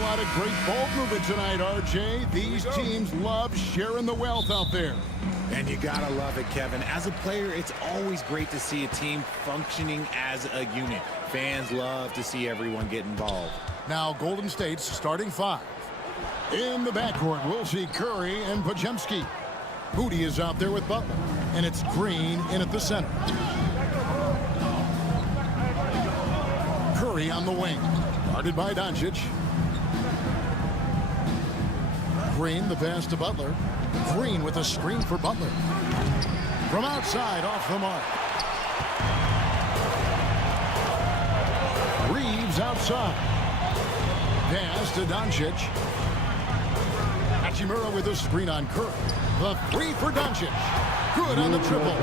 lot of great ball movement tonight, RJ. These teams love sharing the wealth out there. And you gotta love it, Kevin. As a player, it's always great to see a team functioning as a unit. Fans love to see everyone get involved. Now Golden State's starting five. In the backcourt, we'll see Curry and Podziemski. Moody is out there with Butler, and it's Green in at the center. Curry on the wing, guarded by Doncic. Green, the pass to Butler. Green with a screen for Butler. From outside, off the mark. Reeves outside. Pass to Doncic. Hachimura with a screen on Curry. The three for Doncic. Good on the triple.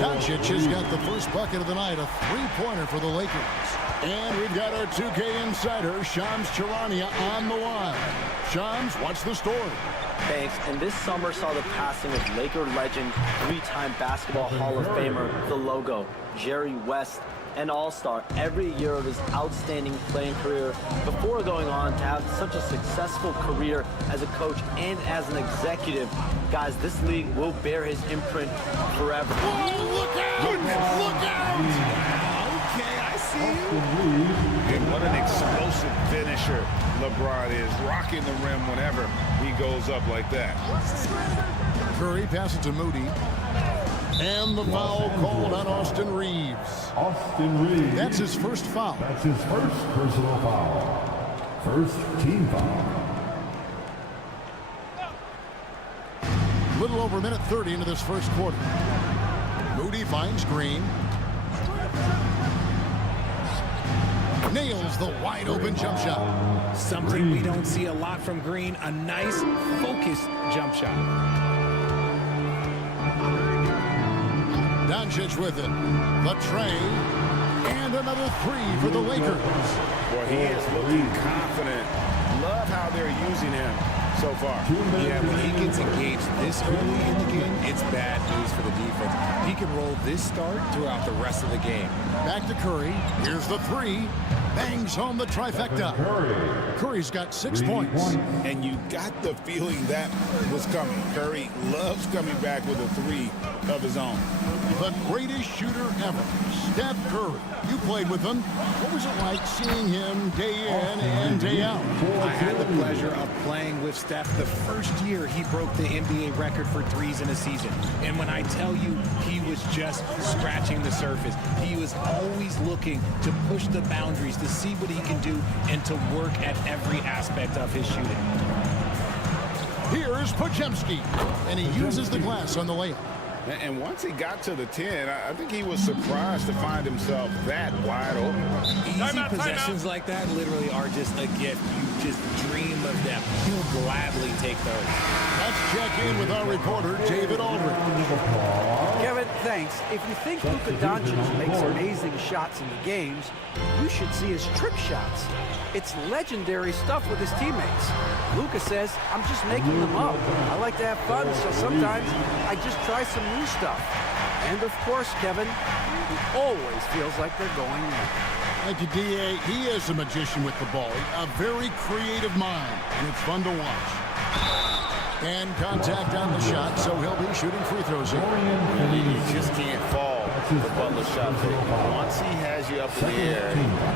Doncic has got the first bucket of the night, a three-pointer for the Lakers. And we've got our 2K insider, Shams Charania, on the line. Shams, what's the story? Thanks. And this summer saw the passing of Laker legend, three-time Basketball Hall of Famer, the logo, Jerry West, an all-star every year of his outstanding playing career before going on to have such a successful career as a coach and as an executive. Guys, this league will bear his imprint forever. Oh, look out! Goodness. Look out! Okay, I see you. And what an explosive finisher LeBron is, rocking the rim whenever he goes up like that. Curry passes to Moody. And the foul called on Austin Reeves. Austin Reeves. That's his first foul. That's his first personal foul. First team foul. Little over a minute 30 into this first quarter. Moody finds Green. Nails the wide open jump shot. Something we don't see a lot from Green, a nice, focused jump shot. Doncic with it. The tray. And another three for the Lakers. Boy, he is looking confident. Love how they're using him so far. Yeah, when he gets engaged this early in the game, it's bad news for the defense. He can roll this start throughout the rest of the game. Back to Curry. Here's the three. Bangs home the trifecta. Curry's got 6 points. And you got the feeling that was coming. Curry loves coming back with a three of his own. The greatest shooter ever, Steph Curry. You played with him. What was it like seeing him day in and day out? I had the pleasure of playing with Steph the first year he broke the NBA record for threes in a season. And when I tell you, he was just scratching the surface. He was always looking to push the boundaries, to see what he can do, and to work at every aspect of his shooting. Here's Podziemski, and he uses the glass on the layup. And once he got to the 10, I think he was surprised to find himself that wide open. Easy possessions like that literally are just a gift. You just dream of them. He'll gladly take those. Let's check in with our reporter, David Aldridge. Kevin, thanks. If you think Luka Doncic makes amazing shots in the games, you should see his trick shots. It's legendary stuff with his teammates. Luka says, I'm just making them up. I like to have fun, so sometimes I just try some new stuff. And of course, Kevin, he always feels like they're going in. Thank you, D.A. He is a magician with the ball. A very creative mind, and it's fun to watch. And contact on the shot, so he'll be shooting free throws here. You just can't fall for Butler's shot taking. Once he has you up in the air,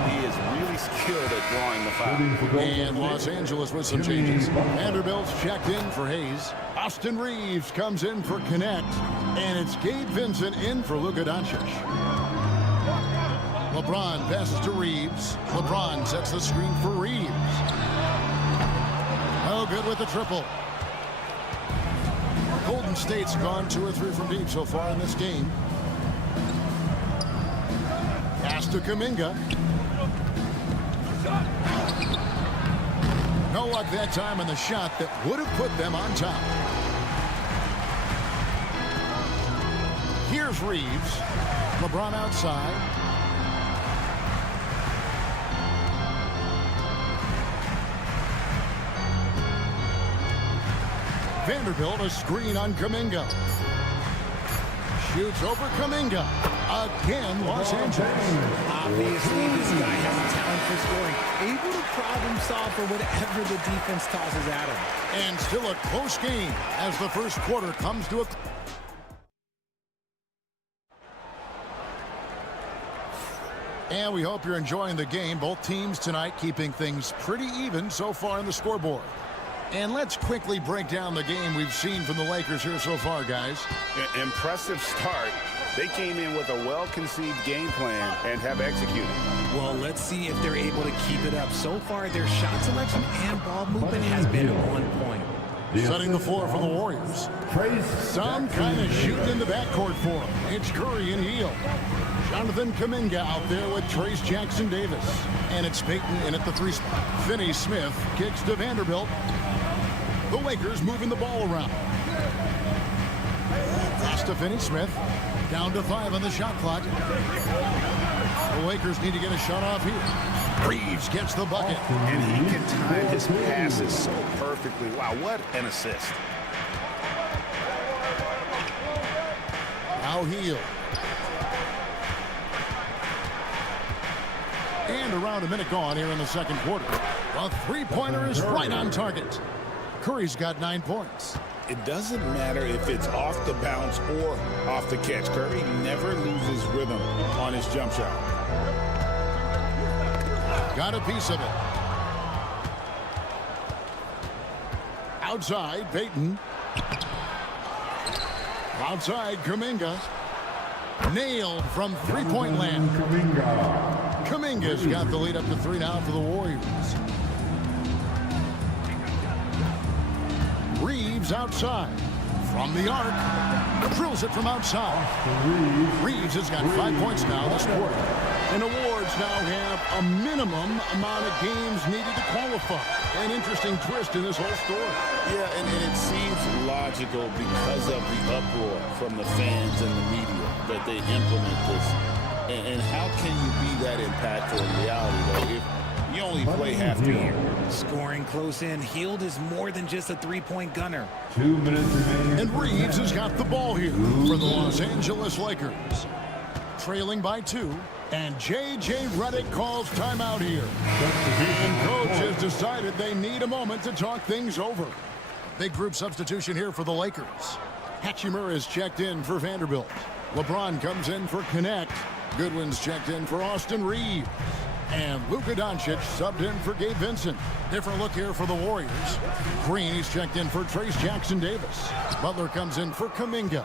he is really skilled at drawing the foul. And Los Angeles with some changes. Vanderbilt's checked in for Hayes. Austin Reeves comes in for Connect. And it's Gabe Vincent in for Luka Doncic. LeBron passes to Reeves. LeBron sets the screen for Reeves. Oh, good with the triple. Golden State's gone 2 or 3 from deep so far in this game. Pass to Kuminga. No luck that time on the shot that would have put them on top. Here's Reeves. LeBron outside. Vanderbilt a screen on Kuminga. Shoots over Kuminga. Again, Los Angeles. Obviously, this guy has a talent for scoring, able to problem solve for whatever the defense tosses at him. And still a close game as the first quarter comes to a... And we hope you're enjoying the game. Both teams tonight keeping things pretty even so far in the scoreboard. And let's quickly break down the game we've seen from the Lakers here so far, guys. Impressive start. They came in with a well-conceived game plan and have executed. Well, let's see if they're able to keep it up. So far, their shot selection and ball movement has been on point. Setting the floor for the Warriors. Some kind of shooting in the backcourt for him. It's Curry and Hield. Jonathan Kuminga out there with Trace Jackson-Davis. And it's Payton in at the 3 spot. Finney Smith kicks to Vanderbilt. The Lakers moving the ball around. Pass to Finney Smith. Down to 5 on the shot clock. The Lakers need to get a shot off here. Reeves gets the bucket. And he can time his passes so perfectly. Wow, what an assist. Now Hield. And around a minute gone here in the second quarter. A three-pointer is right on target. Curry's got 9 points. It doesn't matter if it's off the bounce or off the catch. Curry never loses rhythm on his jump shot. Got a piece of it. Outside, Payton. Outside, Kuminga. Nailed from three-point land. Kuminga's got the lead up to 3 now for the Warriors. Reeves outside. From the arc. Drills it from outside. Reeves has got 5 points now this quarter. And awards now have a minimum amount of games needed to qualify. An interesting twist in this whole story. Yeah, and it seems logical because of the uproar from the fans and the media that they implement this. And how can you be that impactful in reality, though, if you only play half the year? Scoring close in. Hield is more than just a three-point gunner. 2 minutes remaining. And Reeves has got the ball here for the Los Angeles Lakers. Trailing by 2. And J.J. Redick calls timeout here. And coach has decided they need a moment to talk things over. Big group substitution here for the Lakers. Hachimura is checked in for Vanderbilt. LeBron comes in for Connect. Goodwin's checked in for Austin Reeves. And Luka Doncic subbed in for Gabe Vincent. Different look here for the Warriors. Green, he's checked in for Trace Jackson-Davis. Butler comes in for Kuminga.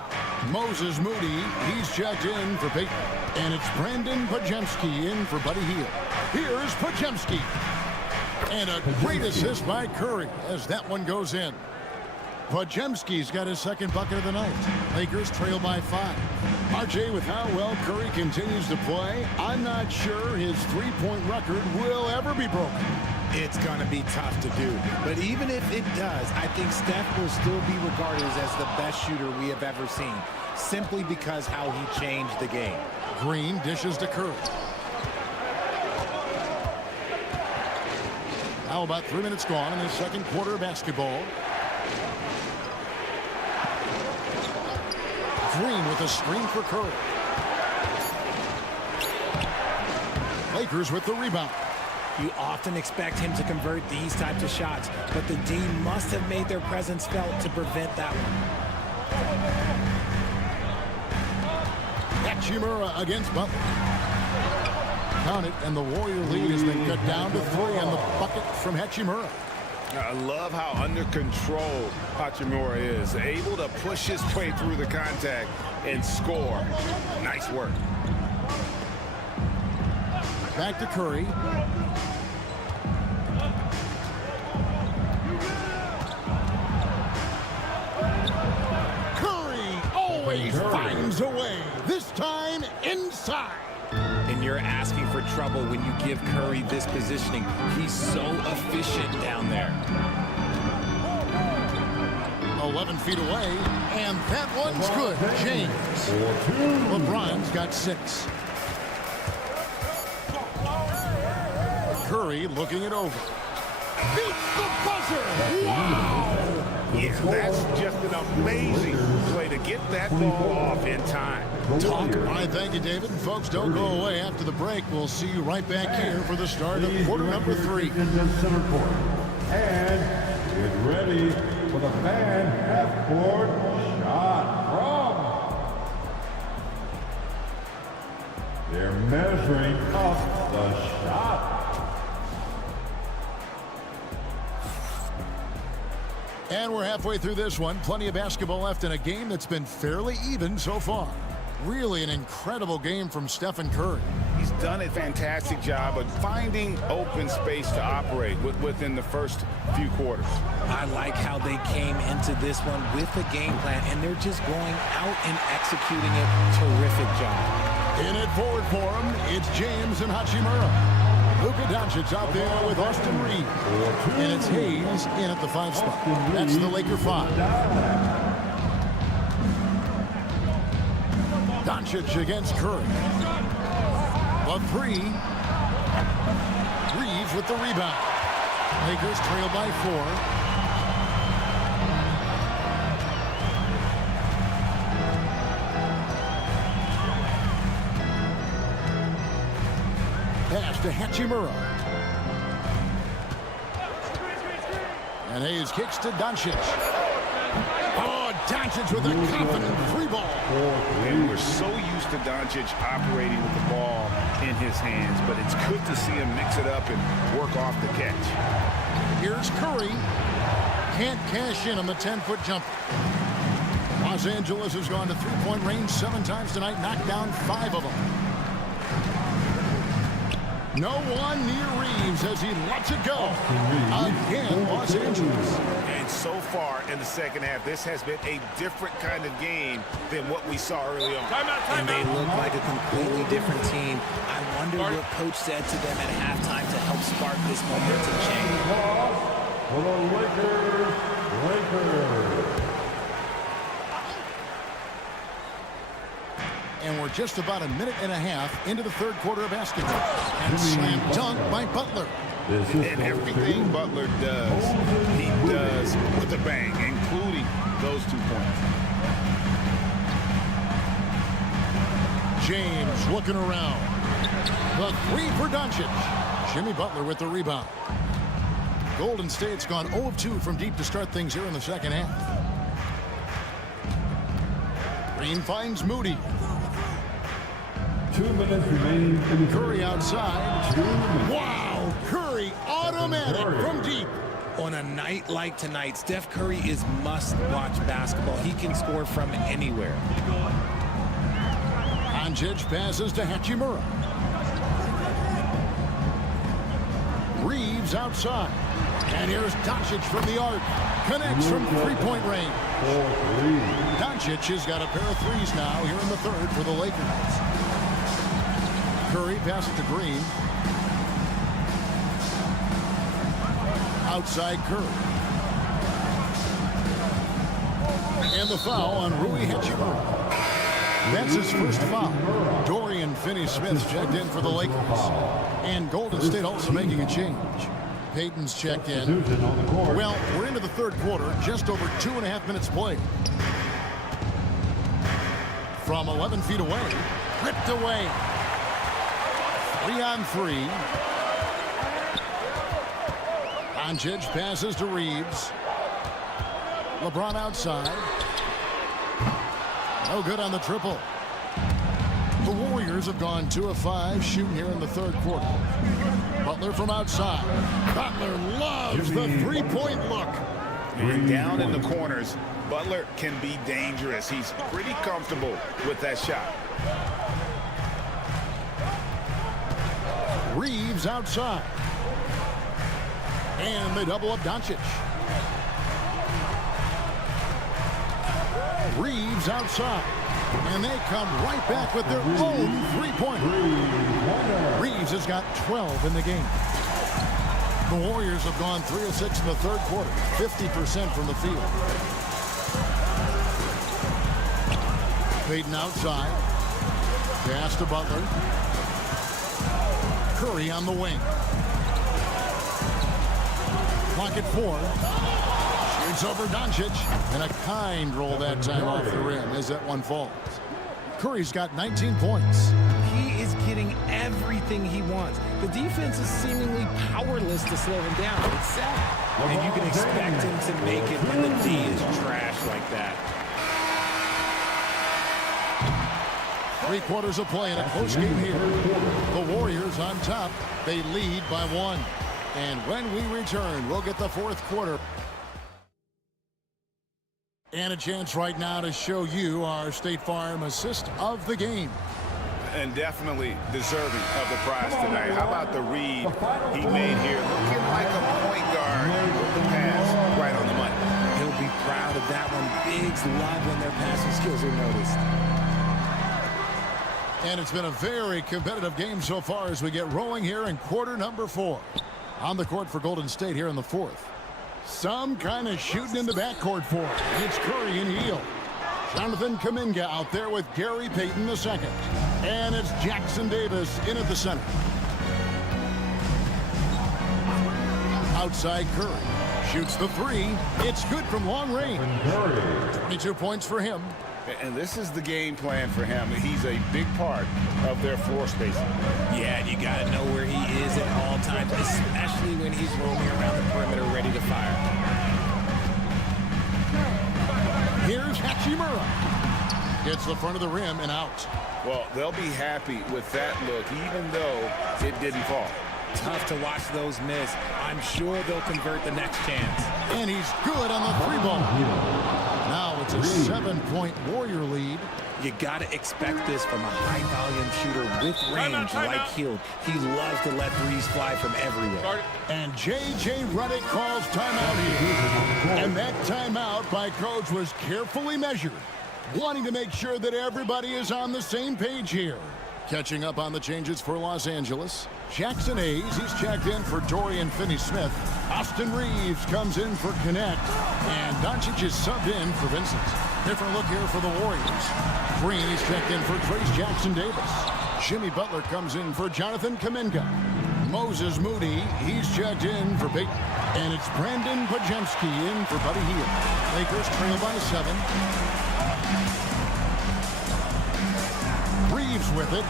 Moses Moody, he's checked in for Payton. And it's Brandon Podziemski in for Buddy Hield. Here's Podziemski. And a great assist by Curry as that one goes in. Podziemski's got his second bucket of the night. Lakers trail by 5. RJ, with how well Curry continues to play, I'm not sure his three-point record will ever be broken. It's going to be tough to do. But even if it does, I think Steph will still be regarded as the best shooter we have ever seen, simply because how he changed the game. Green dishes to Curry. Now about 3 minutes gone in the second quarter of basketball. Green with a screen for Curry. Lakers with the rebound. You often expect him to convert these types of shots, but the D must have made their presence felt to prevent that one. Hachimura against Butler. Count it, and the Warrior lead has been cut down to 3 on the bucket from Hachimura. I love how under control Hachimura is. Able to push his way through the contact and score. Nice work. Back to Curry. Curry always finds a way. This time inside. And you're asking for trouble when you give Curry this positioning. He's so efficient down there. 11 feet away, and that one's good. James. LeBron's got 6. Curry looking it over. Beats the buzzer. Wow! Yeah, that's just an amazing play to get that ball off in time. All right, thank you, David. And folks, don't go away after the break. We'll see you right back here for the start of quarter number 3. In the center court. And get ready for the fan half-court shot from. They're measuring up the shot. And we're halfway through this one. Plenty of basketball left in a game that's been fairly even so far. Really an incredible game from Stephen Curry. He's done a fantastic job of finding open space to operate within the first few quarters. I like how they came into this one with a game plan, and they're just going out and executing it. Terrific job. In it forward for him, it's James and Hachimura. Luka Doncic out there with Austin Reeves. And it's Hayes in at the 5 spot. That's the Laker 5. Doncic against Curry. The 3. Reeves with the rebound. Lakers trail by 4. Pass to Hachimura. And Hayes kicks to Doncic. Oh, Doncic with a confident free ball. And we're so used to Doncic operating with the ball in his hands, but it's good to see him mix it up and work off the catch. Here's Curry. Can't cash in on the 10-foot jumper. Los Angeles has gone to three-point range 7 times tonight, knocked down 5 of them. No one near Reeves as he lets it go. Again, Los Angeles. And so far in the second half, this has been a different kind of game than what we saw early on. And they look like a completely different team. I wonder what coach said to them at halftime to help spark this momentum change. For the Lakers. And we're just about a minute and a half into the third quarter of basketball. And slam dunk by Butler. And everything Butler does, he does with a bang, including those 2 points. James looking around. The 3 for Doncic. Jimmy Butler with the rebound. Golden State's gone 0 of 2 from deep to start things here in the second half. Green finds Moody. 2 minutes remaining in the Curry outside. Wow! Curry automatic from deep. On a night like tonight, Steph Curry is must-watch basketball. He can score from anywhere. Doncic passes to Hachimura. Reeves outside. And here's Doncic from the arc. Connects from three-point range. Doncic has got a pair of threes now here in the third for the Lakers. Curry passes to Green. Outside Curry. And the foul on Rui Hachimura. That's his first foul. Dorian Finney-Smith's checked in for the Lakers. And Golden State also making a change. Payton's checked in. Well, we're into the third quarter, just over 2.5 minutes played. From 11 feet away, ripped away. 3-on-3. Doncic passes to Reeves. LeBron outside. No good on the triple. The Warriors have gone 2 of 5 shooting here in the third quarter. Butler from outside. Butler loves the three-point look. And down in the corners, Butler can be dangerous. He's pretty comfortable with that shot. Reeves outside. And they double up Doncic. Reeves outside. And they come right back with their own three-pointer. Reeves has got 12 in the game. The Warriors have gone 3 of 6 in the third quarter, 50% from the field. Payton outside. Pass to Butler. Curry on the wing. Clock at 4. It's over Doncic, and a kind roll that time off the rim as that one falls. Curry's got 19 points. He is getting everything he wants. The defense is seemingly powerless to slow him down. It's sad. And you can expect him to make it when the D is trash like that. 3 quarters of play in a close game here. The Warriors on top. They lead by 1. And when we return, we'll get the 4th quarter. And a chance right now to show you our State Farm assist of the game. And definitely deserving of the prize tonight. How about the read he made here? Looking like a point guard with the pass right on the money. He'll be proud of that one. Bigs love when their passing skills are noticed. And it's been a very competitive game so far as we get rolling here in quarter number 4. On the court for Golden State here in the 4th. Some kind of shooting in the backcourt for it. It's Curry and Heel. Jonathan Kuminga out there with Gary Payton II. And it's Jackson Davis in at the center. Outside Curry. Shoots the 3. It's good from long range. 22 points for him. And this is the game plan for him. He's a big part of their floor spacing. Yeah, and you got to know where he is at all times, especially when he's roaming around the perimeter ready to fire. Here's Hachimura. Gets the front of the rim and out. Well, they'll be happy with that look, even though it didn't fall. Tough to watch those miss. I'm sure they'll convert the next chance. And he's good on the 3-ball. Now it's a 7-point Warrior lead. You got to expect this from a high-volume shooter with range like Hield. He loves to let threes fly from everywhere. And J.J. Redick calls timeout here. And that timeout by Coach was carefully measured, wanting to make sure that everybody is on the same page here. Catching up on the changes for Los Angeles. Jackson Hayes, he's checked in for Dorian Finney-Smith. Austin Reeves comes in for Connect. And Doncic is subbed in for Vincent. Different look here for the Warriors. Green is checked in for Trace Jackson Davis. Jimmy Butler comes in for Jonathan Kuminga. Moses Moody, he's checked in for Peyton. And it's Brandon Pajemski in for Buddy Hield. Lakers trail by 7. Reeves with it.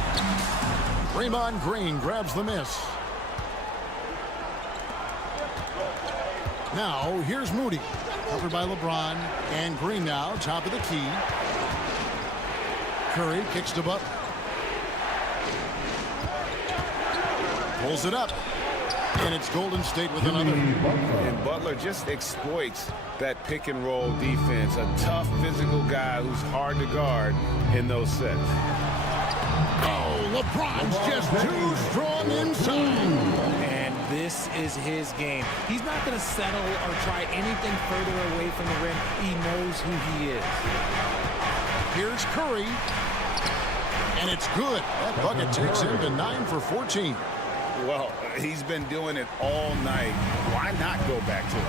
Draymond Green grabs the miss. Now, here's Moody. Covered by LeBron. And Green now, top of the key. Curry kicks to Butler. Pulls it up. And it's Golden State with another. And Butler just exploits that pick and roll defense. A tough physical guy who's hard to guard in those sets. Oh, LeBron's just too strong inside. And this is his game. He's not going to settle or try anything further away from the rim. He knows who he is. Here's Curry. And it's good. That bucket takes him to 9 for 14. Well, he's been doing it all night. Why not go back to him?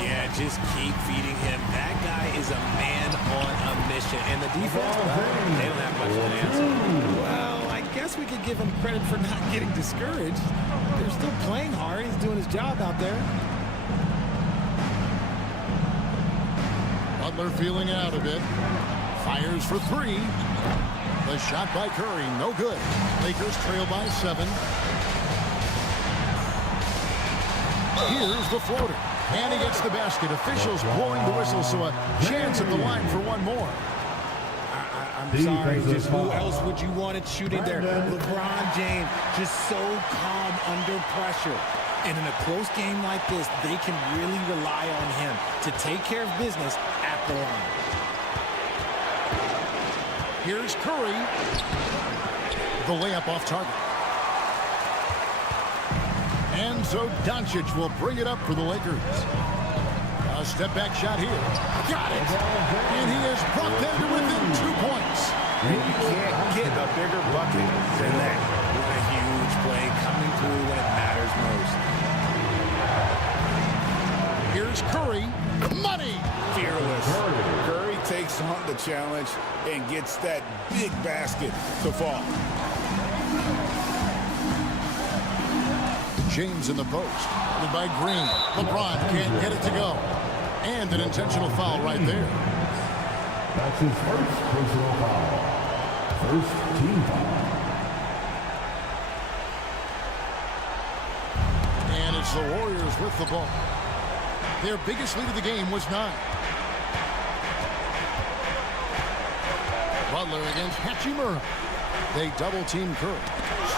Yeah, just keep feeding him. That guy is a man on a mission. And the defense, they don't have much of an answer. Well, I guess we could give him credit for not getting discouraged. They're still playing hard. He's doing his job out there. Butler feeling out a bit. Fires for 3. The shot by Curry, no good. Lakers trail by 7. Here's the floater. And he gets the basket. Officials blowing the whistle, so a chance at the line for one more. I'm sorry, just who else would you want it shooting there? LeBron James, just so calm under pressure. And in a close game like this, they can really rely on him to take care of business at the line. Here's Curry. The layup off target. And so Doncic will bring it up for the Lakers. A step-back shot here. Got it! And he has brought them to within 2 points. You can't get a bigger bucket than that. What a huge play coming through when it matters most. Here's Curry. Money! Fearless. Curry takes on the challenge and gets that big basket to fall. James in the post. By Green. LeBron can't get it to go. And an intentional foul right there. That's his first personal foul. First team foul. And it's the Warriors with the ball. Their biggest lead of the game was 9. Butler against Hachimura. They double-team Curry.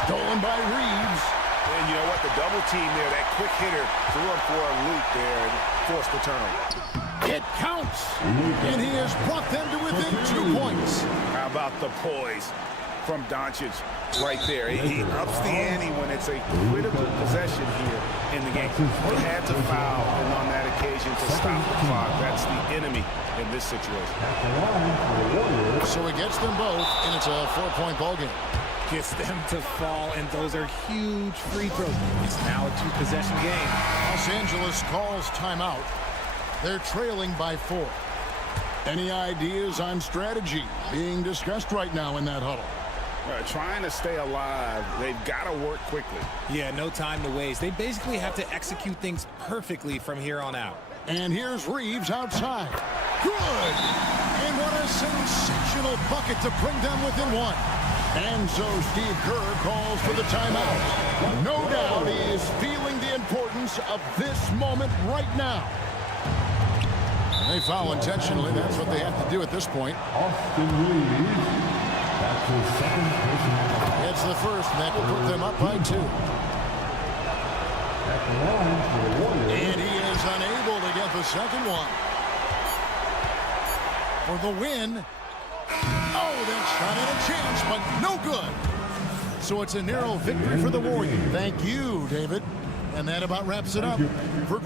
Stolen by Reeves. And you know what? The double team there, that quick hitter threw him for a loop there and forced the turnover. It counts. And he has brought them to within 2 points. How about the poise from Doncic right there? He ups the ante when it's a critical possession here in the game. He had to foul, and on that occasion to stop the clock. That's the enemy in this situation. So he gets them both, and it's a 4-point ball game. Gets them to fall, and those are huge free throws. It's now a 2-possession game. Los Angeles calls timeout. They're trailing by 4. Any ideas on strategy being discussed right now in that huddle? Trying to stay alive, they've got to work quickly. Yeah, no time to waste. They basically have to execute things perfectly from here on out. And here's Reeves outside. Good! And what a sensational bucket to bring them within 1. And so Steve Kerr calls for the timeout. No doubt he is feeling the importance of this moment right now. They foul intentionally. That's what they have to do at this point. Austin Reeves. That's his second personal foul. It's the first, and that will put them up by 2. At the line for the Warriors. And he is unable to get the second one. For the win. Oh, that shot had a chance, but no good. So it's a narrow victory for the Warriors. Thank you, David. And that about wraps it up. For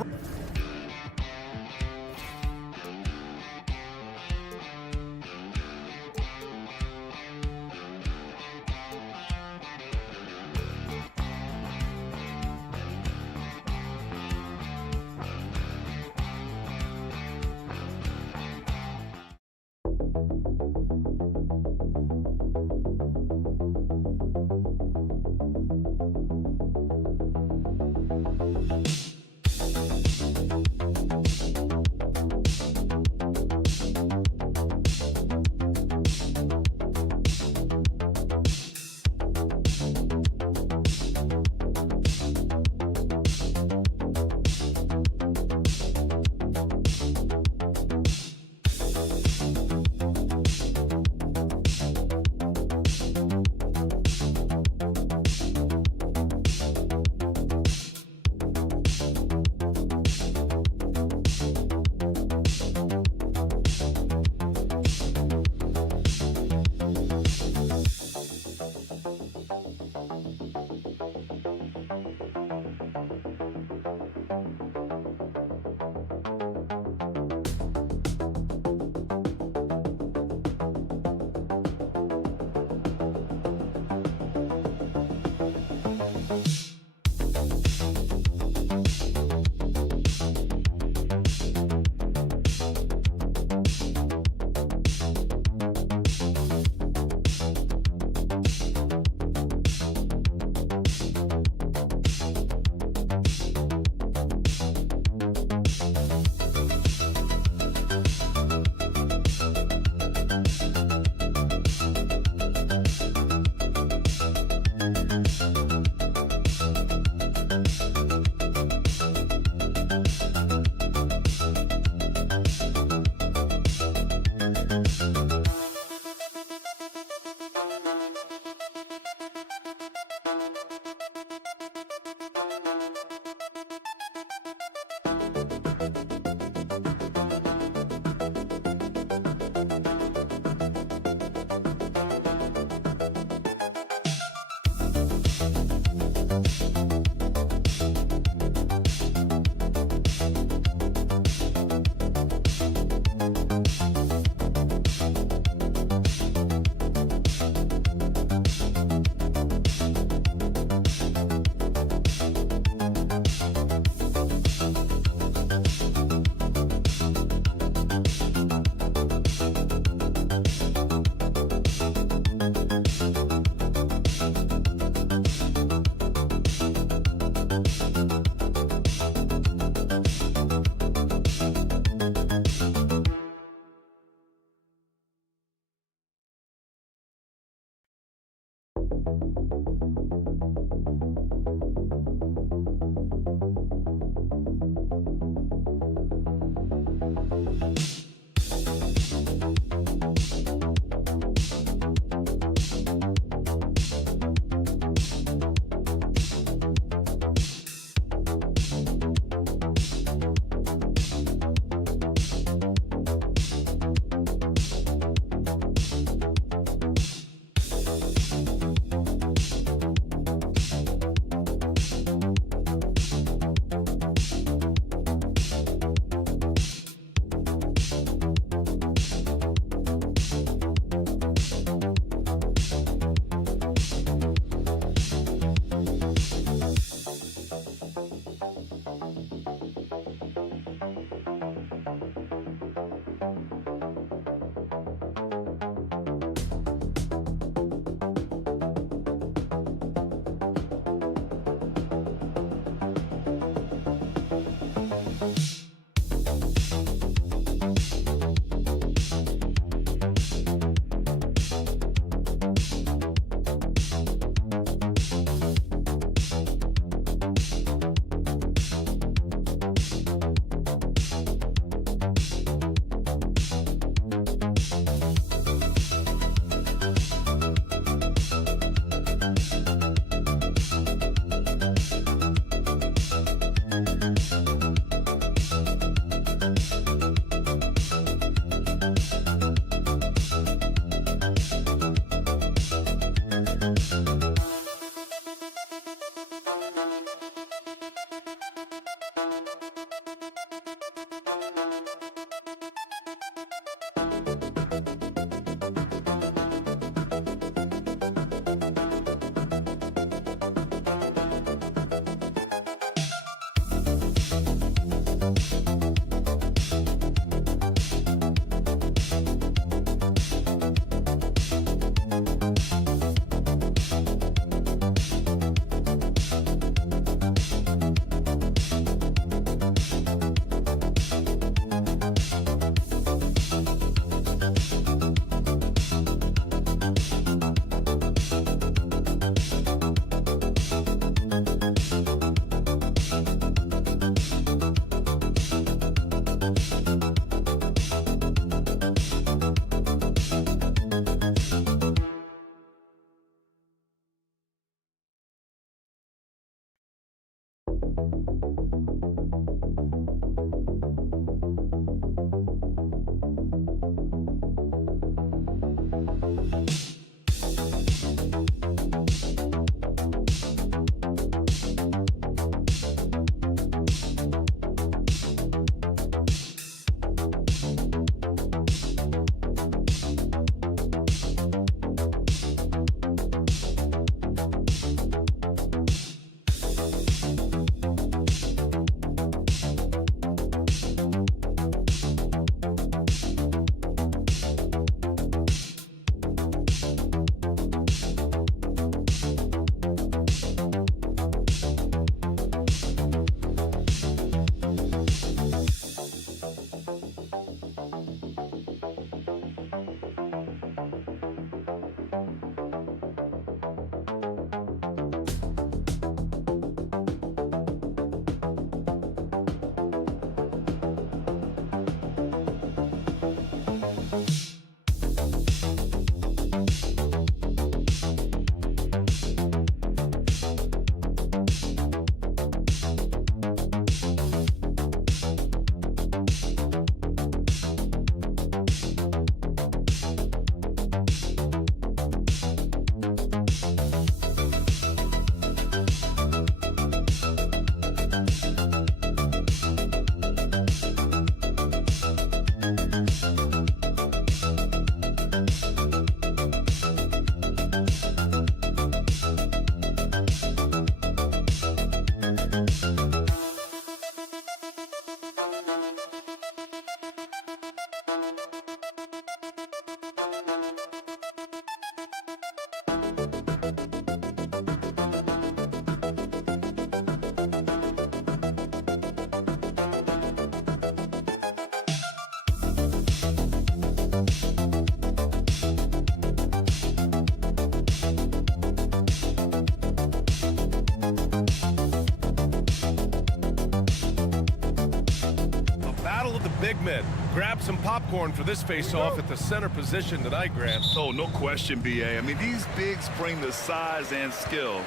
Big men, grab some popcorn for this face-off at the center position tonight, Grant. Oh, no question, B.A. I mean, these bigs bring the size and skill.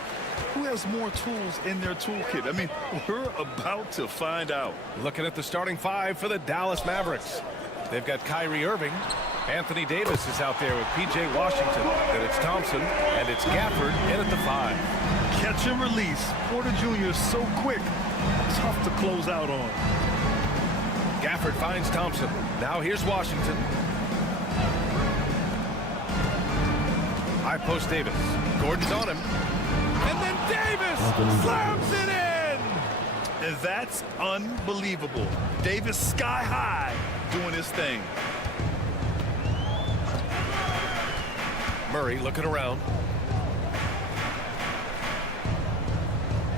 Who has more tools in their toolkit? I mean, we're about to find out. Looking at the starting five for the Dallas Mavericks. They've got Kyrie Irving. Anthony Davis is out there with P.J. Washington. Then it's Thompson, and it's Gafford in at the 5. Catch and release. Porter Jr. is so quick. Tough to close out on. Gafford finds Thompson. Now here's Washington. High post Davis. Gordon's on him. And then Davis slams it in! And that's unbelievable. Davis sky high doing his thing. Murray looking around.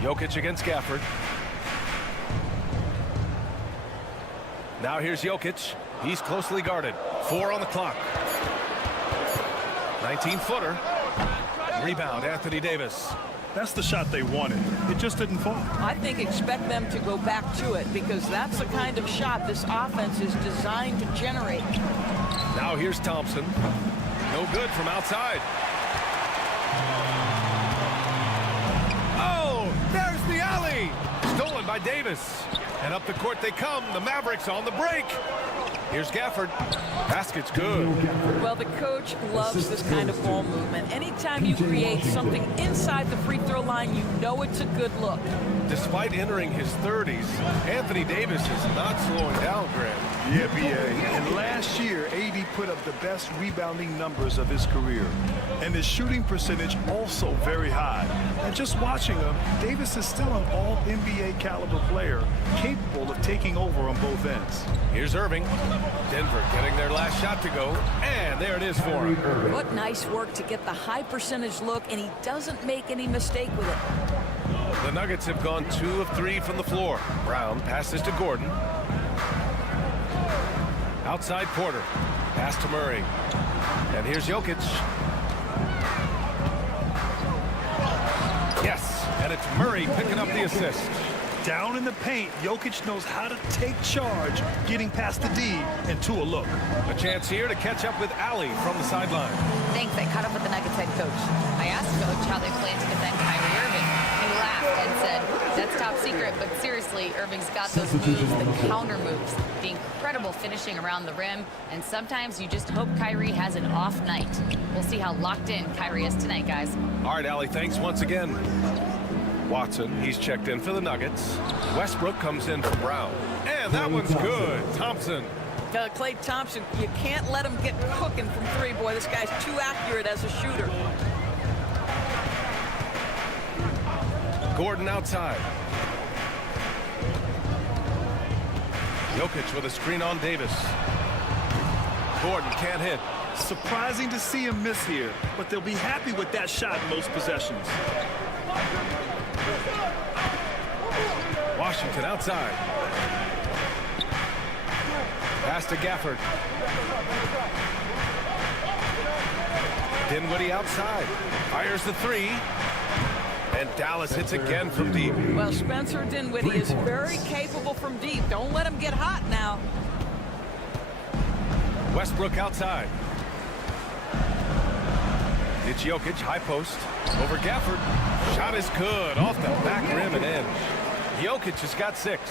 Jokic against Gafford. Now here's Jokic. He's closely guarded. 4 on the clock. 19-footer. Rebound, Anthony Davis. That's the shot they wanted. It just didn't fall. I think expect them to go back to it because that's the kind of shot this offense is designed to generate. Now here's Thompson. No good from outside. Oh, there's the alley. Stolen by Davis. And up the court they come. The Mavericks on the break. Here's Gafford. Basket's good. Well, the coach loves this kind of ball movement. Anytime you create something inside the free throw line, you know it's a good look. Despite entering his 30s, Anthony Davis is not slowing down, Grant. Yeah, B.A. And last year, AD put up the best rebounding numbers of his career. And his shooting percentage also very high. And just watching him, Davis is still an all-NBA caliber player, capable of taking over on both ends. Here's Irving. Denver getting their last shot to go. And there it is for him. What nice work to get the high percentage look, and he doesn't make any mistake with it. The Nuggets have gone 2 of 3 from the floor. Brown passes to Gordon. Outside Porter. Pass to Murray. And here's Jokic. Yes, and it's Murray picking up the assist. Down in the paint, Jokic knows how to take charge, getting past the D and to a look. A chance here to catch up with Allie from the sideline. Thanks. I caught up with the Nuggets head coach. I asked Coach how they plan to defend Kyrie Irving. He laughed and said, that's it's top secret, but seriously, Irving's got those moves, the counter moves, the incredible finishing around the rim, and sometimes you just hope Kyrie has an off night. We'll see how locked in Kyrie is tonight, guys. All right, Allie, thanks once again. Watson, he's checked in for the Nuggets. Westbrook comes in for Brown. And that one's good. Thompson. Klay Thompson, you can't let him get cooking from three. Boy, this guy's too accurate as a shooter. Gordon outside. Jokic with a screen on Davis. Gordon can't hit. Surprising to see him miss here, but they'll be happy with that shot in most possessions. Washington outside. Pass to Gafford. Dinwiddie outside. Fires the three. And Dallas hits again from deep. Well, Spencer Dinwiddie is very capable from deep. Don't let him get hot now. Westbrook outside. It's Jokic, high post. Over Gafford. Shot is good. Off the back rim and in. Jokic has got 6.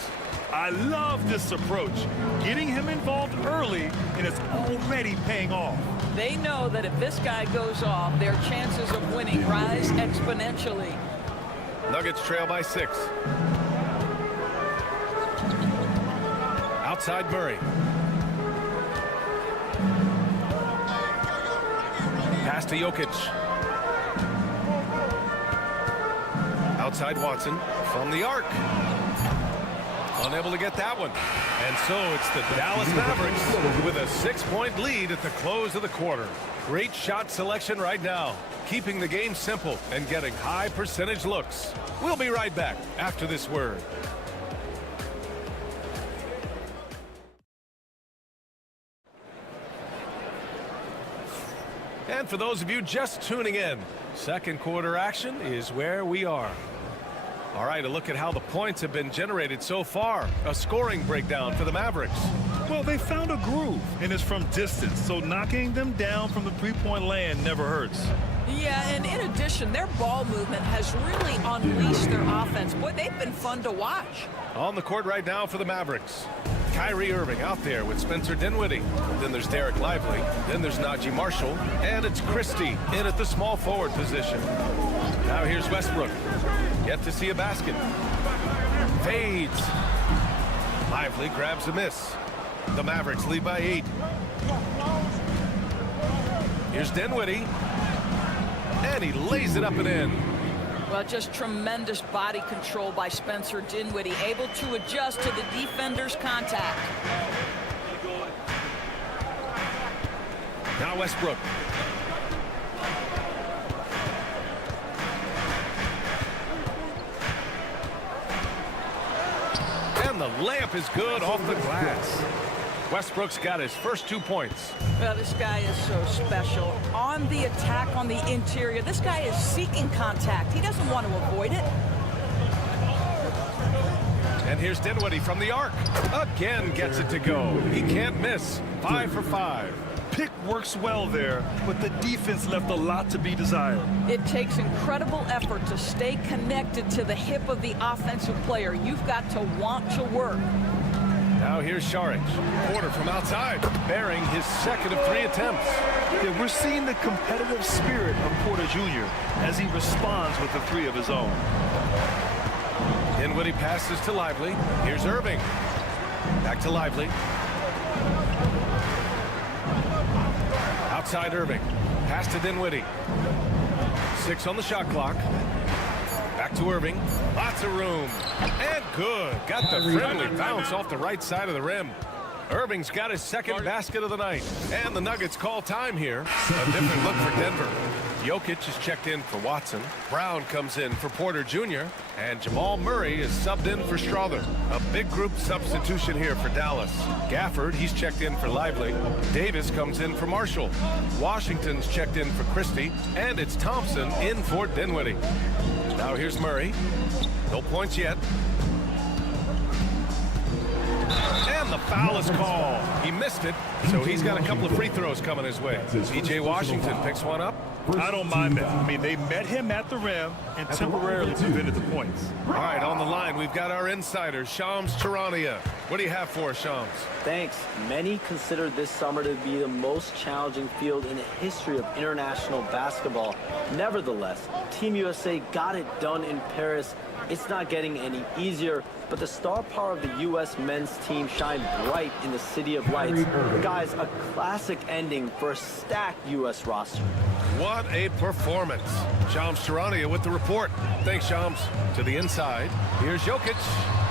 I love this approach. Getting him involved early, and it's already paying off. They know that if this guy goes off, their chances of winning rise exponentially. Nuggets trail by 6. Outside Murray. Pass to Jokic. Outside Watson from the arc. Unable to get that one. And so it's the Dallas Mavericks with a 6-point lead at the close of the quarter. Great shot selection right now, keeping the game simple and getting high percentage looks. We'll be right back after this word. And for those of you just tuning in, second quarter action is where we are. All right, a look at how the points have been generated so far. A scoring breakdown for the Mavericks. Well, they found a groove, and it's from distance, so knocking them down from the three-point land never hurts. Yeah, and in addition, their ball movement has really unleashed their offense. Boy, they've been fun to watch. On the court right now for the Mavericks. Kyrie Irving out there with Spencer Dinwiddie. Then there's Derek Lively. Then there's Najee Marshall. And it's Christie in at the small forward position. Now here's Westbrook. Yet to see a basket. Fades. Lively grabs a miss. The Mavericks lead by 8. Here's Dinwiddie. And he lays it up and in. Well, just tremendous body control by Spencer Dinwiddie, able to adjust to the defender's contact. Now Westbrook. And the layup is good off the glass. Westbrook's got his first 2 points. Well, this guy is so special. On the attack on the interior, this guy is seeking contact. He doesn't want to avoid it. And here's Dinwiddie from the arc. Again gets it to go. He can't miss. 5 for 5. Pick works well there, but the defense left a lot to be desired. It takes incredible effort to stay connected to the hip of the offensive player. You've got to want to work. Now here's Saric. Porter from outside, bearing his second of 3 attempts. Yeah, we're seeing the competitive spirit of Porter Jr. as he responds with the 3 of his own. Dinwiddie passes to Lively. Here's Irving. Back to Lively. Outside Irving. Pass to Dinwiddie. 6 on the shot clock. Back to Irving. Lots of room. And good. Got the friendly bounce off the right side of the rim. Irving's got his second basket of the night. And the Nuggets call time here. A different look for Denver. Jokic is checked in for Watson. Brown comes in for Porter Jr. And Jamal Murray is subbed in for Strother. A big group substitution here for Dallas. Gafford, he's checked in for Lively. Davis comes in for Marshall. Washington's checked in for Christie. And it's Thompson in for Dinwiddie. Now here's Murray. No points yet. And And the foul is called. He missed it, so he's got a couple of free throws coming his way. P.J. Washington picks one up. I don't mind that. I mean, they met him at the rim and temporarily prevented the points. All right, on the line, we've got our insider, Shams Charania. What do you have for us, Shams? Thanks. Many consider this summer to be the most challenging field in the history of international basketball. Nevertheless, Team USA got it done in Paris. It's not getting any easier, but the star power of the U.S. men's team shined bright in the City of Lights. Guys, a classic ending for a stacked U.S. roster. What a performance. Shams Charania with the report. Thanks, Shams. To the inside, here's Jokic.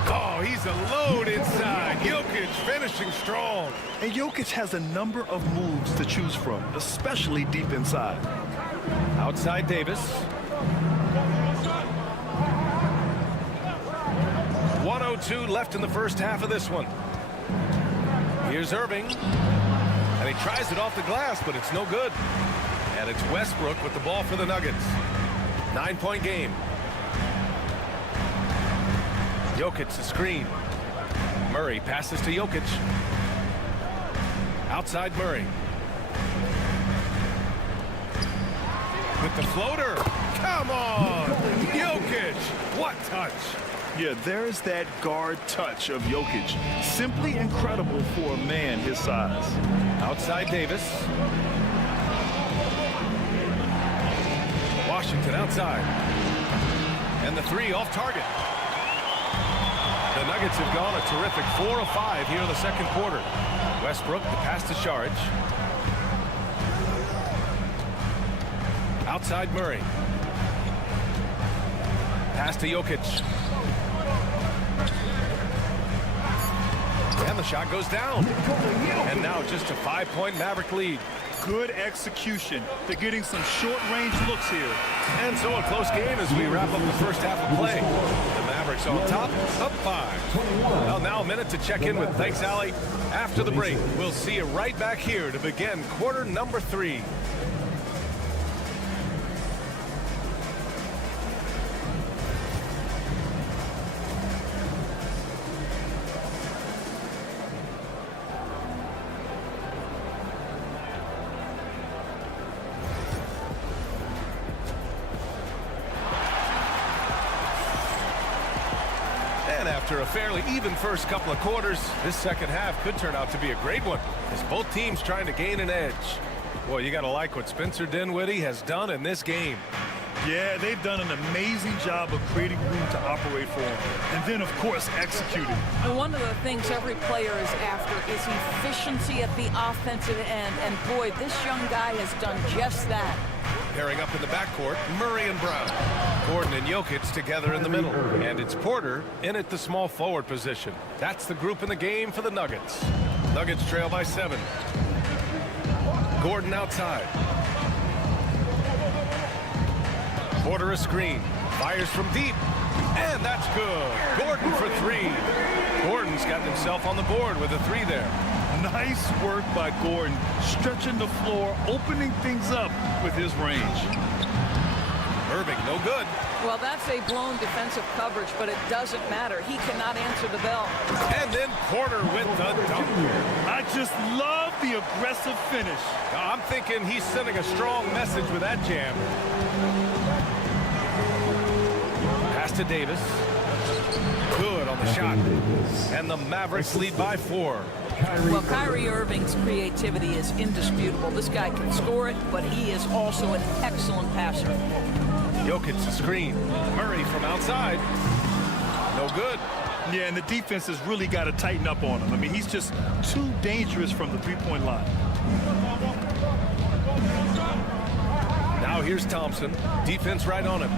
Oh, he's a load inside. Jokic finishing strong. And Jokic has a number of moves to choose from, especially deep inside. Outside Davis. 1:02 left in the first half of this one. Here's Irving. And he tries it off the glass, but it's no good. And it's Westbrook with the ball for the Nuggets. 9-point game. Jokic the screen. Murray passes to Jokic. Outside Murray. With the floater. Come on! Jokic! What touch! Yeah, there's that guard touch of Jokic. Simply incredible for a man his size. Outside Davis. Washington outside. And the three off target. The Nuggets have gone a terrific 4 of 5 here in the second quarter. Westbrook, the pass to Saric. Outside Murray. Pass to Jokic. And the shot goes down. And now just a 5-point Maverick lead. Good execution. They're getting some short-range looks here. And so a close game as we wrap up the first half of play. The Mavericks on top, up 5. Well, now a minute to check in with Thanks, Allie. After the break, we'll see you right back here to begin quarter number 3. After a fairly even first couple of quarters, this second half could turn out to be a great one as both teams trying to gain an edge. Boy, you got to like what Spencer Dinwiddie has done in this game. Yeah, they've done an amazing job of creating room to operate for him. And then, of course, executing. And one of the things every player is after is efficiency at the offensive end. And boy, this young guy has done just that. Pairing up in the backcourt, Murray and Brown. Gordon and Jokic together in the middle. And it's Porter in at the small forward position. That's the group in the game for the Nuggets. Nuggets trail by 7. Gordon outside. Porter a screen. Fires from deep. And that's good. Gordon for 3. Gordon's gotten himself on the board with a 3 there. Nice work by Gordon, stretching the floor, opening things up with his range. Irving, no good. Well, that's a blown defensive coverage, but it doesn't matter. He cannot answer the bell. And then Porter with the dunk. I just love the aggressive finish. I'm thinking he's sending a strong message with that jam. Pass to Davis. Good on the shot. And the Mavericks lead by 4. Well, Kyrie Irving's creativity is indisputable. This guy can score it, but he is also an excellent passer. Jokic the screen. Murray from outside. No good. Yeah, and the defense has really got to tighten up on him. I mean, he's just too dangerous from the three-point line. Now here's Thompson. Defense right on him.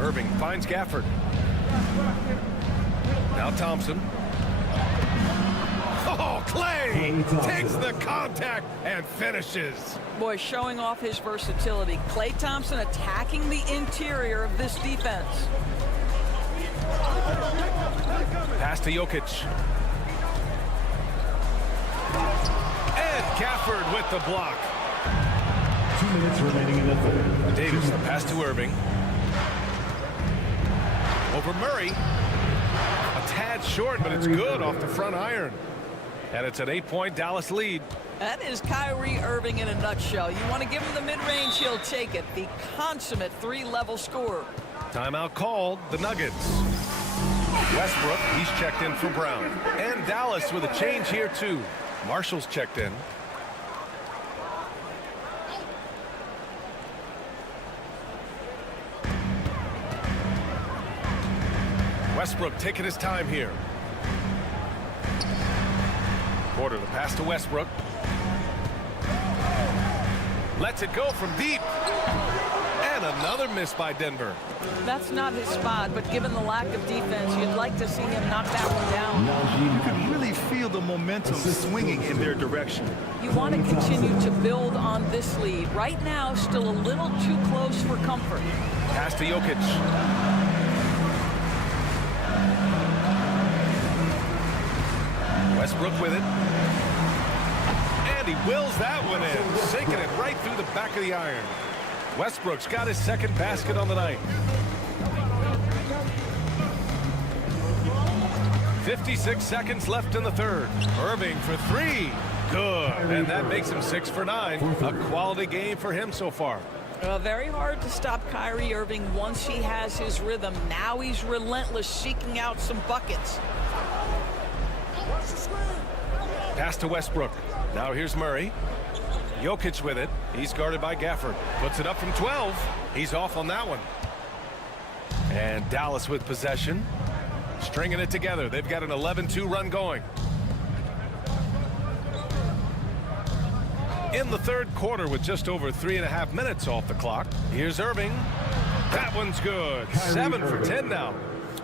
Irving finds Gafford. Now Thompson. Oh, Clay takes the contact and finishes. Boy, showing off his versatility. Klay Thompson attacking the interior of this defense. Pass to Jokic. And Gafford with the block. 2 minutes remaining in the third. Davis, the pass to Irving. Over Murray. A tad short, but it's good off the front iron. And it's an 8-point Dallas lead. That is Kyrie Irving in a nutshell. You want to give him the mid-range, he'll take it. The consummate three-level scorer. Timeout called, the Nuggets. Westbrook, he's checked in for Brown. And Dallas with a change here, too. Marshall's checked in. Westbrook taking his time here. Porter, the pass to Westbrook. Lets it go from deep. And another miss by Denver. That's not his spot, but given the lack of defense, you'd like to see him knock that one down. You can really feel the momentum swinging in their direction. You want to continue to build on this lead. Right now, still a little too close for comfort. Pass to Jokic. Westbrook with it. And he wills that one in, sinking it right through the back of the iron. Westbrook's got his second basket on the night. 56 seconds left in the third. Irving for three. Good. And that makes him 6 for 9. A quality game for him so far. Very hard to stop Kyrie Irving once he has his rhythm. Now he's relentless, seeking out some buckets. Pass to Westbrook. Now here's Murray. Jokic with it. He's guarded by Gafford. Puts it up from 12. He's off on that one. And Dallas with possession. Stringing it together. They've got an 11-2 run going. In the third quarter with just over 3.5 minutes off the clock. Here's Irving. That one's good. 7 for 10 now.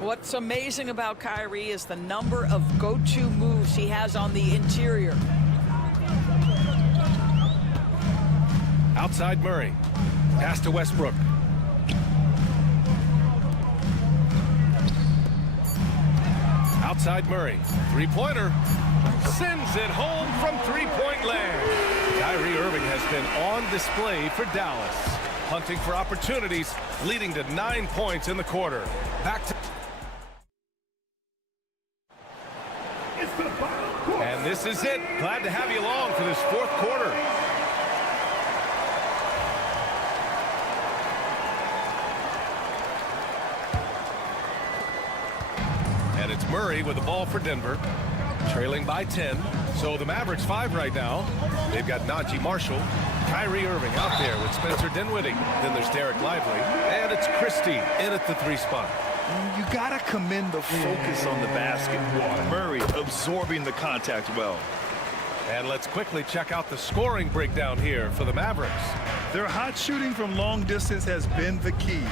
What's amazing about Kyrie is the number of go-to moves he has on the interior. Outside Murray. Pass to Westbrook. Outside Murray. Three-pointer. Sends it home from three-point land. Kyrie Irving has been on display for Dallas. Hunting for opportunities, leading to 9 points in the quarter. Back to... And this is it. Glad to have you along for this fourth quarter. And it's Murray with the ball for Denver. Trailing by 10. So the Mavericks 5 right now. They've got Najee Marshall. Kyrie Irving out there with Spencer Dinwiddie. Then there's Derek Lively. And it's Christie in at the 3 spot. You gotta commend the focus on the basket. Murray absorbing the contact well. And let's quickly check out the scoring breakdown here for the Mavericks. Their hot shooting from long distance has been the key.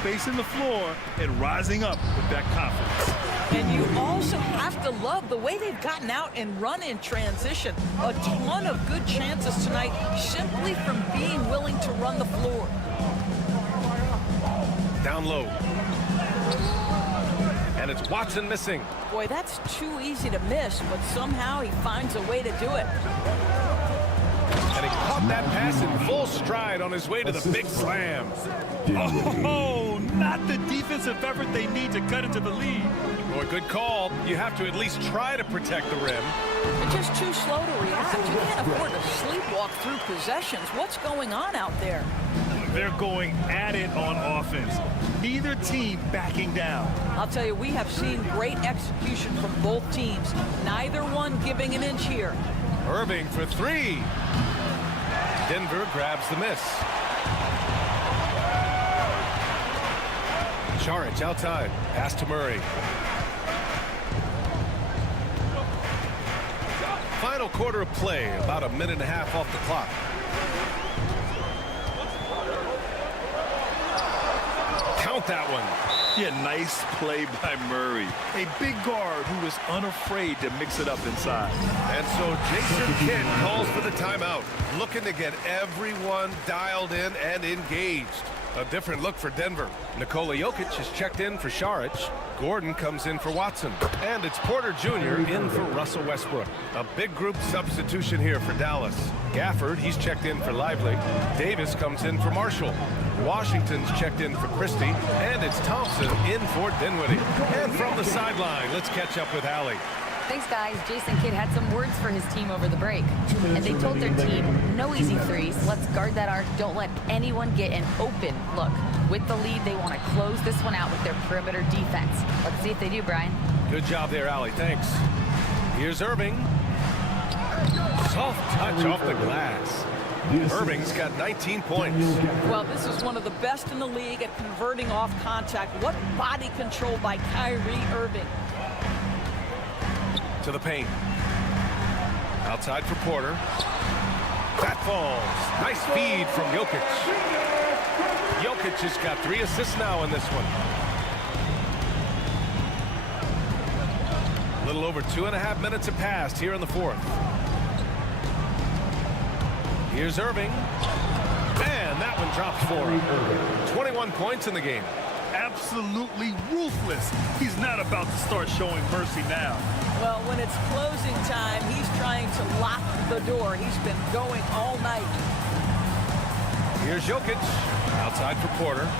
Spacing the floor and rising up with that confidence. And you also have to love the way they've gotten out and run in transition. A ton of good chances tonight simply from being willing to run the floor. Down low. And it's Watson missing. Boy, that's too easy to miss, but somehow he finds a way to do it. And he caught that pass in full stride on his way to the big slam. Oh, not the defensive effort they need to cut into the lead. Boy, good call. You have to at least try to protect the rim. They're just too slow to react. You can't afford to sleepwalk through possessions. What's going on out there? They're going at it on offense. Neither team backing down. I'll tell you, we have seen great execution from both teams. Neither one giving an inch here. Irving for 3. Denver grabs the miss. Charic outside. Pass to Murray. Final quarter of play, about a minute and a half off the clock. Count that one. Yeah, nice play by Murray. A big guard who was unafraid to mix it up inside. And so Jason Kidd calls for the timeout, looking to get everyone dialed in and engaged. A different look for Denver. Nikola Jokic is checked in for Šarić. Gordon comes in for Watson. And it's Porter Jr. in for Russell Westbrook. A big group substitution here for Dallas. Gafford, he's checked in for Lively. Davis comes in for Marshall. Washington's checked in for Christie. And it's Thompson in for Dinwiddie. And from the sideline, let's catch up with Allie. Thanks, guys. Jason Kidd had some words for his team over the break. And they told their team, no easy threes. Let's guard that arc. Don't let anyone get an open look. With the lead, they want to close this one out with their perimeter defense. Let's see if they do, Brian. Good job there, Allie. Thanks. Here's Irving. Soft touch off the glass. Irving's got 19 points. Well, this is one of the best in the league at converting off contact. What body control by Kyrie Irving. To the paint. Outside for Porter. That falls. Nice feed from Jokic. Jokic has got 3 assists now in this one. A little over 2.5 minutes have passed here in the fourth. Here's Irving. And that one drops for him. 21 points in the game. Absolutely ruthless. He's not about to start showing mercy now. Well, when it's closing time, he's trying to lock the door. He's been going all night. Here's Jokic. Outside for Porter.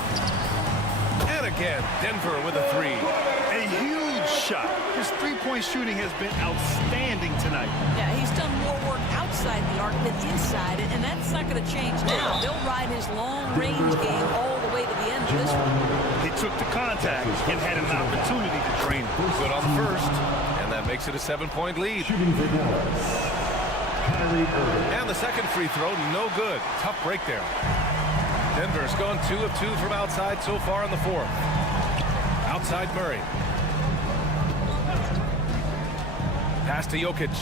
And again, Denver with a 3. A huge shot. His three-point shooting has been outstanding tonight. Yeah, he's done more work outside the arc than inside it, and that's not going to change now. They'll ride his long-range game all the way to the end of this one. He took the contact and had an opportunity to drain it. Good on the first, and that makes it a 7-point lead. And the second free throw, no good. Tough break there. Denver's gone 2 of 2 from outside so far in the fourth. Outside Murray. Pass to Jokic.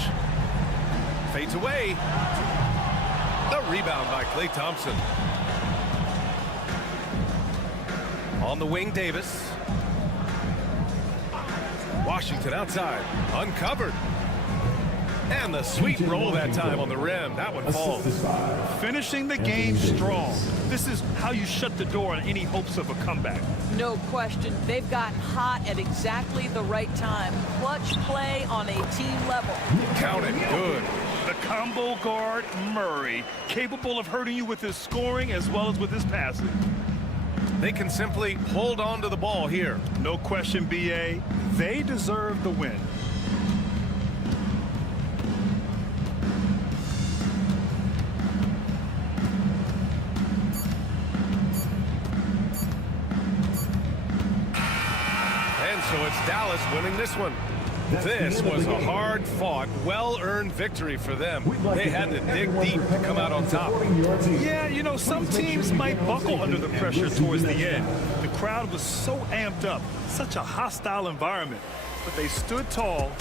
Fades away. The rebound by Klay Thompson. On the wing, Davis. Washington outside. Uncovered. And the sweet roll that time on the rim. That one falls. Finishing the game strong. This is how you shut the door on any hopes of a comeback. No question. They've gotten hot at exactly the right time. Clutch play on a team level. Count it. Good. The combo guard, Murray, capable of hurting you with his scoring as well as with his passing. They can simply hold on to the ball here. No question, B.A. They deserve the win. So it's Dallas winning this one. This was a hard-fought, well-earned victory for them. They had to dig deep to come out on top. Yeah, you know, some teams might buckle under the pressure towards the end. The crowd was so amped up, such a hostile environment, but they stood tall.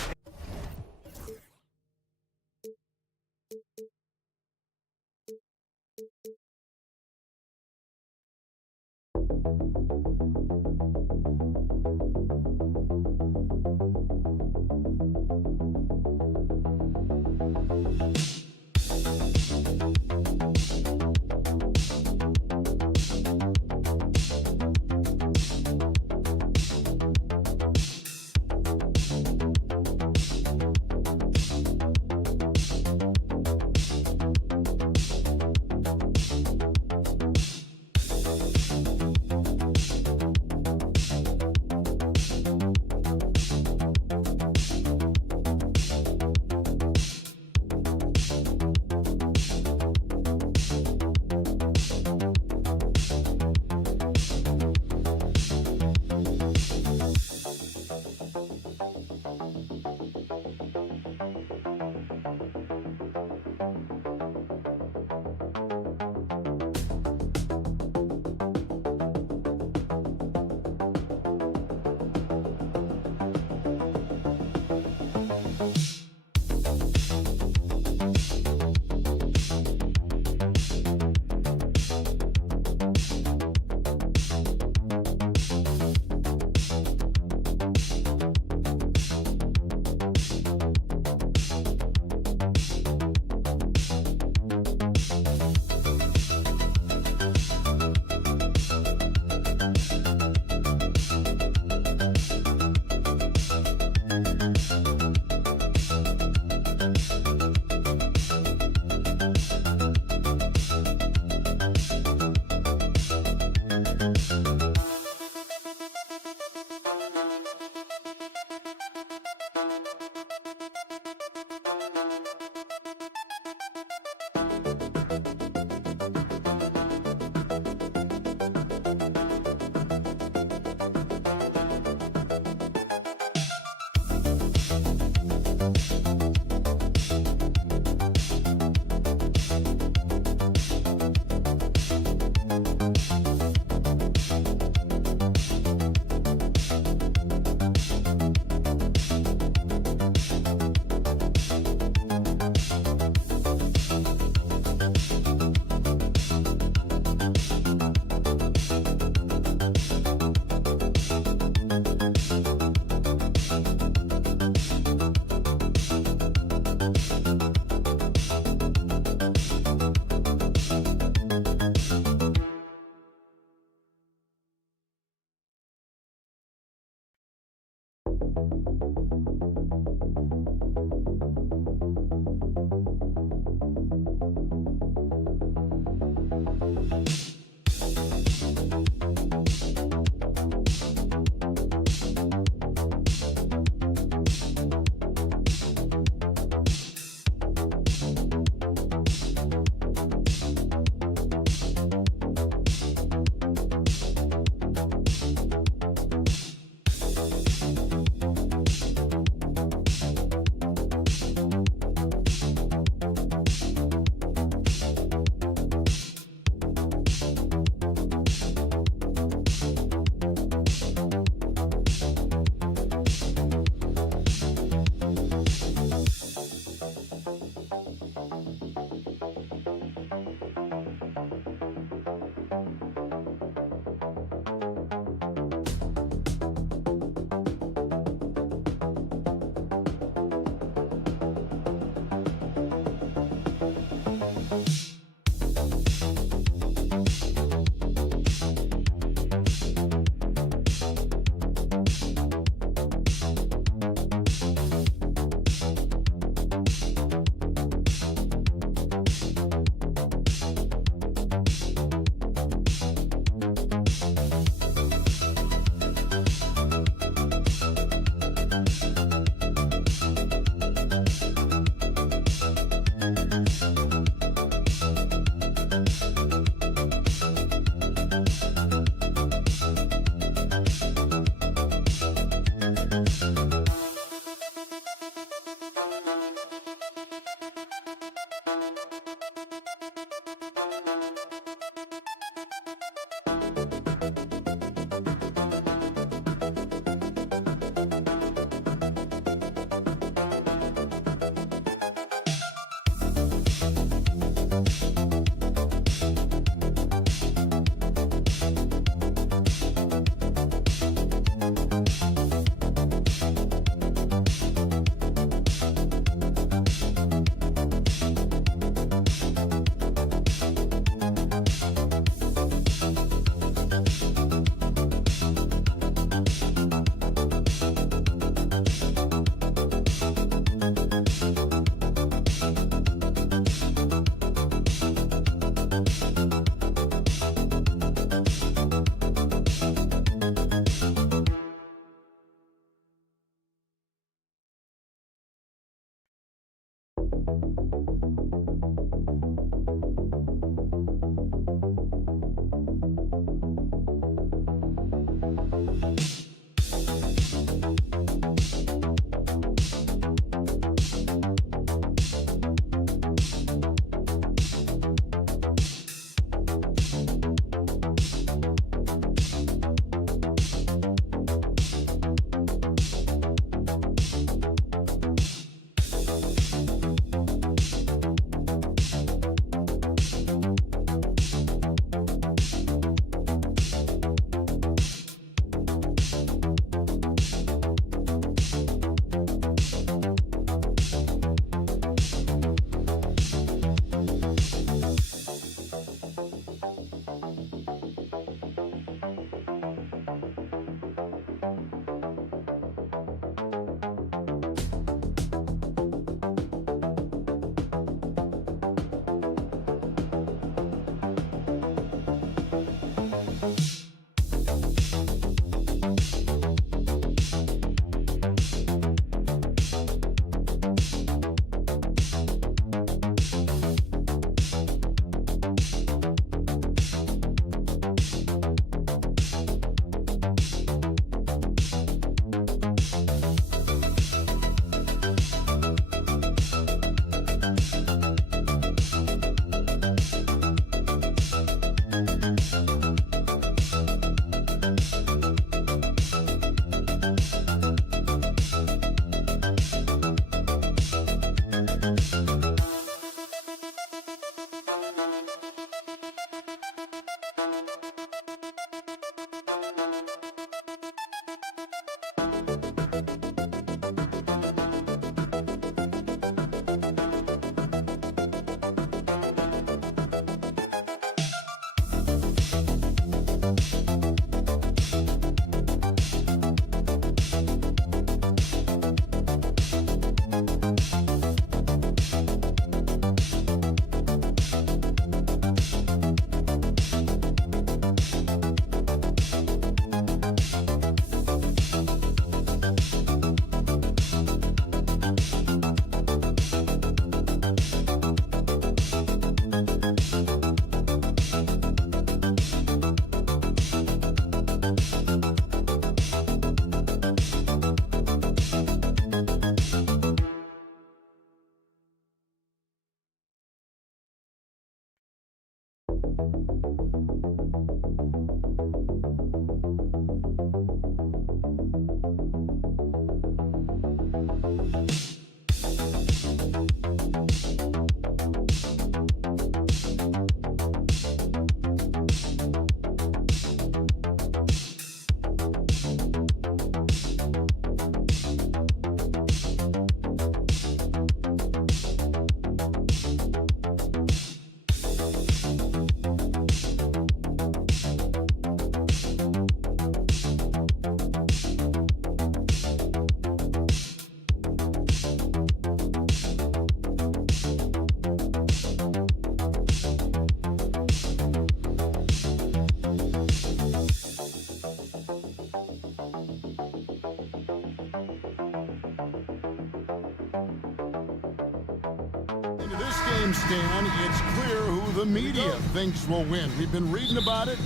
And Stan, it's clear who the media thinks will win. We've been reading about it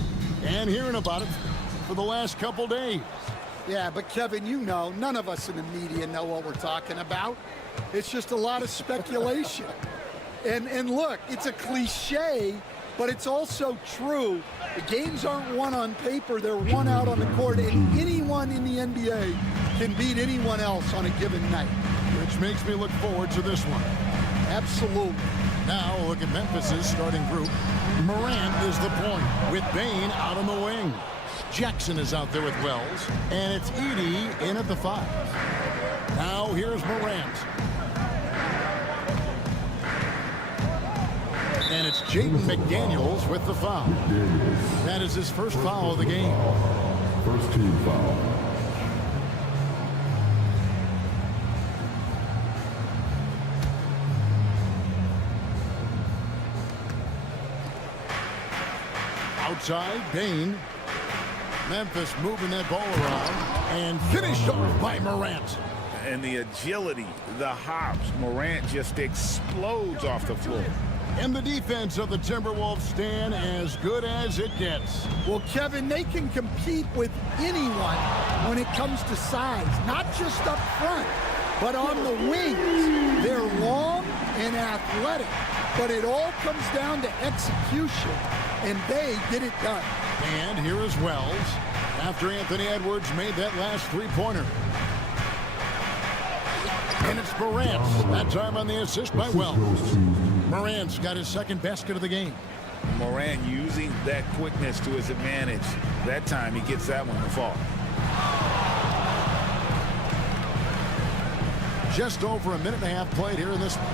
and hearing about it for the last couple days. Yeah, but Kevin, you know, none of us in the media know what we're talking about. It's just a lot of speculation. And look, it's a cliche, but it's also true. The games aren't won on paper, they're won out on the court, and anyone in the NBA can beat anyone else on a given night. Which makes me look forward to this one. Absolutely. Now look at Memphis's starting group. Morant is the point, with Bane out on the wing. Jackson is out there with Wells, and it's Edey in at the 5. Now here's Morant. And it's Jaden McDaniels with the foul. That is his first foul of the game. First team foul. Outside, Bane. Memphis moving that ball around and finished off by Morant. And the agility, the hops, Morant just explodes off the floor. And the defense of the Timberwolves stand as good as it gets. Well, Kevin, they can compete with anyone when it comes to size, not just up front, but on the wings. They're long and athletic, but it all comes down to execution, and they get it done. And here is Wells after Anthony Edwards made that last three-pointer. And it's Morant. That time on the assist by Wells. Morant's got his second basket of the game. Morant using that quickness to his advantage. That time he gets that one to fall. Just over a minute and a half played here in this one.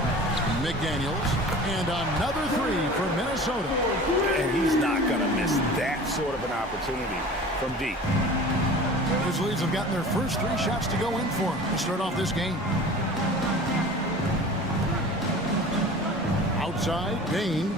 McDaniels. And another three for Minnesota. And he's not going to miss that sort of an opportunity from deep. Grizzlies have gotten their first 3 shots to go in for them to start off this game. Outside, Bane.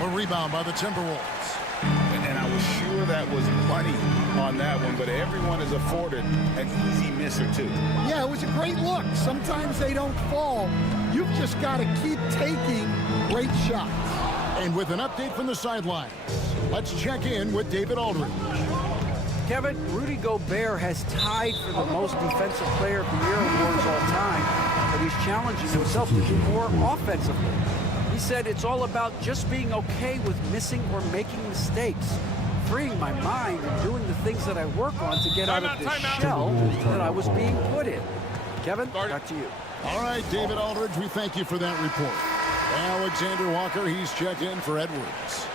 A rebound by the Timberwolves. And I was sure that was money on that one, but everyone is afforded an easy miss or two. Yeah, it was a great look. Sometimes they don't fall. You've just got to keep taking great shots. And with an update from the sidelines, let's check in with David Aldridge. Kevin, Rudy Gobert has tied for the most defensive player of the year awards all time, but he's challenging himself to do more offensively. He said it's all about just being okay with missing or making mistakes, freeing my mind and doing the things that I work on to get out of this shell that I was being put in. Kevin, back to you. All right, David Aldridge, we thank you for that report. Alexander Walker, he's checked in for Edwards.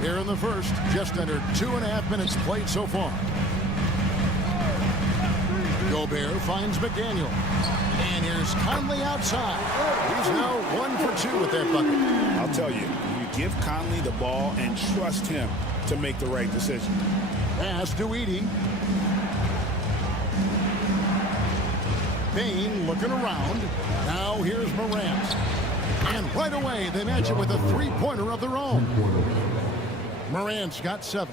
Here in the first, just under 2.5 minutes played so far. Gobert finds McDaniel. And here's Conley outside. He's now 1 for 2 with that bucket. I'll tell you, you give Conley the ball and trust him to make the right decision. Pass to Edey. Bane looking around. Now here's Morant. And right away, they match it with a three-pointer of their own. Morant's got 7.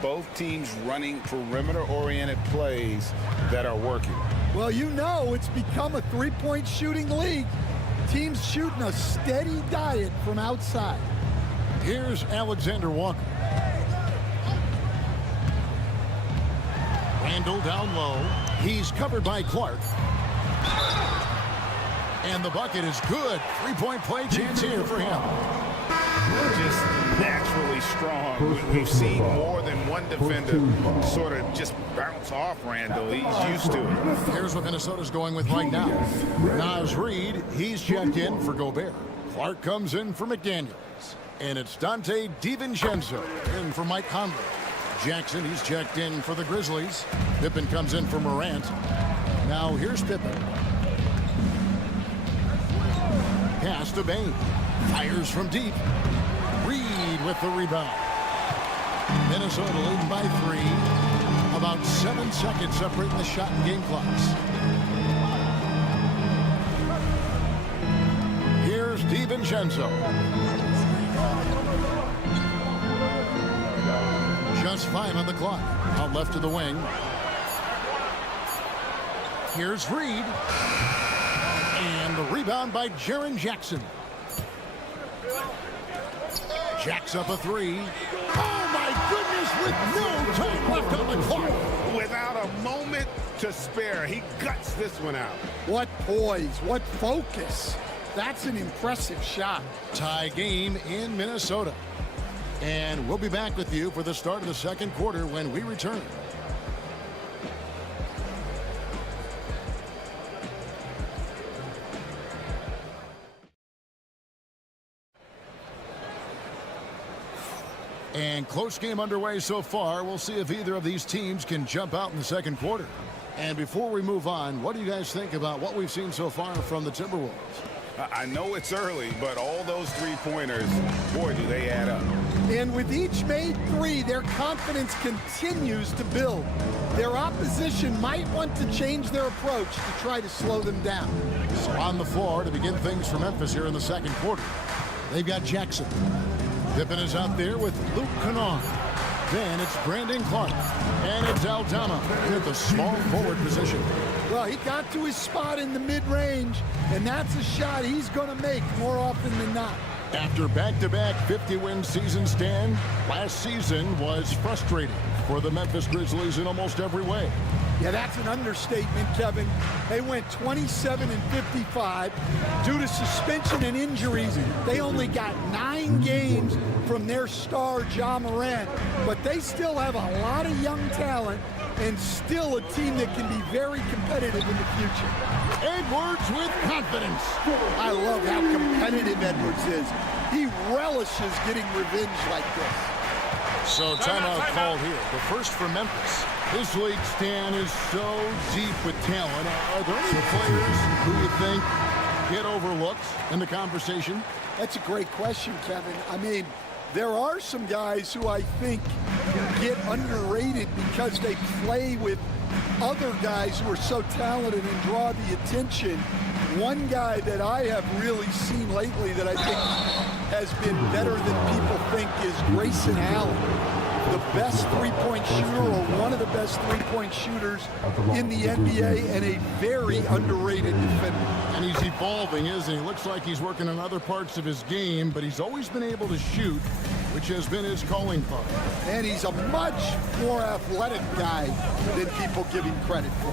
Both teams running perimeter-oriented plays that are working. Well, you know it's become a three-point shooting league. Teams shooting a steady diet from outside. Here's Alexander Walker. Randall down low. He's covered by Clark. And the bucket is good. Three-point play chance here for him. Just naturally strong. We've seen more than one defender sort of just bounce off Randall. He's used to it. Here's what Minnesota's going with right now. Naz Reid, he's checked in for Gobert. Clark comes in for McDaniels. And it's Dante DiVincenzo in for Mike Conley. Jackson, he's checked in for the Grizzlies. Pippen comes in for Morant. Now here's Pippen. Pass to Bane. Fires from deep. Reid with the rebound. Minnesota leading by 3. About 7 seconds separating the shot and game clocks. Here's DiVincenzo. Just 5 on the clock. Out left to the wing. Here's Reed. And the rebound by Jaren Jackson. Jacks up a three. Oh, my goodness, with no time left on the clock. Without a moment to spare, he guts this one out. What poise, what focus. That's an impressive shot. Tie game in Minnesota. And we'll be back with you for the start of the second quarter when we return. And close game underway so far. We'll see if either of these teams can jump out in the second quarter. And before we move on, what do you guys think about what we've seen so far from the Timberwolves? I know it's early, but all those three-pointers, boy, do they add up. And with each made three, their confidence continues to build. Their opposition might want to change their approach to try to slow them down. So on the floor to begin things for Memphis here in the second quarter. They've got Jackson. Pippen is out there with Luke Kennard. Then it's Brandon Clark. And it's Aldama with the small forward position. Well, he got to his spot in the mid-range, and that's a shot he's going to make more often than not. After back-to-back 50-win seasons, Dan, last season was frustrating for the Memphis Grizzlies in almost every way. Yeah, that's an understatement, Kevin. They went 27-55. Due to suspension and injuries, they only got 9 games from their star, Ja Morant. But they still have a lot of young talent and still a team that can be very competitive in the future. Edwards with confidence. I love how competitive Edwards is. He relishes getting revenge like this. So timeout called here. The first for Memphis. This league, Stan, is so deep with talent. Are there any players who you think get overlooked in the conversation? That's a great question, Kevin. I mean, there are some guys who I think get underrated because they play with other guys who are so talented and draw the attention. One guy that I have really seen lately that I think has been better than people think is Grayson Allen. The best three-point shooter, or one of the best three-point shooters in the NBA, and a very underrated defender. And he's evolving, isn't he? Looks like he's working on other parts of his game, but he's always been able to shoot, which has been his calling card. And he's a much more athletic guy than people give him credit for.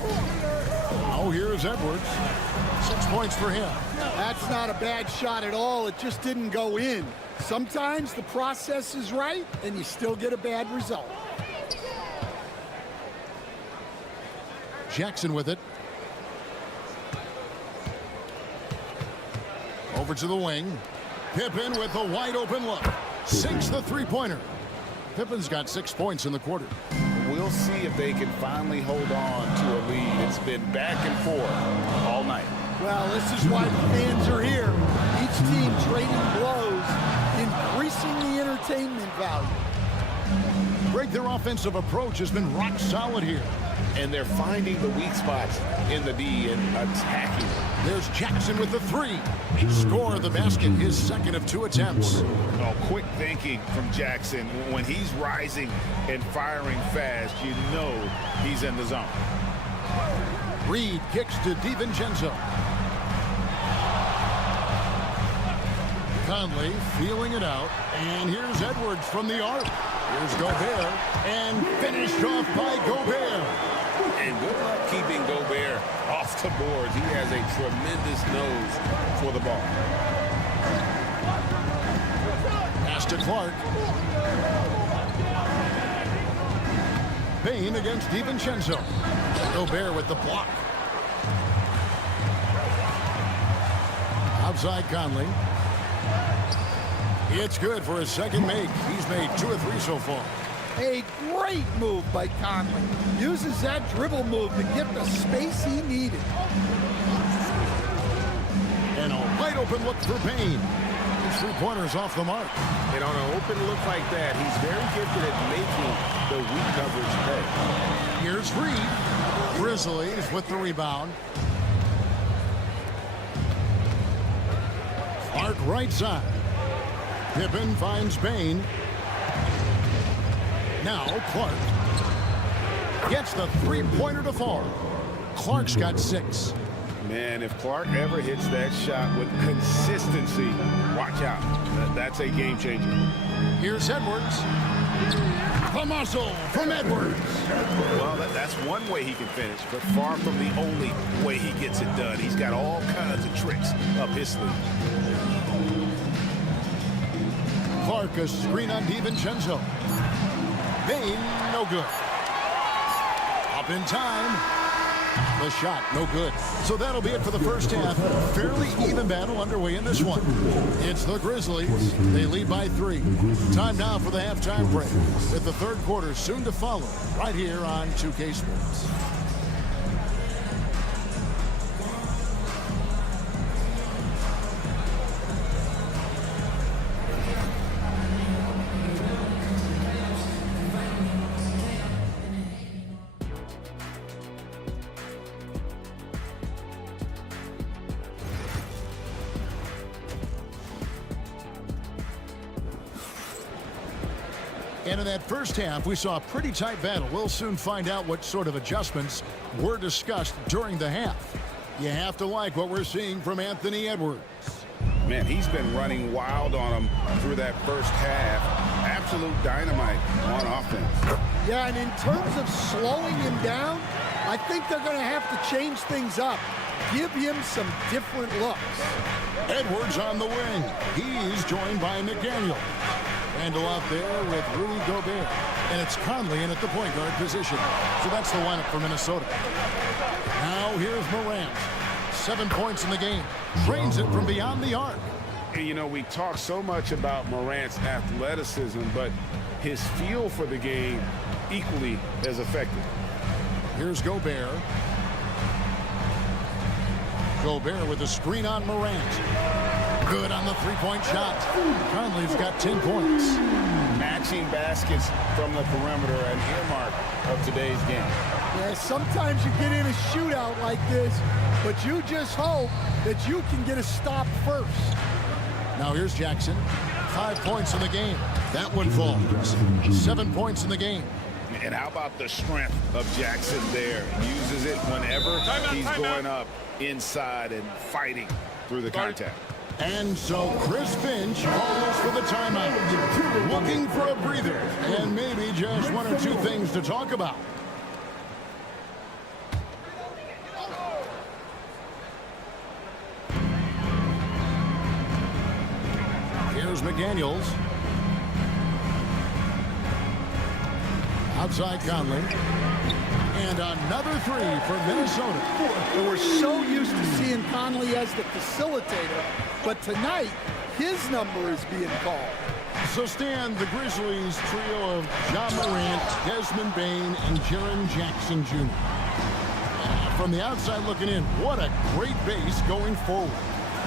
Oh, here's Edwards. 6 points for him. That's not a bad shot at all. It just didn't go in. Sometimes the process is right, and you still get a bad result. Jackson with it. Over to the wing. Pippen with a wide-open look. Sinks the three-pointer. Pippen's got 6 points in the quarter. We'll see if they can finally hold on to a lead. It's been back and forth all night. Well, this is why the fans are here. Each team trading blows, increasing the entertainment value. Greg, their offensive approach has been rock solid here. And they're finding the weak spots in the D and attacking. There's Jackson with the three. Score of the basket, his second of 2 attempts. Oh, quick thinking from Jackson. When he's rising and firing fast, you know he's in the zone. Reed kicks to DiVincenzo. Conley feeling it out. And here's Edwards from the arc. Here's Gobert. And finished off by Gobert. And good luck keeping Gobert off the boards. He has a tremendous nose for the ball. Pass to Clark. Payne against DiVincenzo. Gobert with the block. Outside Conley. It's good for his second make. He's made 2 or 3 so far. A great move by Conley. Uses that dribble move to get the space he needed. And a wide open look for Payne. His 3-pointers off the mark. And on an open look like that, he's very gifted at making the weak coverage pay. Here's Reed. Grizzlies with the rebound. Clark right side. Pippen finds Payne. Now Clark gets the 3-pointer to fall. Clark's got 6. Man, if Clark ever hits that shot with consistency, watch out. That's a game changer. Here's Edwards. The muscle from Edwards. Well, that's one way he can finish, but far from the only way he gets it done. He's got all kinds of tricks up his sleeve. Clark, a screen on DiVincenzo. Bain, no good. Up in time. The shot, no good. So that'll be it for the first half. Fairly even battle underway in this one. It's the Grizzlies. They lead by 3. Time now for the halftime break, with the third quarter soon to follow, right here on 2K Sports. And in that first half, we saw a pretty tight battle. We'll soon find out what sort of adjustments were discussed during the half. You have to like what we're seeing from Anthony Edwards. Man, he's been running wild on him through that first half. Absolute dynamite on offense. Yeah, and in terms of slowing him down, I think they're going to have to change things up. Give him some different looks. Edwards on the wing. He's joined by McDaniel. Randall out there with Rudy Gobert. And it's Conley in at the point guard position. So that's the lineup for Minnesota. Now here's Morant. 7 points in the game. Drains it from beyond the arc. And, you know, we talk so much about Morant's athleticism, but his feel for the game equally as effective. Here's Gobert. Gobert with a screen on Morant. Good on the three-point shot. Conley's got 10 points. Matching baskets from the perimeter, an earmark of today's game. Yeah, sometimes you get in a shootout like this, but you just hope that you can get a stop first. Now here's Jackson. 5 points in the game. That one falls. 7 points in the game. And how about the strength of Jackson there? Uses it whenever he's going up inside and fighting through the contact. And so Chris Finch calls for the timeout. Looking for a breather and maybe just one or two things to talk about. Here's McDaniels. Outside Conley. And another three for Minnesota. We're so used to seeing Conley as the facilitator, but tonight, his number is being called. So Stan, the Grizzlies trio of Ja Morant, Desmond Bane, and Jaren Jackson Jr. From the outside looking in, what a great base going forward.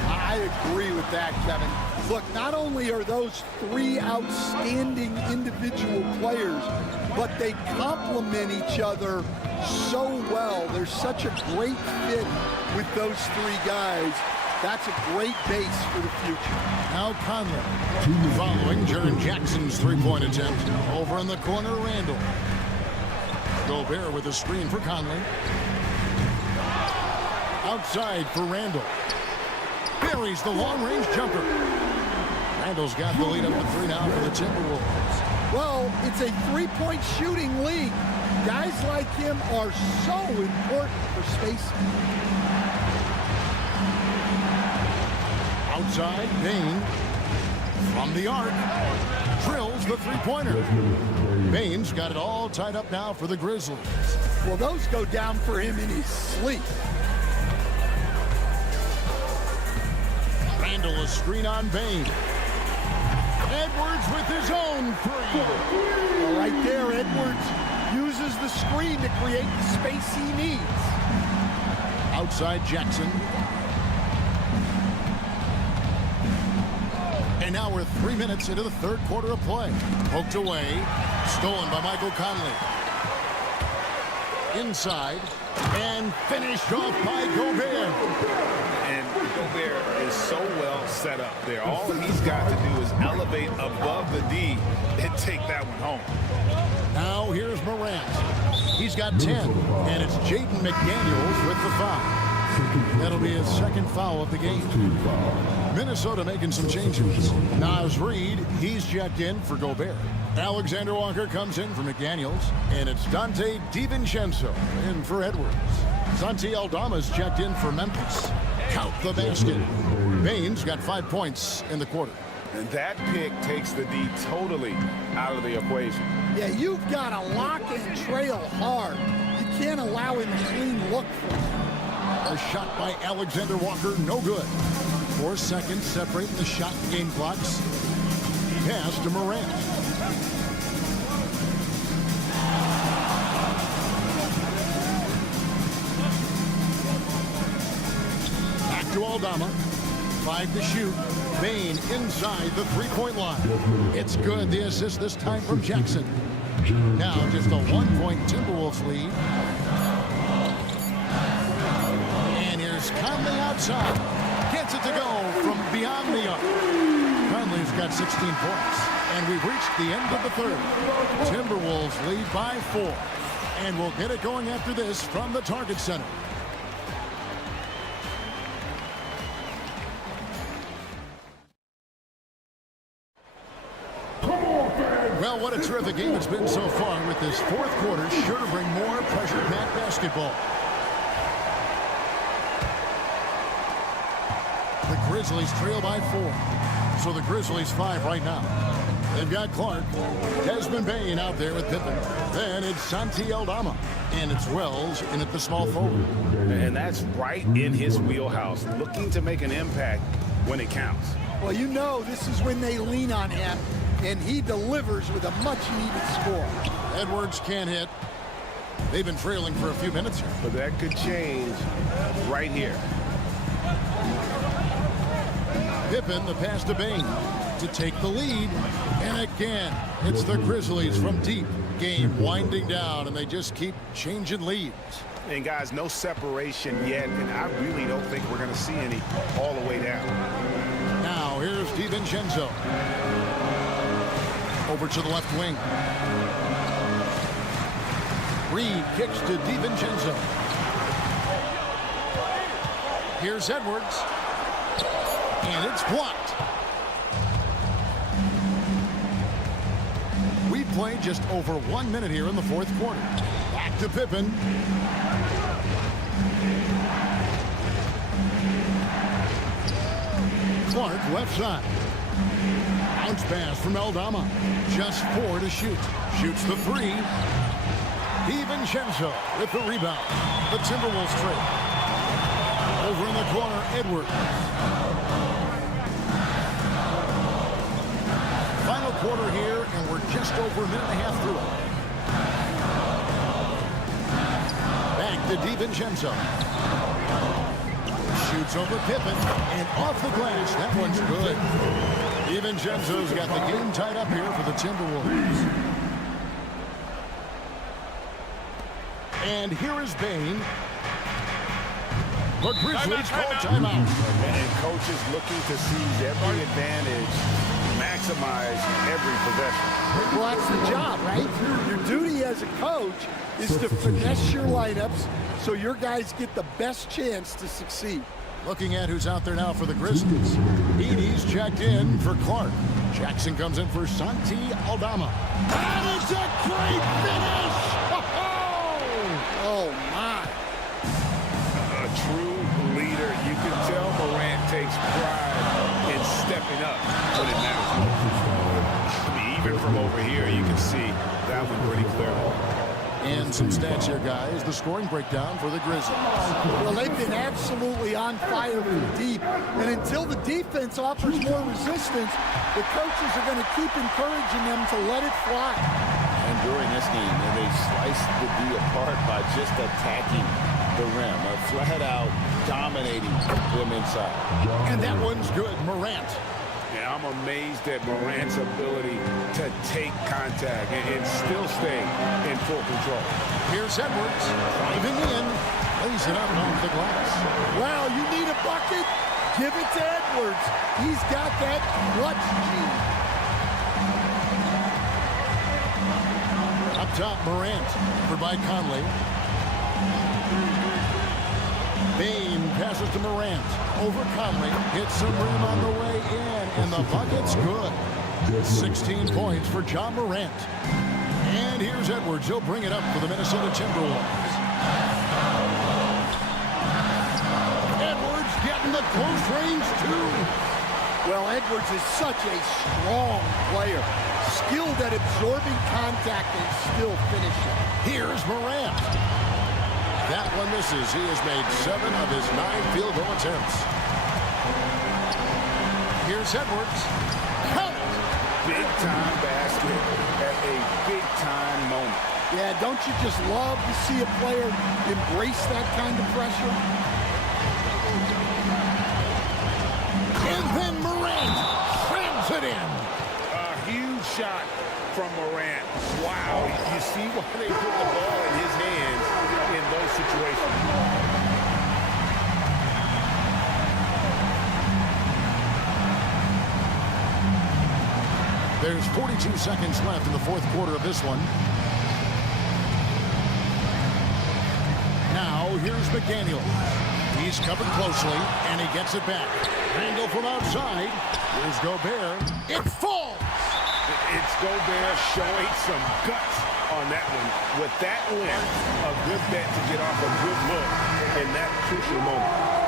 I agree with that, Kevin. Look, not only are those three outstanding individual players, but they complement each other so well. There's such a great fit with those three guys. That's a great base for the future. Now Conley following Jaren Jackson's three-point attempt. Over in the corner, Randall. Gobert with a screen for Conley. Outside for Randall. Buries the long-range jumper. Randall's got the lead up to 3 now for the Timberwolves. Well, it's a three-point shooting league. Guys like him are so important for spacing. Outside, Bane from the arc drills the three-pointer. Bane's got it all tied up now for the Grizzlies. Well, those go down for him in his sleep. Randall a screen on Bane. Edwards with his own three. Well, right there, Edwards uses the screen to create the space he needs. Outside Jackson. And now we're 3 minutes into the third quarter of play. Poked away. Stolen by Michael Conley. Inside. And finished off by Gobert. And Gobert is so well set up there. All he's got to do is elevate above the D and take that one home. Now here's Morant. He's got 10, and it's Jaden McDaniels with the foul. That'll be his second foul of the game. Minnesota making some changes. Naz Reid, he's checked in for Gobert. Alexander Walker comes in for McDaniels, and it's Dante DiVincenzo in for Edwards. Santi Aldama's checked in for Memphis. Count the basket. Baines got 5 points in the quarter. And that pick takes the D totally out of the equation. Yeah, you've got to lock and trail hard. You can't allow him a clean look for him. A shot by Alexander Walker, no good. 4 seconds separating the shot game clocks. Pass to Morant. Back to Aldama. 5 to shoot. Bane inside the three-point line. It's good. The assist this time from Jackson. Now just a 1-point Timberwolves lead. And here's Conley outside. Gets it to go from beyond the arc. Conley's got 16 points. And we've reached the end of the third. Timberwolves lead by 4. And we'll get it going after this from the Target Center. Well, what a terrific game it's been so far, with this fourth quarter sure to bring more pressure-packed basketball. The Grizzlies trail by 4. So the Grizzlies 5 right now. They've got Clark, Desmond Bane out there with Pippen. Then it's Santi Aldama. And it's Wells in at the small forward. And that's right in his wheelhouse, looking to make an impact when it counts. Well, you know this is when they lean on him, and he delivers with a much-needed score. Edwards can't hit. They've been trailing for a few minutes here. But that could change right here. Pippen, the pass to Bane to take the lead. And again, it's the Grizzlies from deep. Game winding down, and they just keep changing leads. And guys, no separation yet, and I really don't think we're going to see any all the way down. Now, here's DiVincenzo. Over to the left wing. Reid kicks to DiVincenzo. Here's Edwards. And it's blocked. We played just over 1 minute here in the fourth quarter. Back to Pippen. Clark left side. Bounce pass from Aldama. Just 4 to shoot. Shoots the 3. DiVincenzo with the rebound. The Timberwolves trail. Over in the corner, Edwards. Final quarter here, and we're just over a minute and a half through it. Back to DiVincenzo. Shoots over Pippen, and off the glass. That one's good. DiVincenzo's got the game tied up here for the Timberwolves. And here is Bane. The Grizzlies call timeout. And coach is looking to seize every advantage, maximize every possession. Well, that's the job, right? Your duty as a coach is to finesse your lineups so your guys get the best chance to succeed. Looking at who's out there now for the Grizzlies. Edie's checked in for Clark. Jackson comes in for Santi Aldama. And it's a great finish! Oh, my. A true leader. You can tell Morant takes pride in stepping up when it matters most. I mean, even from over here, you can see that one pretty clearly. And some stats here, guys. The scoring breakdown for the Grizzlies. Well, they've been absolutely on fire from deep. And until the defense offers more resistance, the coaches are going to keep encouraging them to let it fly. And during this game, they sliced the D apart by just attacking the rim. Flat out dominating them inside. And that one's good. Morant. Yeah, I'm amazed at Morant's ability to take contact and still stay in full control. Here's Edwards driving in, lays it up off the glass. Wow, you need a bucket? Give it to Edwards. He's got that clutch gene. A Up top, Morant. For by Conley. Bain passes to Morant. Over Conley. Hits some rim on the way in. And the bucket's good. 16 points for Ja Morant. And here's Edwards. He'll bring it up for the Minnesota Timberwolves. Edwards getting the close range, too. Well, Edwards is such a strong player. Skilled at absorbing contact and still finishing. Here's Morant. That one misses. He has made 7 of his 9 field goal attempts. Here's Edwards. Count it. Big-time basket at a big-time moment. Yeah, don't you just love to see a player embrace that kind of pressure? And then Morant slams it in. A huge shot from Morant. Wow, you see why they put the ball in his hands in those situations. There's 42 seconds left in the fourth quarter of this one. Now, here's McDaniel. He's covered closely, and he gets it back. Angle from outside. Here's Gobert. It falls! It's Gobert showing some guts on that one. With that win, a good bet to get off a good look in that crucial moment.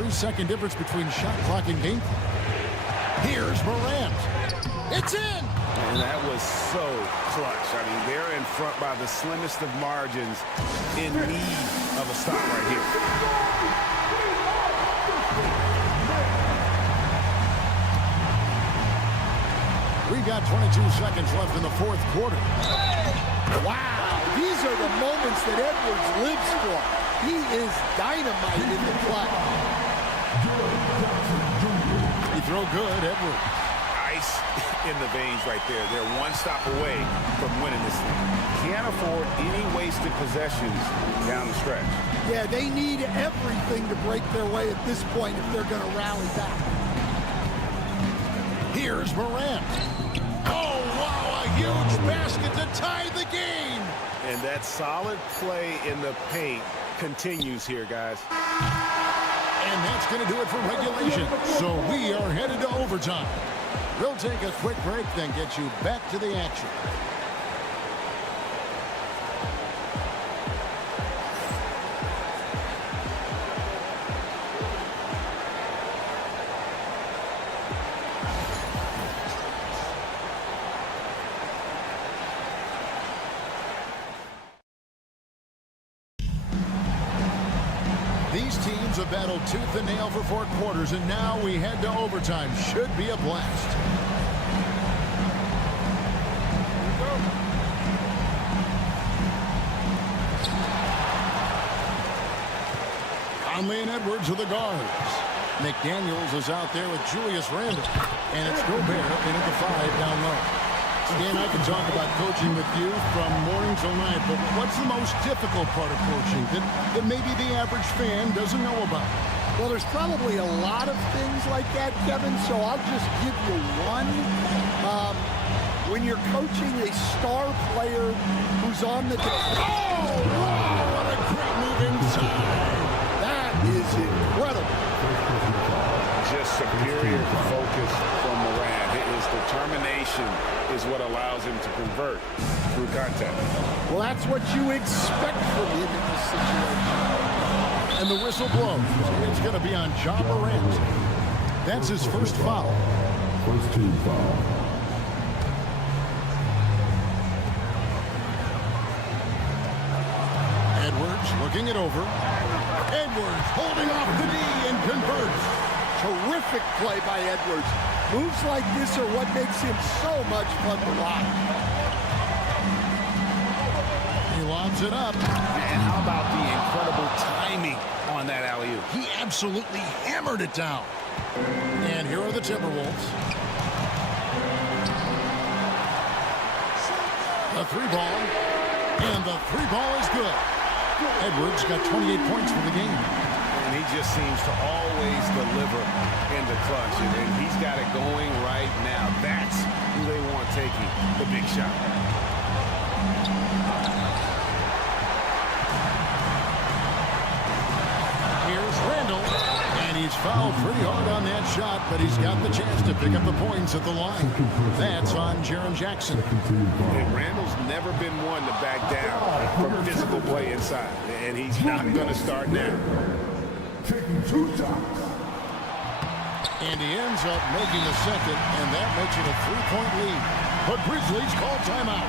3-second difference between shot clock and game clock. Here's Morant. It's in! And that was so clutch. I mean, they're in front by the slimmest of margins, in need of a stop right here. We've got 22 seconds left in the fourth quarter. Wow, these are the moments that Edwards lives for. He is dynamite in the play. He throw good, Edwards. Ice in the veins right there. They're one stop away from winning this thing. Can't afford any wasted possessions down the stretch. Yeah, they need everything to break their way at this point if they're going to rally back. Here's Morant. Oh, wow, a huge basket to tie the game. And that solid play in the paint continues here, guys. And that's going to do it for regulation. So we are headed to overtime. We'll take a quick break, then get you back to the action. These teams have battled tooth and nail for 4 quarters, and now we head to overtime. Should be a blast. Conley and Edwards are the guards. McDaniels is out there with Julius Randle. And it's Gobert in at the 5 down low. Dan, I can talk about coaching with you from morning till night, but what's the most difficult part of coaching that maybe the average fan doesn't know about? Well, there's probably a lot of things like that, Kevin, so I'll just give you one. When you're coaching a star player who's on the... Oh, wow, what a great move inside. That is incredible. Just superior focus from Morant. His determination is what allows him to convert through contact. Well, that's what you expect from him in this situation. And the whistle blows. It's going to be on Ja Morant. That's his first foul. First team foul. Edwards looking it over. Edwards holding off the knee and converts. Terrific play by Edwards. Moves like this are what makes him so much fun to watch. He lobs it up. And how about the incredible timing on that alley-oop? He absolutely hammered it down. And here are the Timberwolves. The 3-ball. And the 3-ball is good. Edwards got 28 points for the game. and he just seems to always deliver in the clutch, and he's got it going right now. That's who they want taking the big shot. Here's Randall, and he's fouled pretty hard on that shot, but he's got the chance to pick up the points at the line. That's on Jaren Jackson. And Randall's never been one to back down from physical play inside, and he's not going to start now. Taking 2 shots. And he ends up making the second, and that makes it a 3-point lead. But Grizzlies call timeout.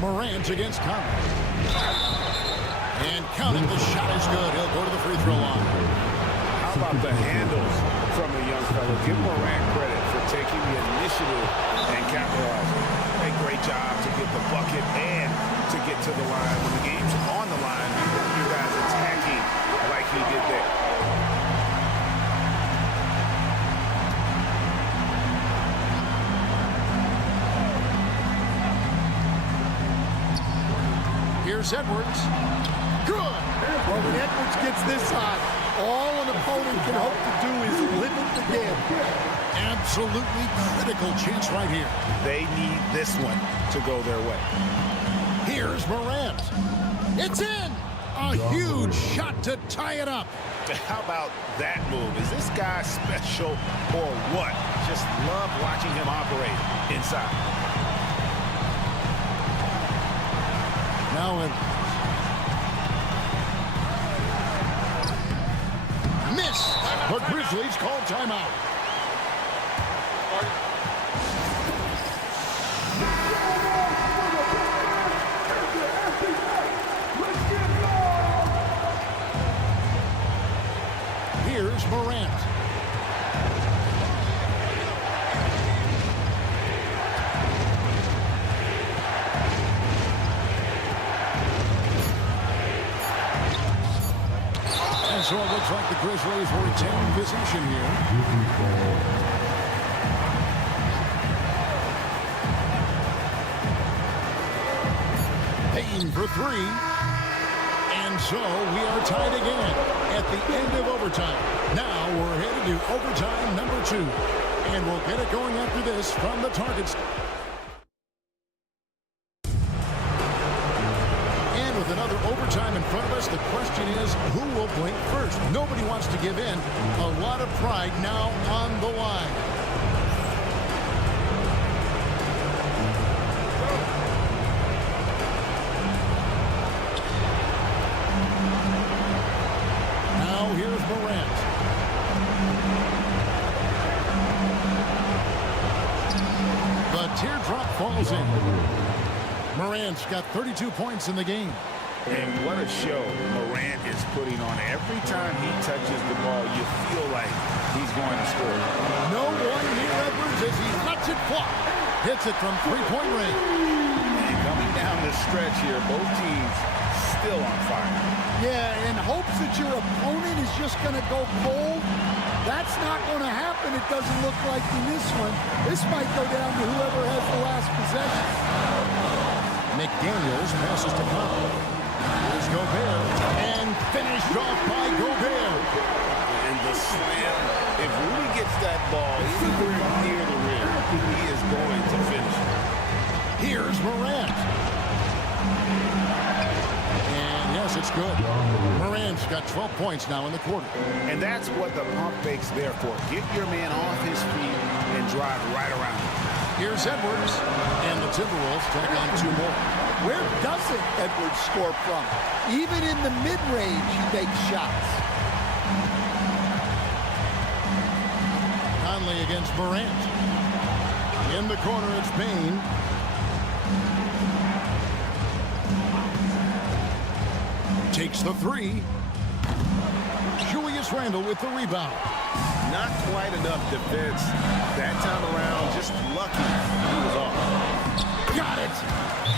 Morant against Conley. And counting, the shot is good. He'll go to the free throw line. How about the handles from the young fellow? Give Morant credit for taking the initiative and capitalizing. A great job to get the bucket and to get to the line. When the game's on the line, you guys attacking like he did there. Here's Edwards. Good. Well, when Edwards gets this hot, all an opponent can hope to do is limit the game. Absolutely critical chance right here. They need this one to go their way. Here's Morant. It's in. A huge shot to tie it up. How about that move? Is this guy special or what? Just love watching him operate inside. Now in. Miss. The Grizzlies call timeout. Here's Morant. And so it looks like the Grizzlies will retain possession here. Payton for 3. And so we are tied again at the end of overtime. Now we're headed to overtime number 2. And we'll get it going after this from the targets. And with another overtime in front of us, the question is, who will blink first? Nobody wants to give in. A lot of pride now on the line. Here's Morant. The teardrop falls in. Morant's got 32 points in the game. And what a show Morant is putting on. Every time he touches the ball, you feel like he's going to score. No one near Edwards as he lets it fly. Hits it from three-point range. And coming down the stretch here, both teams still on fire. Yeah, in hopes that your opponent is just going to go cold. That's not going to happen, it doesn't look like in this one. This might go down to whoever has the last possession. McDaniels passes to Conley. Here's Gobert. And finished off by Gobert. And the slam. If Rudy gets that ball anywhere near the rim, he is going to finish it. Here's Morant. Yes, it's good. Morant's got 12 points now in the quarter. And that's what the pump fake's there for. Get your man off his feet and drive right around him. Here's Edwards. And the Timberwolves tack on 2 more. Where doesn't Edwards score from? Even in the mid-range, he makes shots. Conley against Morant. In the corner, it's Payne. Takes the 3. Julius Randle with the rebound. Not quite enough defense that time around. Just lucky he was off. Got it.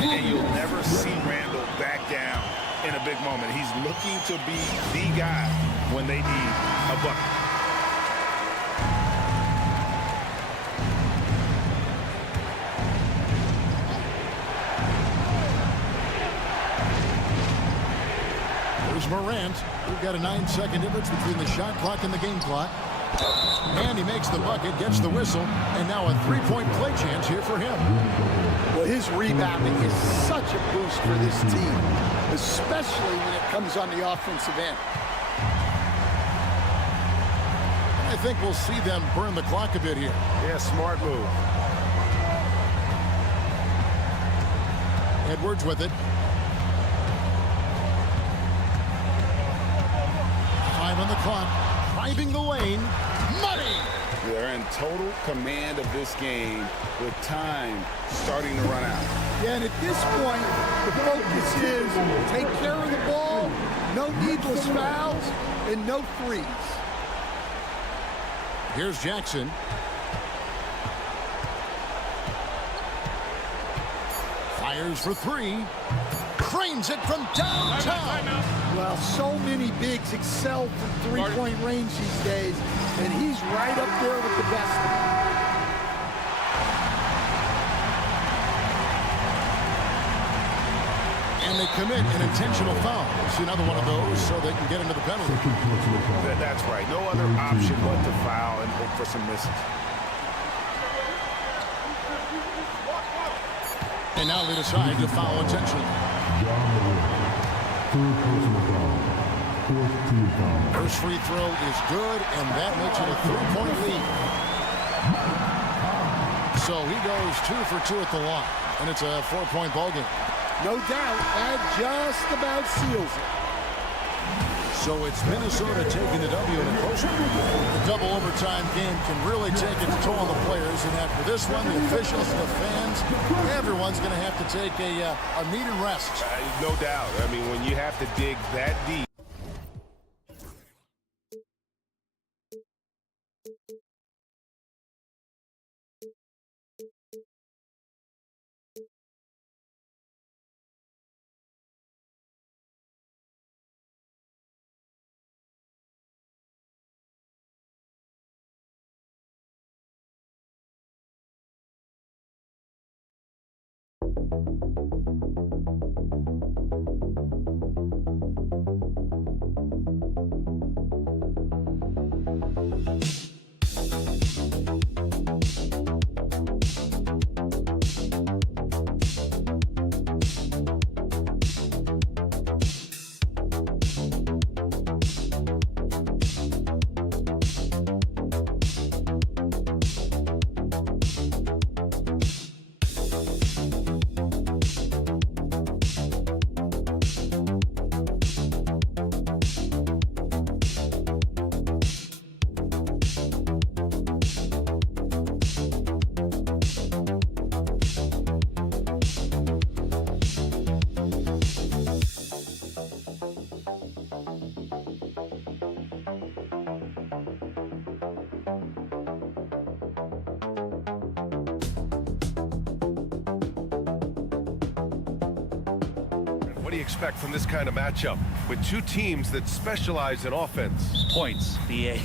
And you'll never see Randle back down in a big moment. He's looking to be the guy when they need a bucket. Here's Morant. We've got a 9-second difference between the shot clock and the game clock. And he makes the bucket, gets the whistle, and now a three-point play chance here for him. Well, his rebounding is such a boost for this team, especially when it comes on the offensive end. I think we'll see them burn the clock a bit here. Yeah, smart move. Edwards with it. 5 on the clock. Driving the lane. Money! They're in total command of this game with time starting to run out. Yeah, and at this point, the focus is take care of the ball, no needless fouls, and no threes. Here's Jackson. Fires for 3. Cranes it from downtown. Well, so many bigs excel from three-point range these days, and he's right up there with the best. And they commit an intentional foul. It's another one of those so they can get into the penalty. That's right. No other option but to foul and hope for some misses. And now they decide to foul intentionally. First free throw is good, and that makes it a 3-point lead. So he goes 2 for 2 at the line, and it's a 4-point ball game. No doubt, that just about seals it. So it's Minnesota taking the W in a close one. The double overtime game can really take its toll on the players, and after this one, the officials, the fans, everyone's going to have to take a needed rest. No doubt. I mean, when you have to dig that deep. What do you expect from this kind of matchup with two teams that specialize in offense? Points, BA,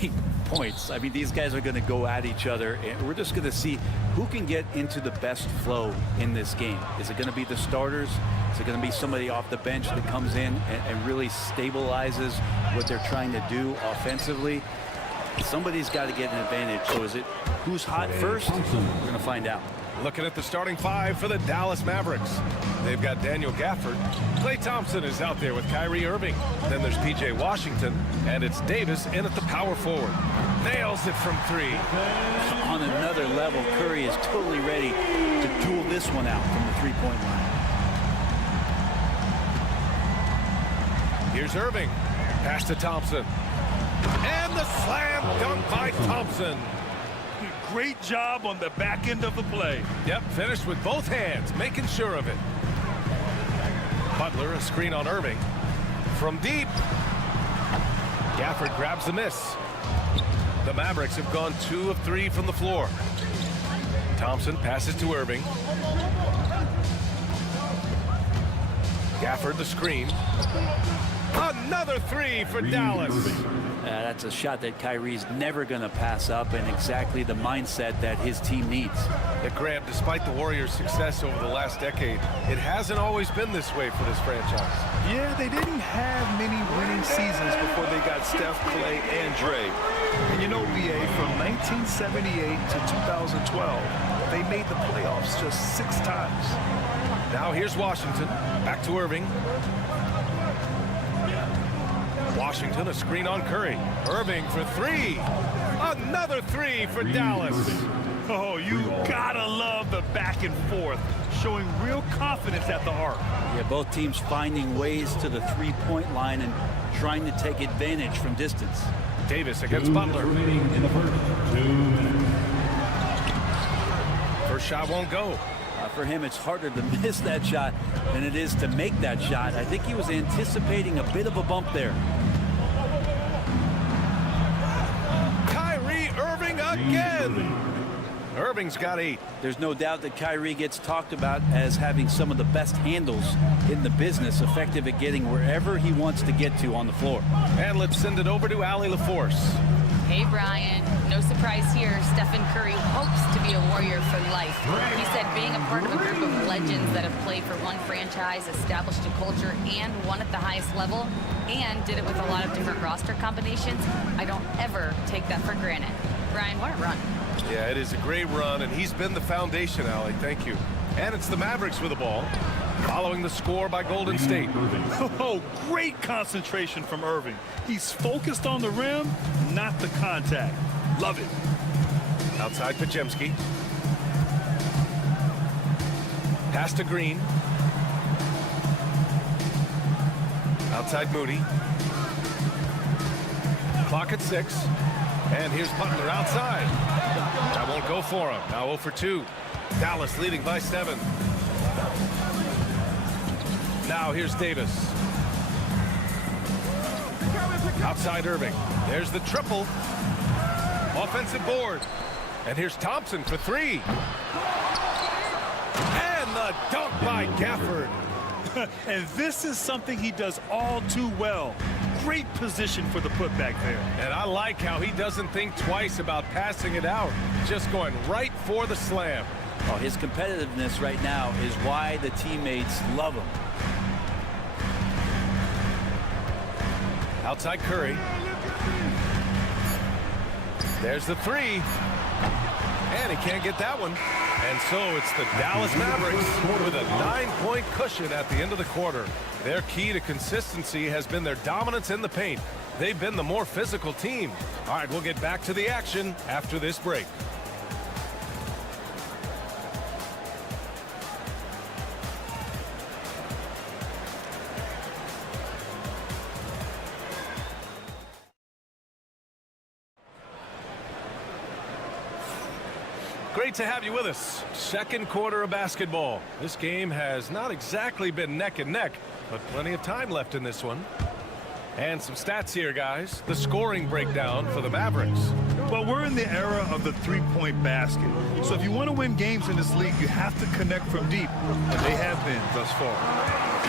points. I mean, these guys are going to go at each other, and we're just going to see who can get into the best flow in this game. Is it going to be the starters? Is it going to be somebody off the bench that comes in and really stabilizes what they're trying to do offensively? Somebody's got to get an advantage. So is it who's hot first? We're going to find out. Looking at the starting 5 for the Dallas Mavericks. They've got Daniel Gafford. Klay Thompson is out there with Kyrie Irving. Then there's P.J. Washington, and it's Davis in at the power forward. Nails it from 3. On another level, Curry is totally ready to duel this one out from the three-point line. Here's Irving. Pass to Thompson. And the slam dunk by Thompson. Great job on the back end of the play. Yep, finished with both hands, making sure of it. Butler, a screen on Irving. From deep. Gafford grabs the miss. The Mavericks have gone 2 of 3 from the floor. Thompson passes to Irving. Gafford the screen. Another three for Dallas. That's a shot that Kyrie's never going to pass up, and exactly the mindset that his team needs. Graham, despite the Warriors' success over the last decade, it hasn't always been this way for this franchise. Yeah, they didn't have many winning seasons before they got Steph, Clay, and Dre. And you know, BA, from 1978 to 2012, they made the playoffs just 6 times. Now here's Washington. Back to Irving. Washington, a screen on Curry. Irving for 3. Another 3 for Dallas. Oh, you gotta love the back and forth, showing real confidence at the arc. Yeah, both teams finding ways to the three-point line and trying to take advantage from distance. Davis against Butler. In the first 2 minutes. First shot won't go. For him, it's harder to miss that shot than it is to make that shot. I think he was anticipating a bit of a bump there. Kyrie Irving again. Irving's got 8. There's no doubt that Kyrie gets talked about as having some of the best handles in the business, effective at getting wherever he wants to get to on the floor. And let's send it over to Allie LaForce. Hey, Brian. No surprise here. Stephen Curry hopes to be a Warrior for life. He said being a part of a group of legends that have played for one franchise, established a culture, and won at the highest level, and did it with a lot of different roster combinations, I don't ever take that for granted. Brian, what a run. Yeah, it is a great run, and he's been the foundation, Allie. Thank you. And it's the Mavericks with the ball, following the score by Golden State. Oh, great concentration from Irving. He's focused on the rim, not the contact. Love it. Outside Pajemski. Pass to Green. Outside Moody. Clock at 6. And here's Butler outside. That won't go for him. Now 0 for 2. Dallas leading by 7. Now here's Davis. Outside Irving. There's the triple. Offensive board. And here's Thompson for 3. And the dunk by Gafford. And this is something he does all too well. Great position for the putback there. And I like how he doesn't think twice about passing it out. Just going right for the slam. Oh, his competitiveness right now is why the teammates love him. Outside Curry. There's the 3. And he can't get that one. And so it's the Dallas Mavericks with a 9-point cushion at the end of the quarter. Their key to consistency has been their dominance in the paint. They've been the more physical team. All right, we'll get back to the action after this break. Great to have you with us. Second quarter of basketball. This game has not exactly been neck and neck, but plenty of time left in this one. And some stats here, guys. The scoring breakdown for the Mavericks. Well, we're in the era of the three-point basket. So if you want to win games in this league, you have to connect from deep. And they have been thus far.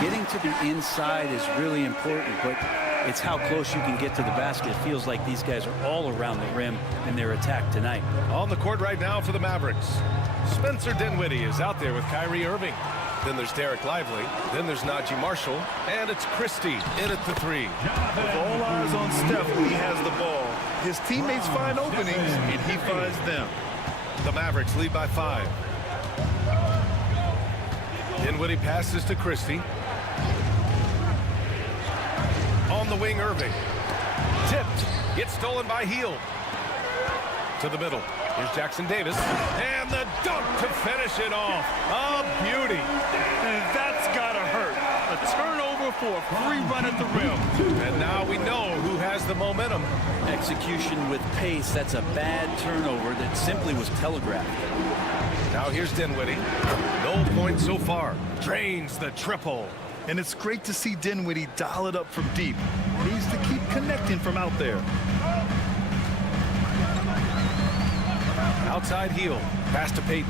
Getting to the inside is really important, but it's how close you can get to the basket. It feels like these guys are all around the rim in their attack tonight. On the court right now for the Mavericks, Spencer Dinwiddie is out there with Kyrie Irving. Then there's Derek Lively. Then there's Najee Marshall. And it's Christie in at the 3. With all eyes on Steph when he has the ball, his teammates find openings, and he finds them. The Mavericks lead by 5. Dinwiddie passes to Christie. On the wing, Irving. Tipped. Gets stolen by Hield. To the middle. Here's Jackson Davis. And the dunk to finish it off. A beauty. And that's got to hurt. A turnover for a free run at the rim. And now we know who has the momentum. Execution with pace. That's a bad turnover that simply was telegraphed. Now here's Dinwiddie. No points so far. Drains the triple. And it's great to see Dinwiddie dial it up from deep. Needs to keep connecting from out there. Outside Hield. Pass to Payton.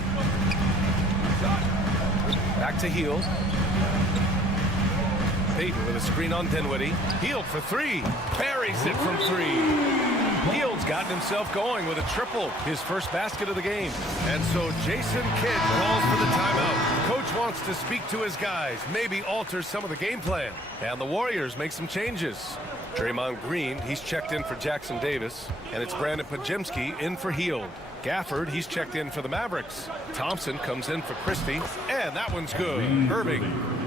Back to Hield. Payton with a screen on Dinwiddie. Hield for three. Buries it from three. Hield's gotten himself going with a triple, his first basket of the game. And so Jason Kidd calls for the timeout. Coach wants to speak to his guys, maybe alter some of the game plan. And the Warriors make some changes. Draymond Green, he's checked in for Jackson Davis. And it's Brandon Pajemski in for Hield. Gafford, he's checked in for the Mavericks. Thompson comes in for Christie, and that one's good. Irving.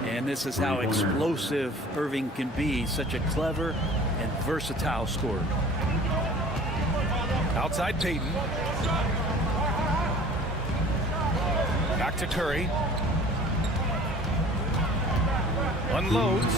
And this is how explosive Irving can be. Such a clever and versatile scorer. Outside Payton. Back to Curry. Unloads.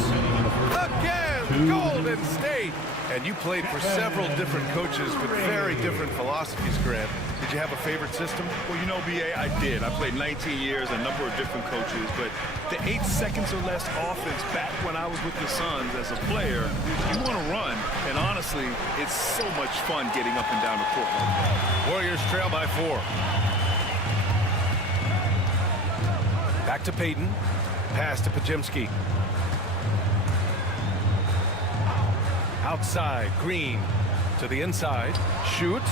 Again, Golden State. And you played for several different coaches with very different philosophies, Grant. Did you have a favorite system? Well, you know, B.A., I did. I played 19 years, a number of different coaches, but the 8 seconds or less offense back when I was with the Suns as a player, you want to run, and honestly, it's so much fun getting up and down the court like that. Warriors trail by 4. Back to Payton. Pass to Pajemski. Outside, Green to the inside. Shoots.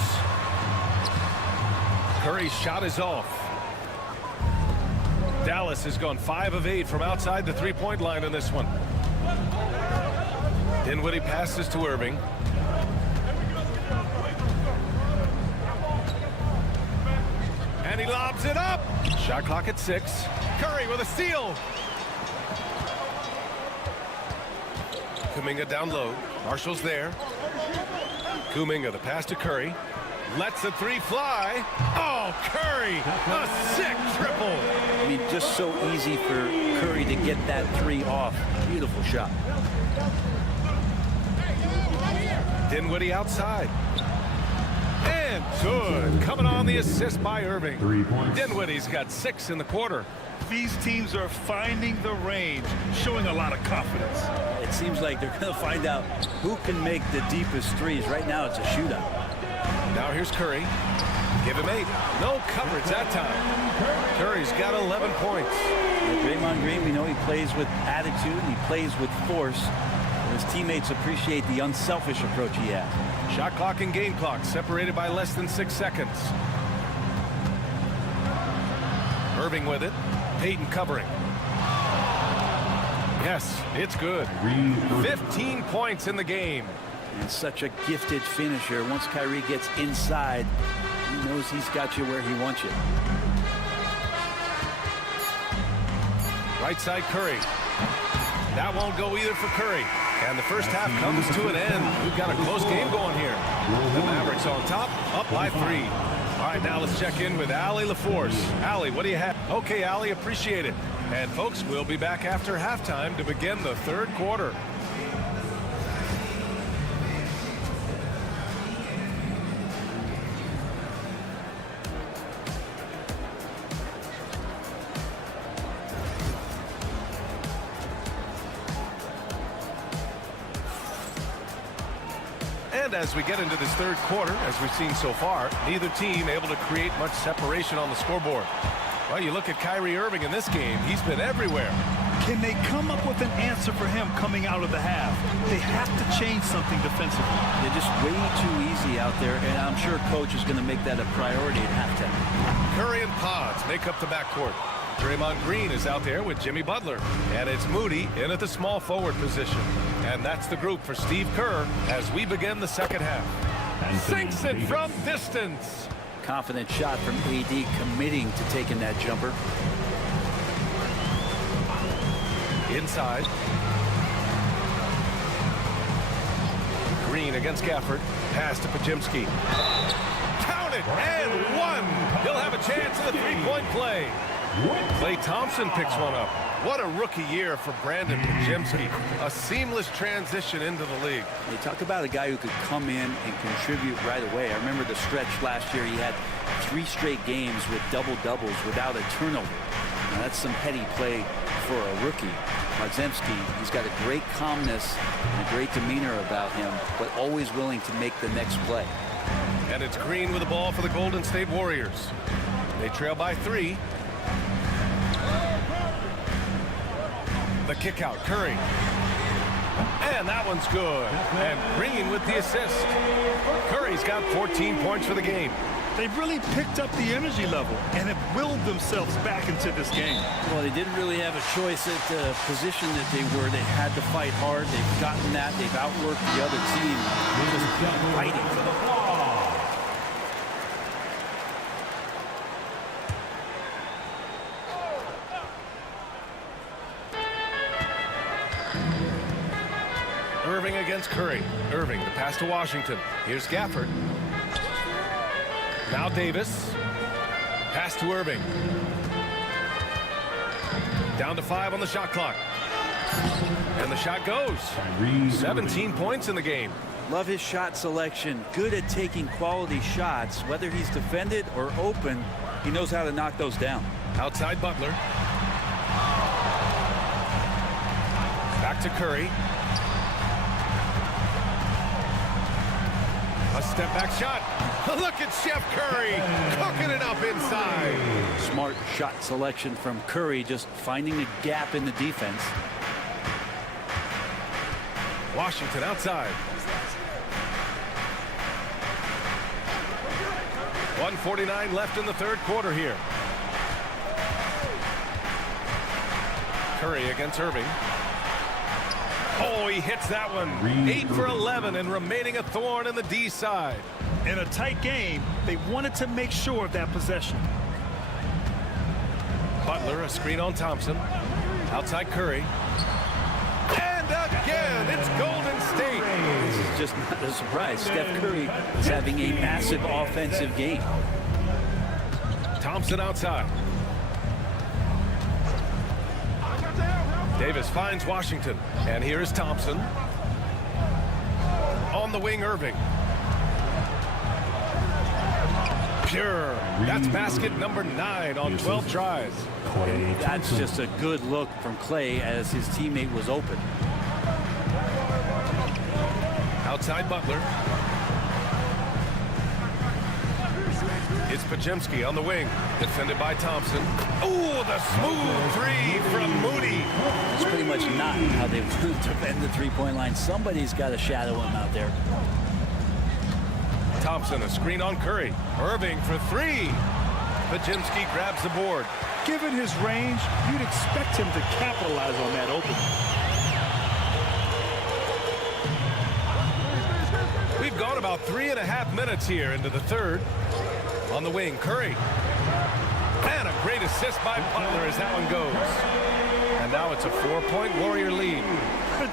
Curry's shot is off. Dallas has gone 5 of 8 from outside the three-point line in this one. Dinwiddie passes to Irving. And he lobs it up. Shot clock at 6. Curry with a steal. Kuminga down low. Marshall's there. Kuminga, the pass to Curry. Lets the three fly. Oh, Curry, a sick triple. I mean, just so easy for Curry to get that 3 off. Beautiful shot. Dinwiddie outside. And good. Coming on the assist by Irving. Dinwiddie's got 6 in the quarter. These teams are finding the range, showing a lot of confidence. It seems like they're going to find out who can make the deepest threes. Right now, it's a shootout. Now here's Curry. Give him 8. No coverage that time. Curry's got 11 points. Draymond Green, we know he plays with attitude. He plays with force. And his teammates appreciate the unselfish approach he has. Shot clock and game clock separated by less than 6 seconds. Irving with it. Payton covering. Yes, it's good. 15 points in the game. And such a gifted finisher. Once Kyrie gets inside, he knows he's got you where he wants you. Right side Curry. That won't go either for Curry. And the first half comes to an end. We've got a close game going here. The Mavericks on top, up by 3. All right, now let's check in with Allie LaForce. Allie, what do you have? Okay, Allie, appreciate it. And folks, we'll be back after halftime to begin the third quarter. And as we get into this third quarter, as we've seen so far, neither team able to create much separation on the scoreboard. Well, you look at Kyrie Irving in this game, he's been everywhere. Can they come up with an answer for him coming out of the half? They have to change something defensively. They're just way too easy out there, and I'm sure coach is going to make that a priority at halftime. Curry and Pods make up the backcourt. Draymond Green is out there with Jimmy Butler. And it's Moody in at the small forward position. And that's the group for Steve Kerr as we begin the second half. Sinks it from distance. Confident shot from AD, committing to taking that jumper. Inside. Green against Gafford. Pass to Pajemski. Count it and 1. He'll have a chance at the three-point play. Klay Thompson picks one up. What a rookie year for Brandon Pajemski. A seamless transition into the league. They talk about a guy who could come in and contribute right away. I remember the stretch last year. He had 3 straight games with double-doubles without a turnover. Now, that's some heady play for a rookie. Pajemski, he's got a great calmness and a great demeanor about him, but always willing to make the next play. And it's Green with the ball for the Golden State Warriors. They trail by 3. The kick out, Curry. And that one's good. And Green with the assist. Curry's got 14 points for the game. They've really picked up the energy level and have willed themselves back into this game. Well, they didn't really have a choice at the position that they were. They had to fight hard. They've gotten that. They've outworked the other team. They're just fighting for the ball. Irving against Curry. Irving, the pass to Washington. Here's Gafford. Now Davis. Pass to Irving. Down to 5 on the shot clock. And the shot goes. 17 points in the game. Love his shot selection. Good at taking quality shots. Whether he's defended or open, he knows how to knock those down. Outside Butler. Back to Curry. A step back shot. Look at Chef Curry cooking it up inside. Smart shot selection from Curry, just finding a gap in the defense. Washington outside. 1:49 left in the third quarter here. Curry against Irving. Oh, he hits that one. 8 for 11 and remaining a thorn in the D side. In a tight game, they wanted to make sure of that possession. Butler, a screen on Thompson. Outside Curry. And again, it's Golden State. This is just not a surprise. Steph Curry is having a massive offensive game. Thompson outside. Davis finds Washington. And here is Thompson. On the wing, Irving. Pure. That's basket number 9 on 12 tries. That's just a good look from Clay as his teammate was open. Outside Butler. It's Podziemski on the wing. Defended by Thompson. Oh, the smooth 3 from Moody. It's pretty much not how they want to defend the three-point line. Somebody's got to shadow him out there. Thompson, a screen on Curry. Irving for 3. Podziemski grabs the board. Given his range, you'd expect him to capitalize on that opening. We've gone about 3.5 minutes here into the third. On the wing, Curry. And a great assist by Butler as that one goes. And now it's a 4-point Warrior lead.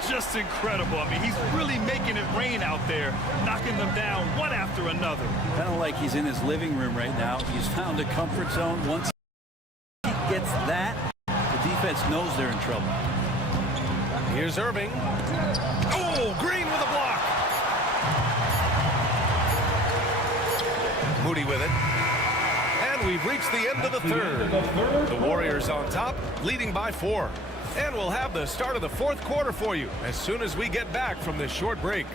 Just incredible. I mean, he's really making it rain out there, knocking them down one after another. Kind of like he's in his living room right now. He's found a comfort zone. Once he gets that, the defense knows they're in trouble. Here's Irving. Oh, Green with a block. Moody with it. And we've reached the end of the third. The Warriors on top, leading by 4. And we'll have the start of the fourth quarter for you as soon as we get back from this short break.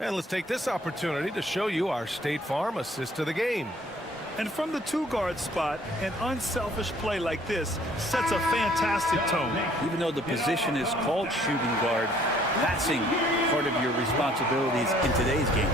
And let's take this opportunity to show you our State Farm assist to the game. And from the 2-guard spot, an unselfish play like this sets a fantastic tone. Even though the position is called shooting guard, passing part of your responsibilities in today's game.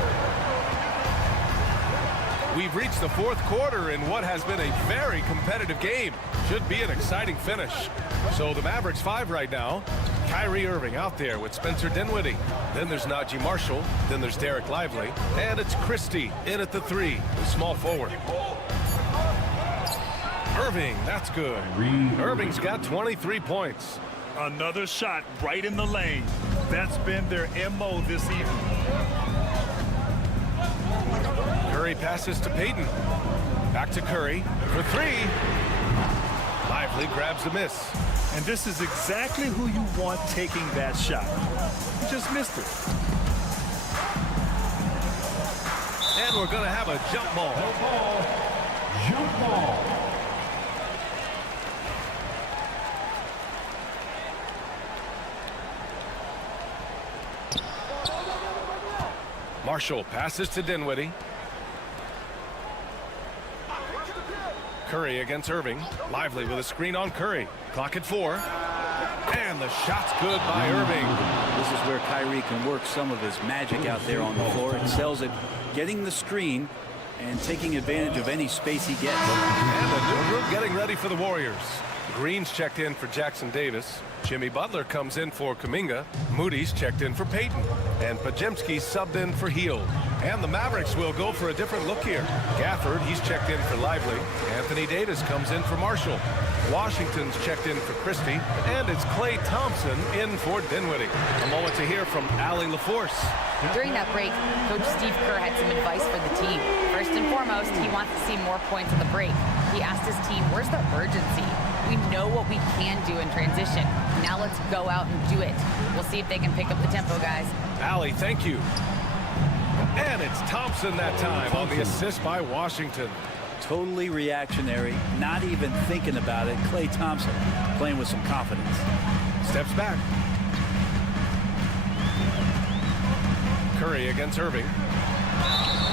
We've reached the fourth quarter in what has been a very competitive game. Should be an exciting finish. So the Mavericks 5 right now. Kyrie Irving out there with Spencer Dinwiddie. Then there's Najee Marshall. Then there's Derek Lively. And it's Christie in at the 3, the small forward. Irving, that's good. Irving's got 23 points. Another shot right in the lane. That's been their MO this evening. Curry passes to Payton. Back to Curry for 3. Lively grabs the miss. And this is exactly who you want taking that shot. He just missed it. And we're going to have a jump ball. Jump ball. Marshall passes to Dinwiddie. Curry against Irving. Lively with a screen on Curry. Clock at 4. And the shot's good by Irving. This is where Kyrie can work some of his magic out there on the floor. Excels at getting the screen and taking advantage of any space he gets. And a new group getting ready for the Warriors. Green's checked in for Jackson Davis. Jimmy Butler comes in for Kuminga. Moody's checked in for Payton. And Pajemski subbed in for Hield. And the Mavericks will go for a different look here. Gafford, he's checked in for Lively. Anthony Davis comes in for Marshall. Washington's checked in for Christie. And it's Klay Thompson in for Dinwiddie. A moment to hear from Allie LaForce. During that break, Coach Steve Kerr had some advice for the team. First and foremost, he wants to see more points on the break. He asked his team, where's the urgency? We know what we can do in transition. Now let's go out and do it. We'll see if they can pick up the tempo, guys. Allie, thank you. And it's Thompson that time on the assist by Washington. Totally reactionary, not even thinking about it. Klay Thompson playing with some confidence. Steps back. Curry against Irving.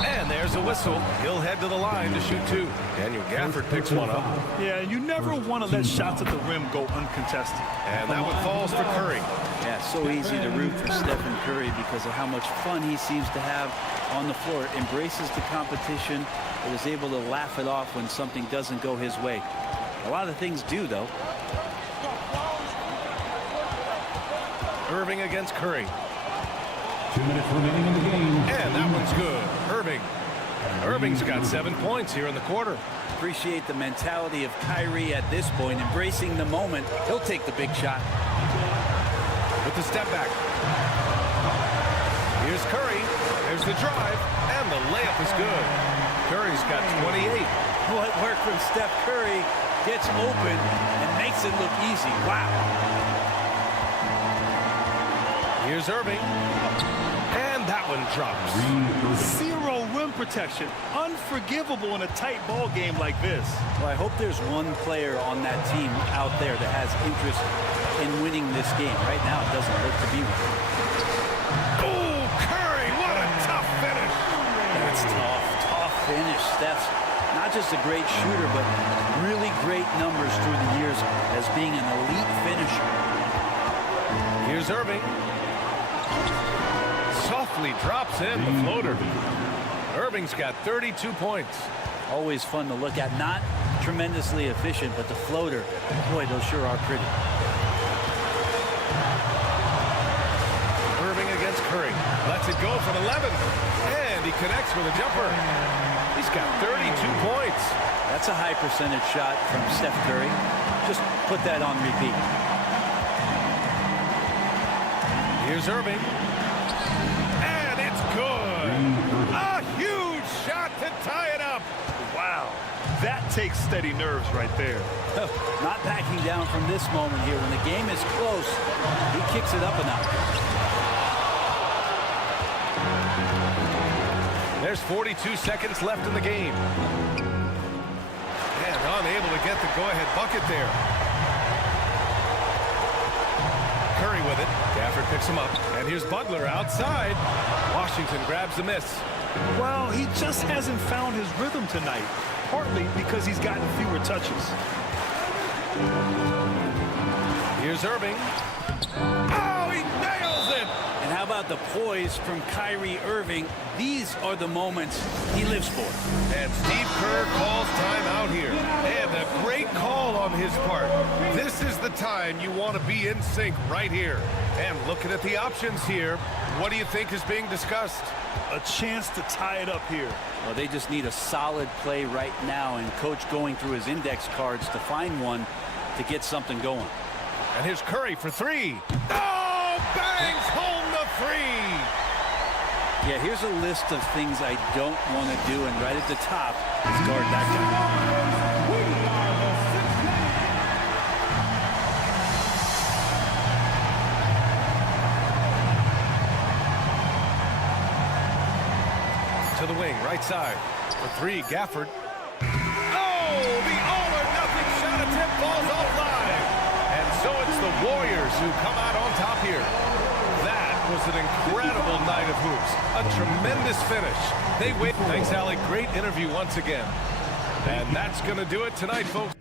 And there's a whistle. He'll head to the line to shoot 2. Daniel Gafford picks one up. Yeah, you never want to let shots at the rim go uncontested. And that one falls for Curry. Yeah, so easy to root for Stephen Curry because of how much fun he seems to have on the floor. Embraces the competition and is able to laugh it off when something doesn't go his way. A lot of things do, though. Irving against Curry. 2 minutes remaining in the game. And that one's good. Irving's got 7 points here in the quarter. Appreciate the mentality of Kyrie at this point, embracing the moment. He'll take the big shot. With the step back. Here's Curry. There's the drive. And the layup is good. Curry's got 28. What work from Steph Curry gets open and makes it look easy. Wow. Here's Irving. And that one drops. Zero rim protection. Unforgivable in a tight ball game like this. Well, I hope there's one player on that team out there that has interest in winning this game. Right now, it doesn't look to be one. Oh, Curry, what a tough finish. That's tough. Tough finish. Steph's not just a great shooter, but really great numbers through the years as being an elite finisher. Here's Irving. Softly drops in the floater. Irving's got 32 points. Always fun to look at. Not tremendously efficient, but the floater, boy, those sure are pretty. Irving against Curry. Lets it go from 11. And he connects with a jumper. He's got 32 points. That's a high percentage shot from Steph Curry. Just put that on repeat. Here's Irving. And it's good. A huge shot to tie it up. Wow. That takes steady nerves right there. Not backing down from this moment here. When the game is close, he kicks it up a notch. There's 42 seconds left in the game. And unable to get the go-ahead bucket there. Curry with it. Gafford picks him up. And here's Butler outside. Washington grabs the miss. Well, he just hasn't found his rhythm tonight. Partly because he's gotten fewer touches. Here's Irving. Oh, he nails it! And how about the poise from Kyrie Irving? These are the moments he lives for. And Steve Kerr calls time out here. And a great call on his part. This is the time you want to be in sync right here. And looking at the options here, what do you think is being discussed? A chance to tie it up here. Well, they just need a solid play right now, and Coach going through his index cards to find one to get something going. And here's Curry for 3. Oh, bangs home the 3. Yeah, here's a list of things I don't want to do, and right at the top is guard that guy. To the wing, right side. For 3, Gafford. Oh, the all-or-nothing shot attempt falls offline. And so it's the Warriors who come out on top here. That was an incredible night of hoops. A tremendous finish. They win. Thanks, Allie. Great interview once again. And that's going to do it tonight, folks.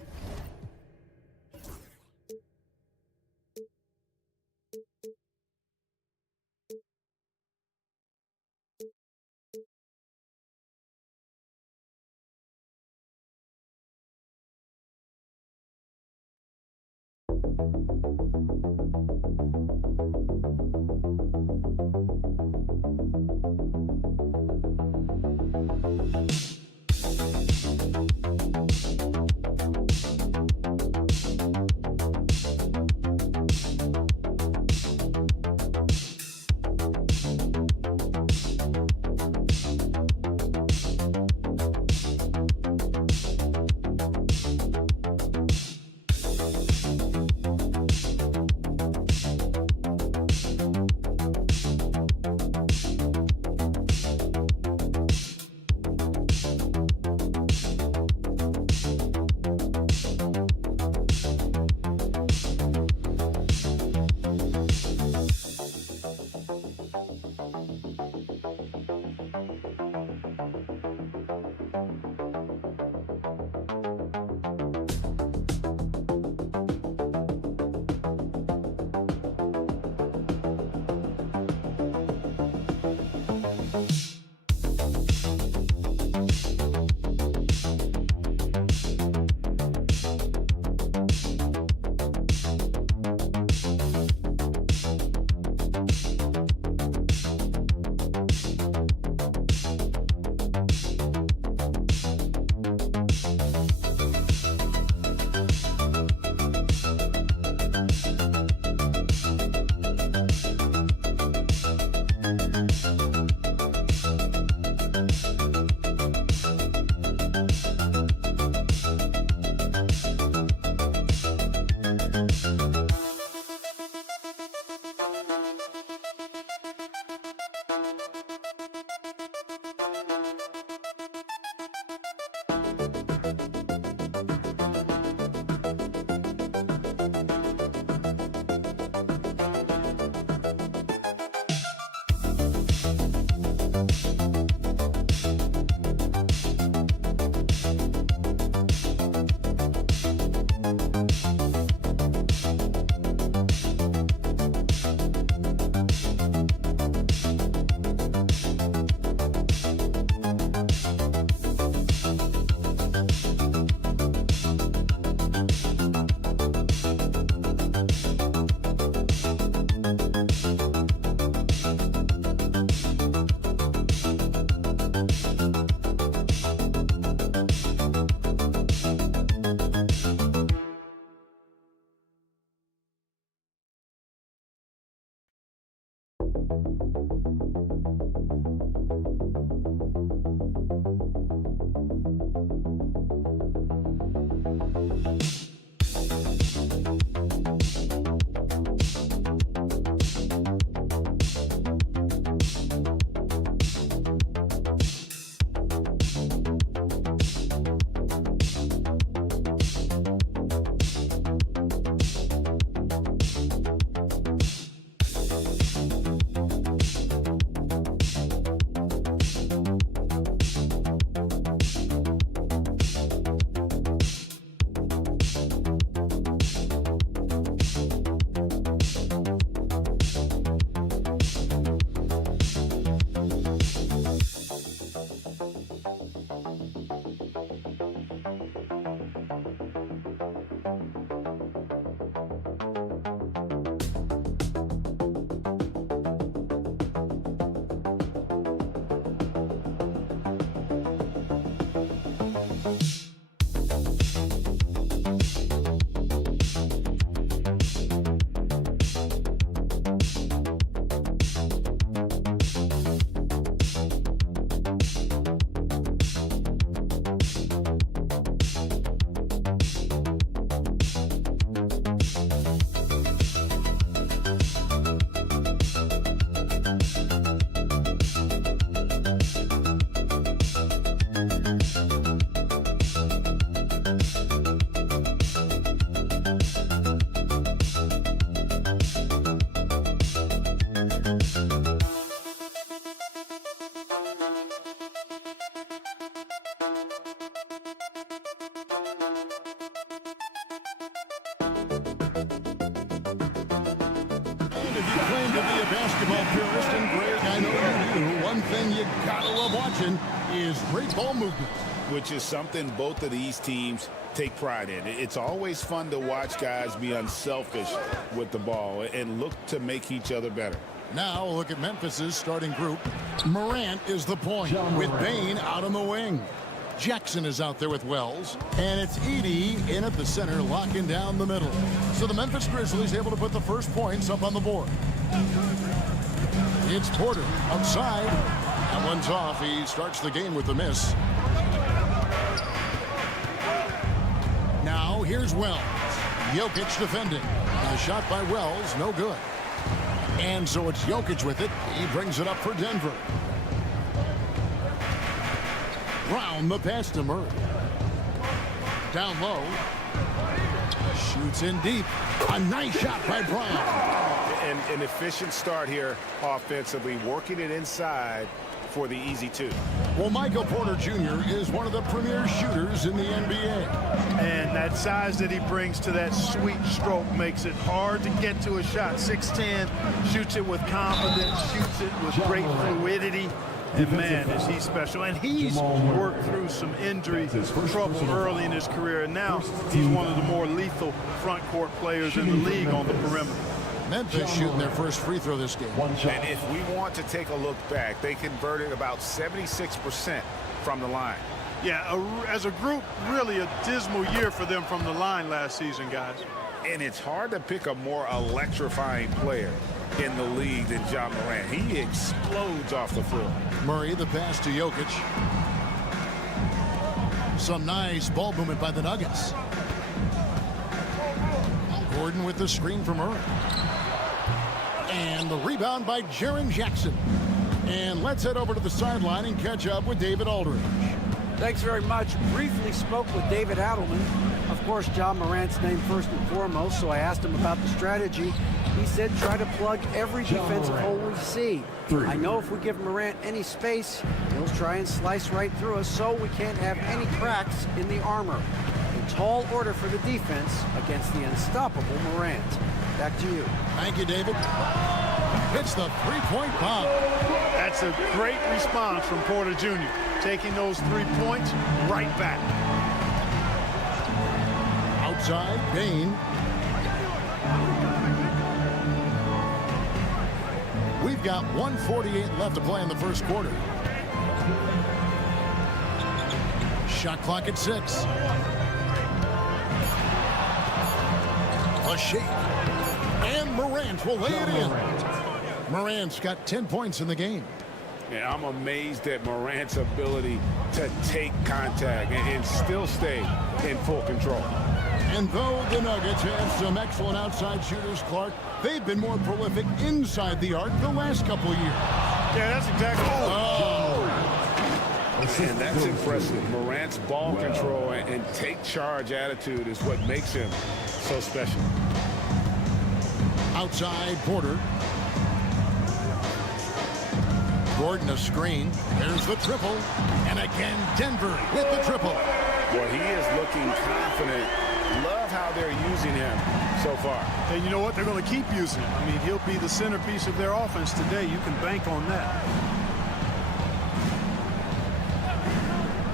you claim to be a basketball purist, and Greg, I know you do, one thing you gotta love watching is great ball movement. Which is something both of these teams take pride in. It's always fun to watch guys be unselfish with the ball and look to make each other better. Now look at Memphis's starting group. Morant is the point with Bain out on the wing. Jackson is out there with Wells, and it's Edey in at the center, locking down the middle. So the Memphis Grizzlies able to put the first points up on the board. It's Porter outside. That one's off. He starts the game with a miss. Now here's Wells. Jokic defending. A shot by Wells, no good. And so it's Jokic with it. He brings it up for Denver. Brown the pass to Murray. Down low. Shoots in deep. A nice shot by Brown. And an efficient start here offensively, working it inside for the easy two. Well, Michael Porter Jr. is one of the premier shooters in the NBA. And that size that he brings to that sweet stroke makes it hard to get to a shot. 6'10", shoots it with confidence, shoots it with great fluidity. And man, is he special. And he's worked through some injury trouble early in his career. And now he's one of the more lethal front court players in the league on the perimeter. Memphis shooting their first free throw this game. And if we want to take a look back, they converted about 76% from the line. Yeah, as a group, really a dismal year for them from the line last season, guys. And it's hard to pick a more electrifying player in the league than John Morant. He explodes off the floor. Murray, the pass to Jokic. Some nice ball movement by the Nuggets. Gordon with the screen from Murray. And the rebound by Jaren Jackson. And let's head over to the sideline and catch up with David Aldridge. Thanks very much. Briefly spoke with David Adelman. Of course, John Morant's name first and foremost, so I asked him about the strategy. He said try to plug every defensive hole we see. I know if we give Morant any space, he'll try and slice right through us, so we can't have any cracks in the armor. A tall order for the defense against the unstoppable Morant. Back to you. Thank you, David. Hits the three-point bomb. That's a great response from Porter Jr., taking those 3 points right back. Outside, Bain. We've got 1:48 left to play in the first quarter. Shot clock at 6. A shake. And Morant will lay it in. Morant's got 10 points in the game. Yeah, I'm amazed at Morant's ability to take contact and still stay in full control. And though the Nuggets have some excellent outside shooters, Clark, they've been more prolific inside the arc the last couple of years. Yeah, that's exactly. And that's impressive. Morant's ball control and take charge attitude is what makes him so special. Outside, Porter. Gordon a screen. There's the triple. And again, Denver with the triple. Well, he is looking confident. Love how they're using him so far. And you know what? They're going to keep using him. I mean, he'll be the centerpiece of their offense today. You can bank on that.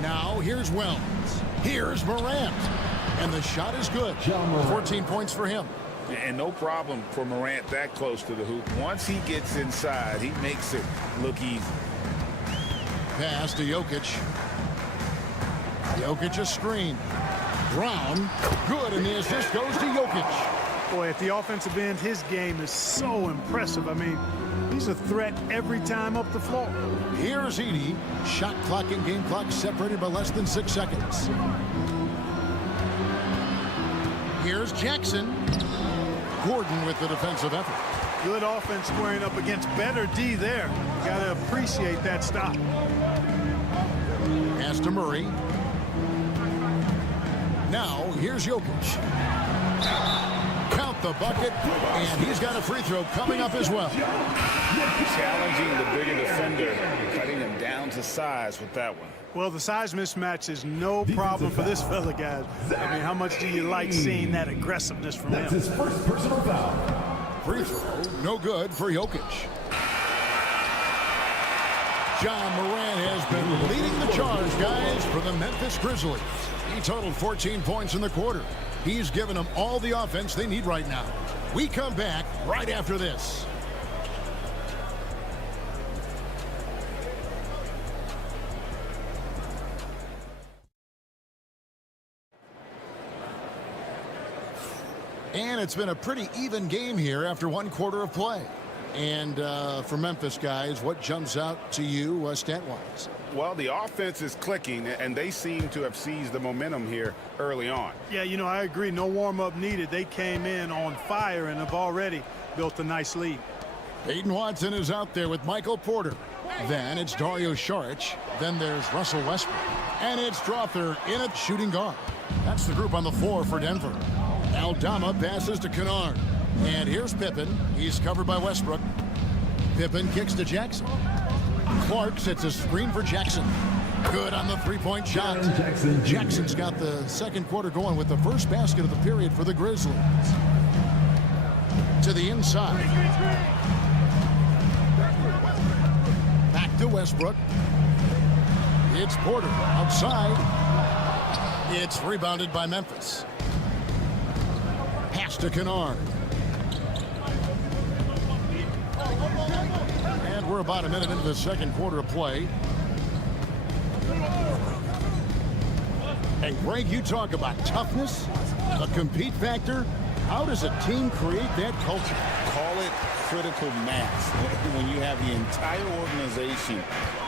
Now, here's Wells. Here's Morant. And the shot is good. 14 points for him. And no problem for Morant that close to the hoop. Once he gets inside, he makes it look easy. Pass to Jokic. Jokic a screen. Brown, good, and the assist goes to Jokic. Boy, at the offensive end, his game is so impressive. I mean, he's a threat every time up the floor. Here's Edey. Shot clock and game clock separated by less than 6 seconds. Here's Jackson. Gordon with the defensive effort. Good offense squaring up against better D there. Got to appreciate that stop. Pass to Murray. Now, here's Jokic. Count the bucket, and he's got a free throw coming up as well. Challenging the bigger defender, cutting him down to size with that one. Well, the size mismatch is no problem for this fella, guys. I mean, how much do you like seeing that aggressiveness from him? That's his first personal foul. Free throw, no good for Jokic. John Morant has been leading the charge, guys, for the Memphis Grizzlies. He totaled 14 points in the quarter. He's given them all the offense they need right now. We come back right after this. And it's been a pretty even game here after one quarter of play. And for Memphis, guys, what jumps out to you stat-wise? Well, the offense is clicking, and they seem to have seized the momentum here early on. Yeah, you know, I agree. No warm-up needed. They came in on fire and have already built a nice lead. Peyton Watson is out there with Michael Porter. Then it's Dario Saric. Then there's Russell Westbrook. And it's Strother in at shooting guard. That's the group on the floor for Denver. Aldama passes to Kennard. And here's Pippen. He's covered by Westbrook. Pippen kicks to Jackson. Clark sets a screen for Jackson. Good on the three-point shot. Jackson's got the second quarter going with the first basket of the period for the Grizzlies. To the inside. Back to Westbrook. It's Porter outside. It's rebounded by Memphis. Pass to Kennard. And we're about a minute into the second quarter of play. And Greg, you talk about toughness, a compete factor. How does a team create that culture? Call it critical mass. When you have the entire organization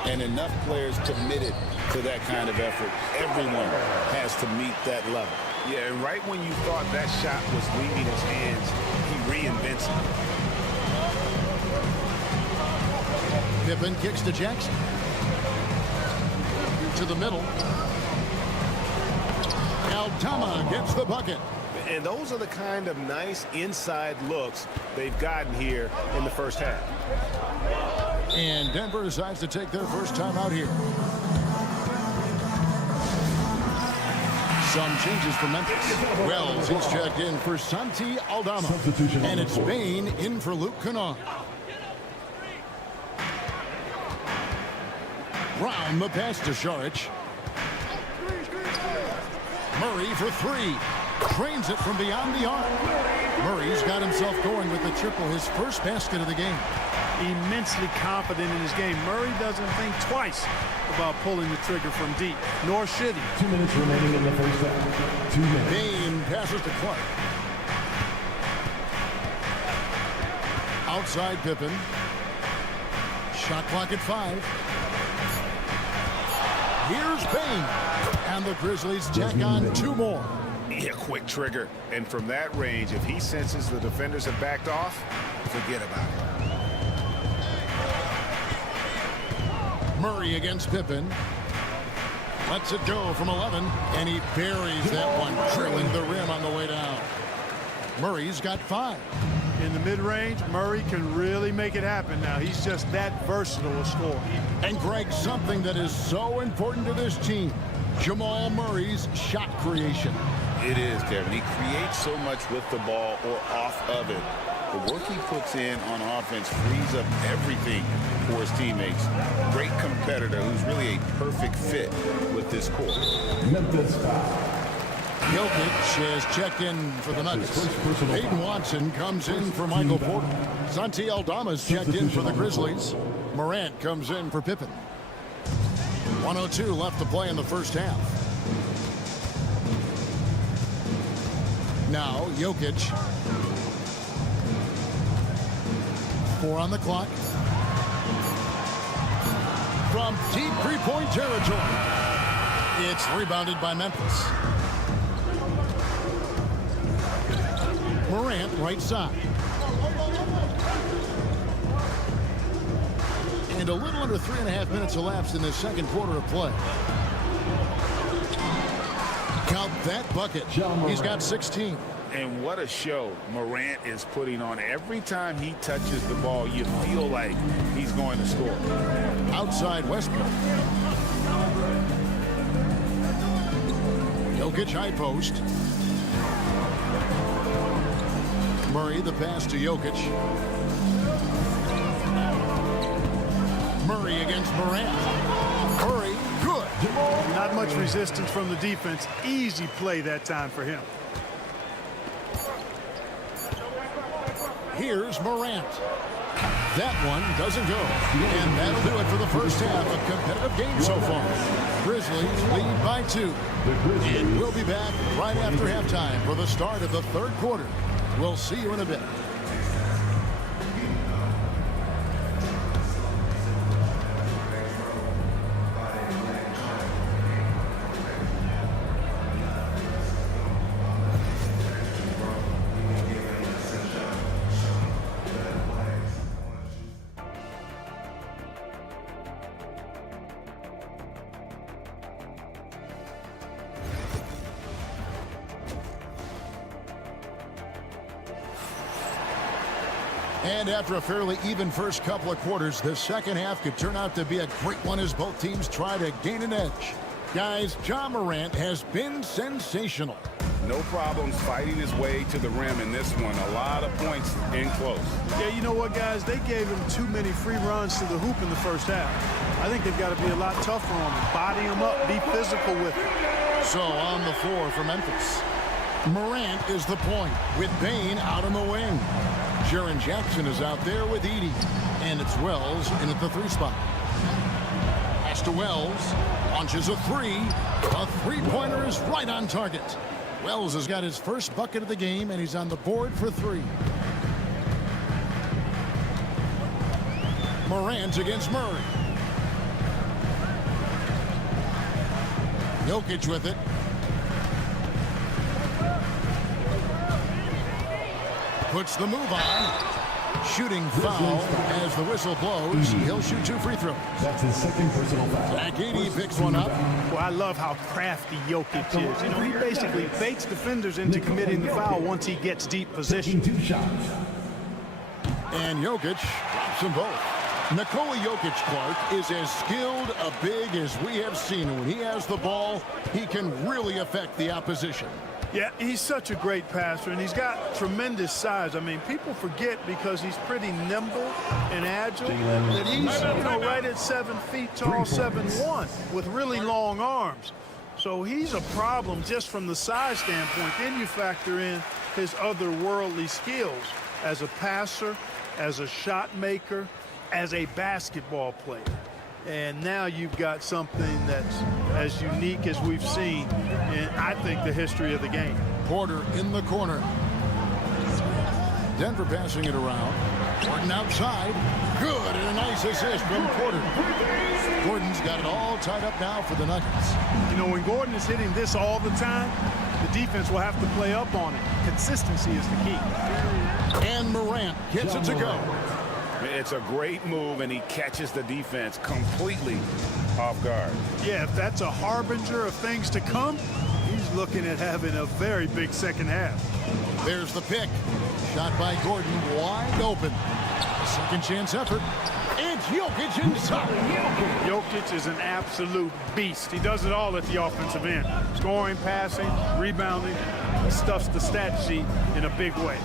and enough players committed to that kind of effort, everyone has to meet that level. Yeah, and right when you thought that shot was leaving his hands, he reinvents it. Pippen kicks to Jackson. To the middle. Aldama gets the bucket. And those are the kind of nice inside looks they've gotten here in the first half. And Denver decides to take their first time out here. Some changes for Memphis. Wells, he's checked in for Santi Aldama. And it's Bain in for Luke Kennard. Brown the pass to Saric. Murray for three. Trains it from beyond the arc. Murray's got himself going with the triple, his first basket of the game. Immensely confident in his game. Murray doesn't think twice about pulling the trigger from deep, nor should he. 2 minutes remaining in the first half. 2 minutes. Bain passes to Clark. Outside Pippen. Shot clock at 5. Here's Bain. And the Grizzlies tack on 2 more. Yeah, quick trigger. And from that range, if he senses the defenders have backed off, forget about it. Murray against Pippen. Lets it go from 11. And he buries that one, drilling the rim on the way down. Murray's got 5. In the mid-range, Murray can really make it happen now. He's just that versatile a scorer. And Greg, something that is so important to this team, Jamal Murray's shot creation. It is, Kevin. He creates so much with the ball or off of it. The work he puts in on offense frees up everything for his teammates. Great competitor who's really a perfect fit with this court. Memphis foul. Jokic has checked in for the Nuggets. Peyton Watson comes in for Michael Porter. Santi Aldama's checked in for the Grizzlies. Morant comes in for Pippen. 1:02 left to play in the first half. Now Jokic. 4 on the clock. From deep three-point territory. It's rebounded by Memphis. Morant right side. And a little under 3.5 minutes elapsed in the second quarter of play. Count that bucket. He's got 16. And what a show Morant is putting on. Every time he touches the ball, you feel like he's going to score. Outside Westbrook. Jokic high post. Murray, the pass to Jokic. Murray against Morant. Murray, good. Not much resistance from the defense. Easy play that time for him. Here's Morant. That one doesn't go. And that'll do it for the first half of competitive game so far. Grizzlies lead by 2. And we'll be back right after halftime for the start of the third quarter. We'll see you in a bit. And after a fairly even first couple of quarters, the second half could turn out to be a great one as both teams try to gain an edge. Guys, Ja Morant has been sensational. No problems fighting his way to the rim in this one. A lot of points in close. Yeah, you know what, guys? They gave him too many free runs to the hoop in the first half. I think they've got to be a lot tougher on him. Body him up, be physical with him. So on the floor for Memphis, Morant is the point with Bane out on the wing. Jaren Jackson is out there with Edey. And it's Wells in at the 3 spot. Pass to Wells. Launches a 3. A three-pointer is right on target. Wells has got his first bucket of the game, and he's on the board for 3. Morant against Murray. Jokic with it. Puts the move on. Shooting foul as the whistle blows. He'll shoot 2 free throws. That's his second personal foul. Zach Edey picks one up. Well, I love how crafty Jokic is. You know, he basically fakes defenders into committing the foul once he gets deep position. 2 shots. And Jokic drops them both. Nikola Jokic, Clark, is as skilled a big as we have seen. When he has the ball, he can really affect the opposition. Yeah, he's such a great passer, and he's got tremendous size. I mean, people forget because he's pretty nimble and agile that he's, right at 7 feet tall, 7'1", with really long arms. So he's a problem just from the size standpoint. Then you factor in his otherworldly skills as a passer, as a shot maker, as a basketball player. And now you've got something that's as unique as we've seen in, I think, the history of the game. Porter in the corner. Denver passing it around. Gordon outside. Good, and a nice assist from Porter. Gordon's got it all tied up now for the Nuggets. You know, when Gordon is hitting this all the time, the defense will have to play up on it. Consistency is the key. And Morant gets it to go. It's a great move, and he catches the defense completely off guard. Yeah, if that's a harbinger of things to come, he's looking at having a very big second half. There's the pick. Shot by Gordon, wide open. Second chance effort. It's Jokic inside. Jokic is an absolute beast. He does it all at the offensive end. Scoring, passing, rebounding. He stuffs the stat sheet in a big way.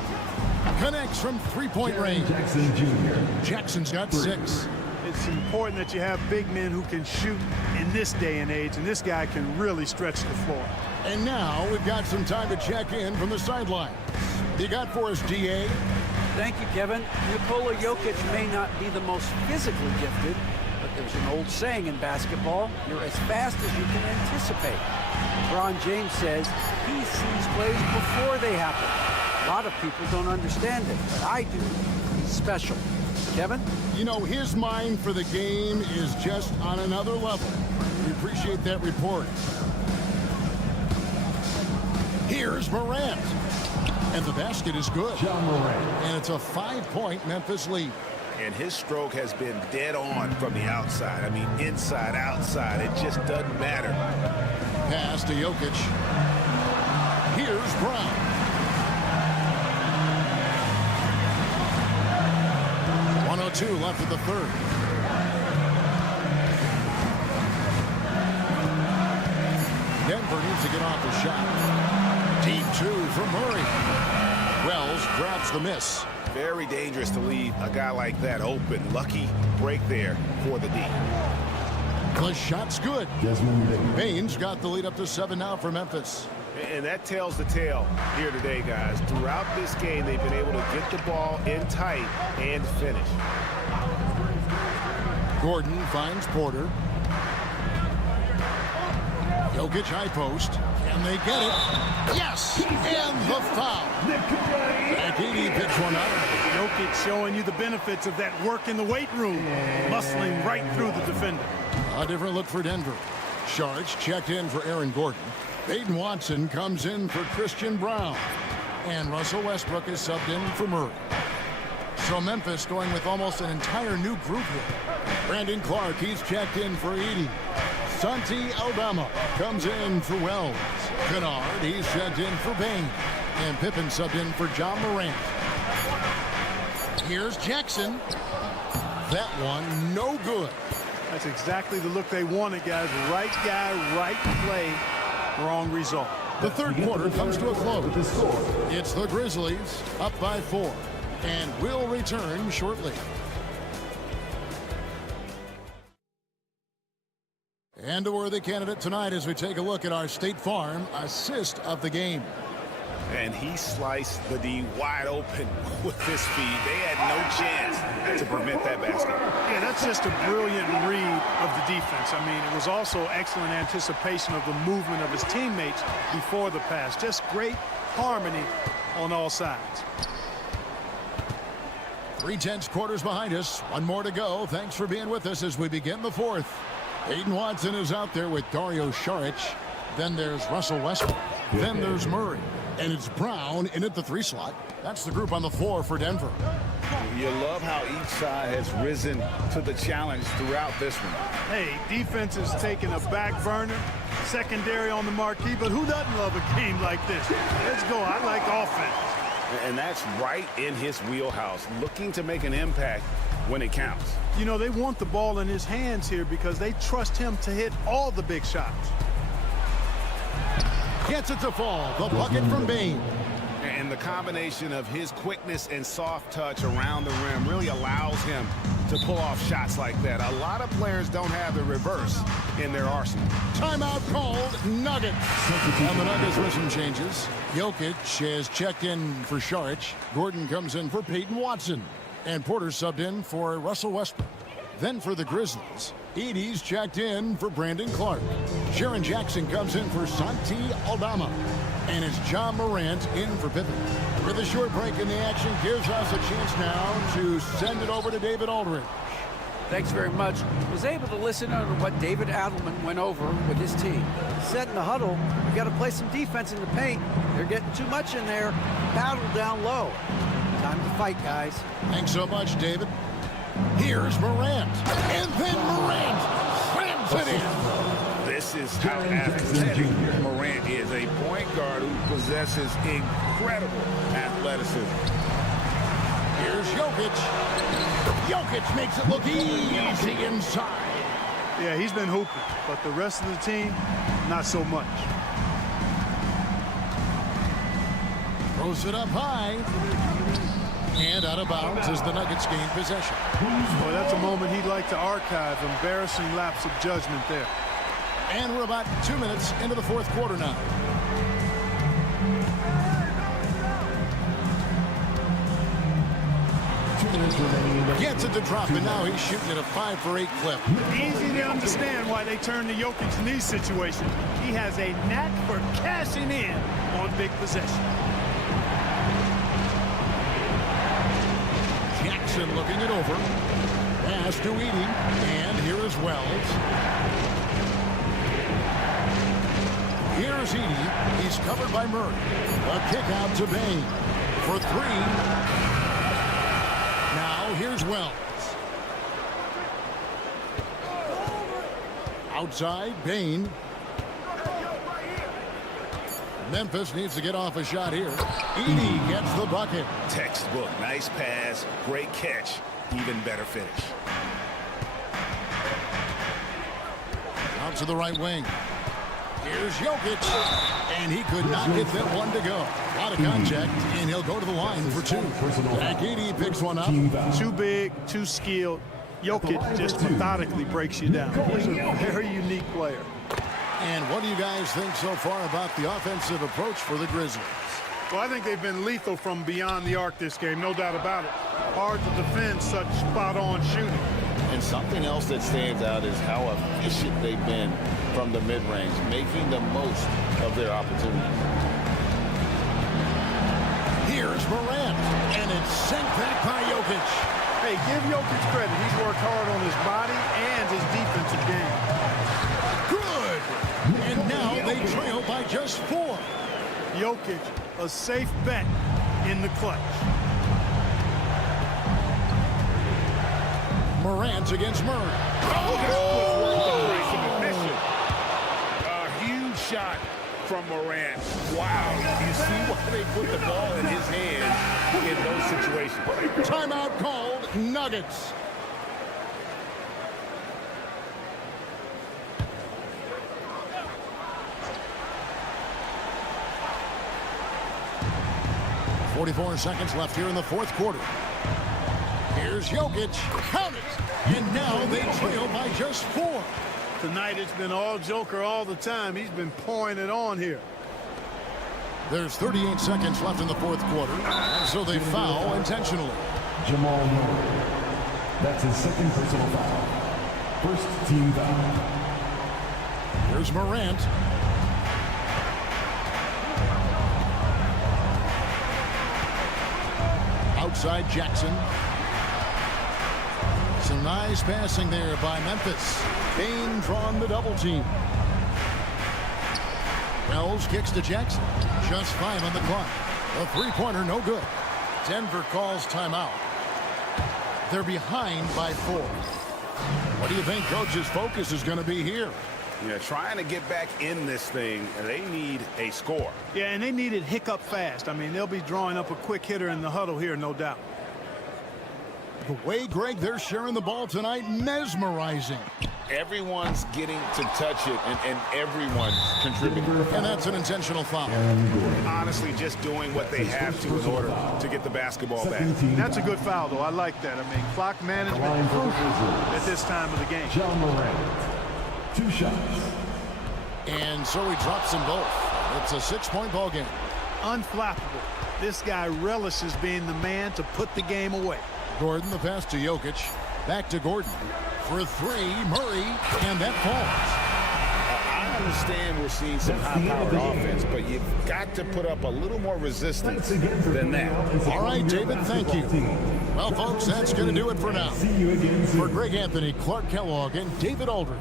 Connects from three-point range. Jackson Jr. Jackson's got 6. It's important that you have big men who can shoot in this day and age, and this guy can really stretch the floor. And now we've got some time to check in from the sideline. You got for us, GA? Thank you, Kevin. Nikola Jokic may not be the most physically gifted, but there's an old saying in basketball, you're as fast as you can anticipate. LeBron James says he sees plays before they happen. A lot of people don't understand it, but I do. He's special. Kevin? You know, his mind for the game is just on another level. We appreciate that report. Here's Morant. And the basket is good. John Morant. And it's a 5-point Memphis lead. And his stroke has been dead on from the outside. I mean, inside, outside. It just doesn't matter. Pass to Jokic. Here's Brown. 1:02 left in the third. Denver needs to get off the shot. Deep 2 from Murray. Wells grabs the miss. Very dangerous to leave a guy like that open. Lucky break there for the D. The shot's good. Baines got the lead up to 7 now for Memphis. And that tells the tale here today, guys. Throughout this game, they've been able to get the ball in tight and finish. Gordon finds Porter. Jokic high post. Can they get it? Yes! And the foul. Back 80 picks one out. Jokic showing you the benefits of that work in the weight room. Muscling right through the defender. A different look for Denver. Sharks checked in for Aaron Gordon. Peyton Watson comes in for Christian Brown. And Russell Westbrook is subbed in for Murray. So Memphis going with almost an entire new group here. Brandon Clark, he's checked in for Edey. Santi Aldama comes in for Wells. Kennard, he's checked in for Bain. And Pippen subbed in for John Morant. Here's Jackson. That one, no good. That's exactly the look they wanted, guys. Right guy, right play, wrong result. The third quarter comes to a close. It's the Grizzlies up by 4 and will return shortly. And a worthy candidate tonight as we take a look at our State Farm assist of the game. And he sliced the D wide open with his feed. They had no chance to prevent that basket. Yeah, that's just a brilliant read of the defense. I mean, it was also excellent anticipation of the movement of his teammates before the pass. Just great harmony on all sides. 3/10 quarters behind us. One more to go. Thanks for being with us as we begin the fourth. Peyton Watson is out there with Dario Saric. Then there's Russell Westbrook. Then there's Murray. And it's Brown in at the 3 slot. That's the group on the floor for Denver. You love how each side has risen to the challenge throughout this one. Hey, defense is taking a back burner, secondary on the marquee, but who doesn't love a game like this? Let's go. I like offense. And that's right in his wheelhouse, looking to make an impact when it counts. You know, they want the ball in his hands here because they trust him to hit all the big shots. Gets it to fall. The bucket from Bain. And the combination of his quickness and soft touch around the rim really allows him to pull off shots like that. A lot of players don't have the reverse in their arsenal. Timeout called. Nuggets. And the Nuggets with some changes. Jokic has checked in for Saric. Gordon comes in for Peyton Watson. And Porter subbed in for Russell Westbrook. Then for the Grizzlies, Edey's checked in for Brandon Clark. Jaren Jackson comes in for Santi Aldama. And it's John Morant in for Pippen. With a short break in the action, gives us a chance now to send it over to David Aldridge. Thanks very much. Was able to listen to what David Adelman went over with his team. Set in the huddle, you got to play some defense in the paint. They're getting too much in there. Battle down low. Time to fight, guys. Thanks so much, David. Here's Morant. And then Morant slams it in. This is how athletic Morant is, a point guard who possesses incredible athleticism. Here's Jokic. Jokic makes it look easy inside. Yeah, he's been hooping, but the rest of the team, not so much. Throws it up high. And out of bounds as the Nuggets gain possession. Boy, that's a moment he'd like to archive. Embarrassing lapse of judgment there. And we're about 2 minutes into the fourth quarter now. Gets it to drop, and now he's shooting at a 5 for 8 clip. Easy to understand why they turn to Jokic in these situations. He has a knack for cashing in on big possessions. Jackson looking it over. Pass to Edey, and here is Wells. Here's Edey. He's covered by Murray. A kick out to Bain for 3. Now here's Wells. Outside, Bain. Memphis needs to get off a shot here. Edey gets the bucket. Textbook. Nice pass. Great catch. Even better finish. Out to the right wing. Here's Jokic, and he could not get that one to go. A lot of contact, and he'll go to the line for two. Akidi picks one up. Too big, too skilled. Jokic just methodically breaks you down. He's a very unique player. And what do you guys think so far about the offensive approach for the Grizzlies? Well, I think they've been lethal from beyond the arc this game, no doubt about it. Hard to defend such spot-on shooting. And something else that stands out is how efficient they've been from the mid-range, making the most of their opportunities. Here's Morant, and it's sent back by Jokic. Hey, give Jokic credit. He's worked hard on his body and his defensive game. Good! And now they trail by just 4. Jokic, a safe bet in the clutch. Morant against Murray. A huge shot from Morant. Wow. You see why they put the ball in his hands in those situations. Timeout called. Nuggets. .44 seconds left here in the fourth quarter. Here's Jokic. Count it. And now they trail by just 4. Tonight it's been all Joker all the time. He's been pouring it on here. There's 38 seconds left in the fourth quarter, so they foul intentionally. Jamal Murray. That's his second personal foul. First team foul. Here's Morant. Outside Jackson. Some nice passing there by Memphis. Kane drawn the double team. Wells kicks to Jackson. Just 5 on the clock. A three-pointer, no good. Denver calls timeout. They're behind by 4. What do you think Coach's focus is going to be here? Yeah, trying to get back in this thing, and they need a score. Yeah, and they need it hiccup fast. I mean, they'll be drawing up a quick hitter in the huddle here, no doubt. The way, Greg, they're sharing the ball tonight, mesmerizing. Everyone's getting to touch it, and everyone's contributing. And that's an intentional foul. Honestly, just doing what they have to in order to get the basketball back. That's a good foul, though. I like that. I mean, clock management crucial at this time of the game. John Morant. 2 shots. And so he drops them both. It's a 6-point ball game. Unflappable. This guy relishes being the man to put the game away. Gordon, the pass to Jokic. Back to Gordon. For 3, Murray, and that falls. I understand we're seeing some high-powered offense, but you've got to put up a little more resistance than that. All right, David, thank you. Well, folks, that's going to do it for now. For Greg Anthony, Clark Kellogg, and David Aldridge.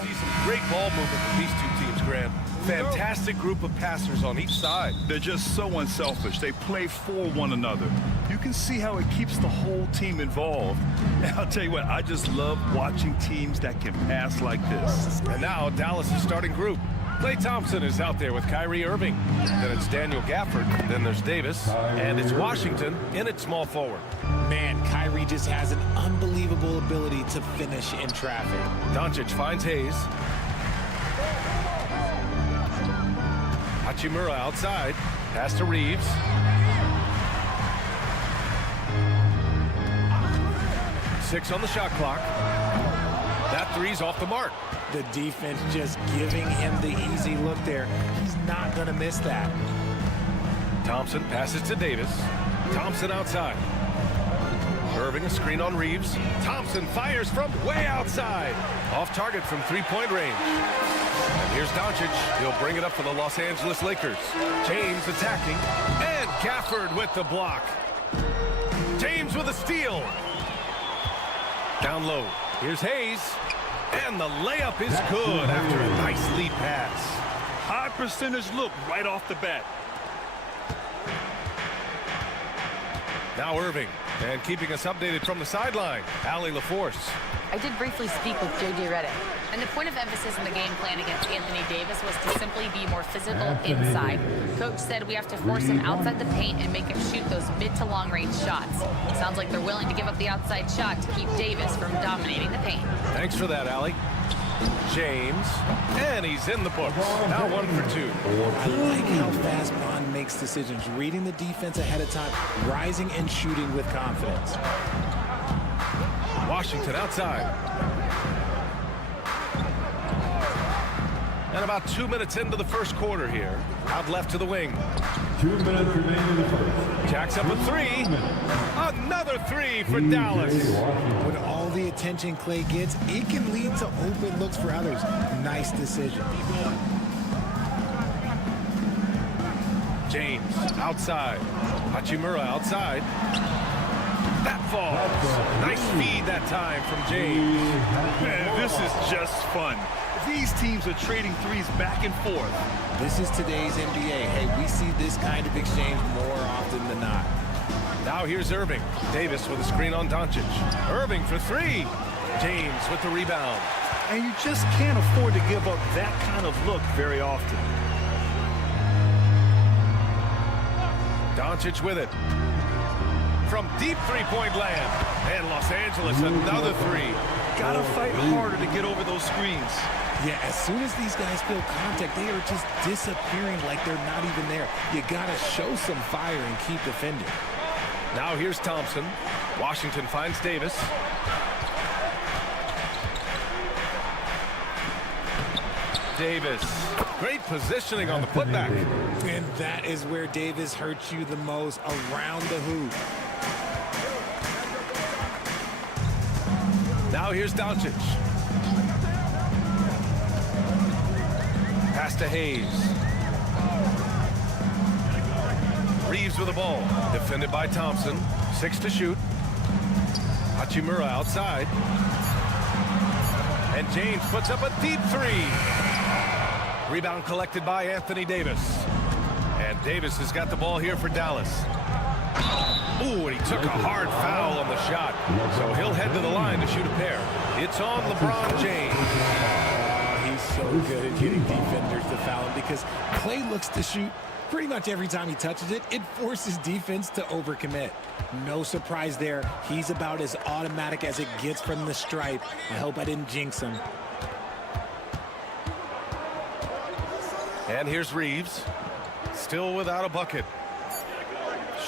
See some great ball movement with these two teams, Graham. Fantastic group of passers on each side. They're just so unselfish. They play for one another. You can see how it keeps the whole team involved. And I'll tell you what, I just love watching teams that can pass like this. And now Dallas' starting group. Klay Thompson is out there with Kyrie Irving. Then it's Daniel Gafford. Then there's Davis. And it's Washington in at small forward. Man, Kyrie just has an unbelievable ability to finish in traffic. Doncic finds Hayes. Hachimura outside. Pass to Reeves. Six on the shot clock. That three's off the mark. The defense just giving him the easy look there. He's not going to miss that. Thompson passes to Davis. Thompson outside. Irving a screen on Reeves. Thompson fires from way outside. Off target from three-point range. And here's Doncic. He'll bring it up for the Los Angeles Lakers. James attacking. And Gafford with the block. James with a steal. Down low. Here's Hayes. And the layup is good after a nice lead pass. High percentage look right off the bat. Now Irving, and keeping us updated from the sideline, Allie LaForce. I did briefly speak with J.J. Redick, and the point of emphasis in the game plan against Anthony Davis was to simply be more physical inside. Coach said we have to force him outside the paint and make him shoot those mid to long range shots. Sounds like they're willing to give up the outside shot to keep Davis from dominating the paint. Thanks for that, Allie. James, and he's in the books. Now 1 for 2. I like how fast Bond makes decisions, reading the defense ahead of time, rising and shooting with confidence. Washington outside. And about 2 minutes into the first quarter here. Out left to the wing. 2 minutes remaining in the first. Jacks up a 3. Another 3 for Dallas. With all the attention Clay gets, it can lead to open looks for others. Nice decision. James outside. Hachimura outside. That falls. Nice feed that time from James. Man, this is just fun. These teams are trading threes back and forth. This is today's NBA. Hey, we see this kind of exchange more often than not. Now here's Irving. Davis with a screen on Doncic. Irving for 3. James with the rebound. And you just can't afford to give up that kind of look very often. Doncic with it. From deep three-point land. And Los Angeles another 3. Gotta fight harder to get over those screens. Yeah, as soon as these guys feel contact, they are just disappearing like they're not even there. You gotta show some fire and keep defending. Now here's Thompson. Washington finds Davis. Davis. Great positioning on the putback. And that is where Davis hurts you the most, around the hoop. Now here's Doncic. Pass to Hayes. Reeves with the ball. Defended by Thompson. 6 to shoot. Hachimura outside. And James puts up a deep 3. Rebound collected by Anthony Davis. And Davis has got the ball here for Dallas. Ooh, and he took a hard foul on the shot. So he'll head to the line to shoot a pair. It's on LeBron James. He's so good at getting defenders to foul him because Clay looks to shoot pretty much every time he touches it. It forces defense to overcommit. No surprise there. He's about as automatic as it gets from the stripe. I hope I didn't jinx him. And here's Reeves. Still without a bucket.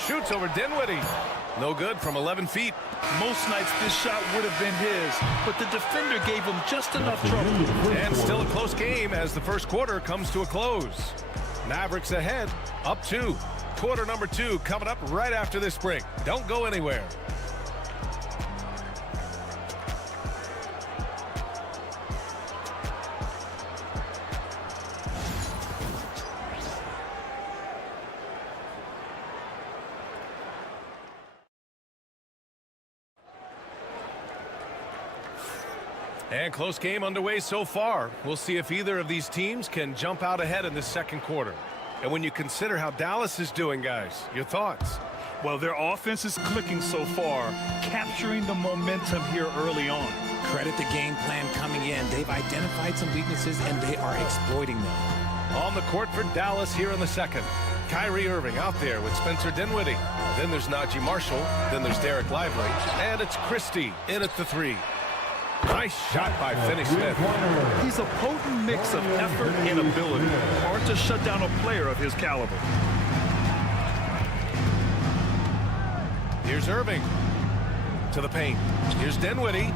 Shoots over Dinwiddie. No good from 11 feet. Most nights this shot would have been his, but the defender gave him just enough trouble. And still a close game as the first quarter comes to a close. Mavericks ahead, up 2. Quarter number 2 coming up right after this break. Don't go anywhere. And close game underway so far. We'll see if either of these teams can jump out ahead in this second quarter. And when you consider how Dallas is doing, guys, your thoughts? Well, their offense is clicking so far, capturing the momentum here early on. Credit the game plan coming in. They've identified some weaknesses, and they are exploiting them. On the court for Dallas here in the second. Kyrie Irving out there with Spencer Dinwiddie. Then there's Najee Marshall. Then there's Derek Lively. And it's Christie in at the 3. Nice shot by Finney-Smith. He's a potent mix of effort and ability. Hard to shut down a player of his caliber. Here's Irving to the paint. Here's Dinwiddie.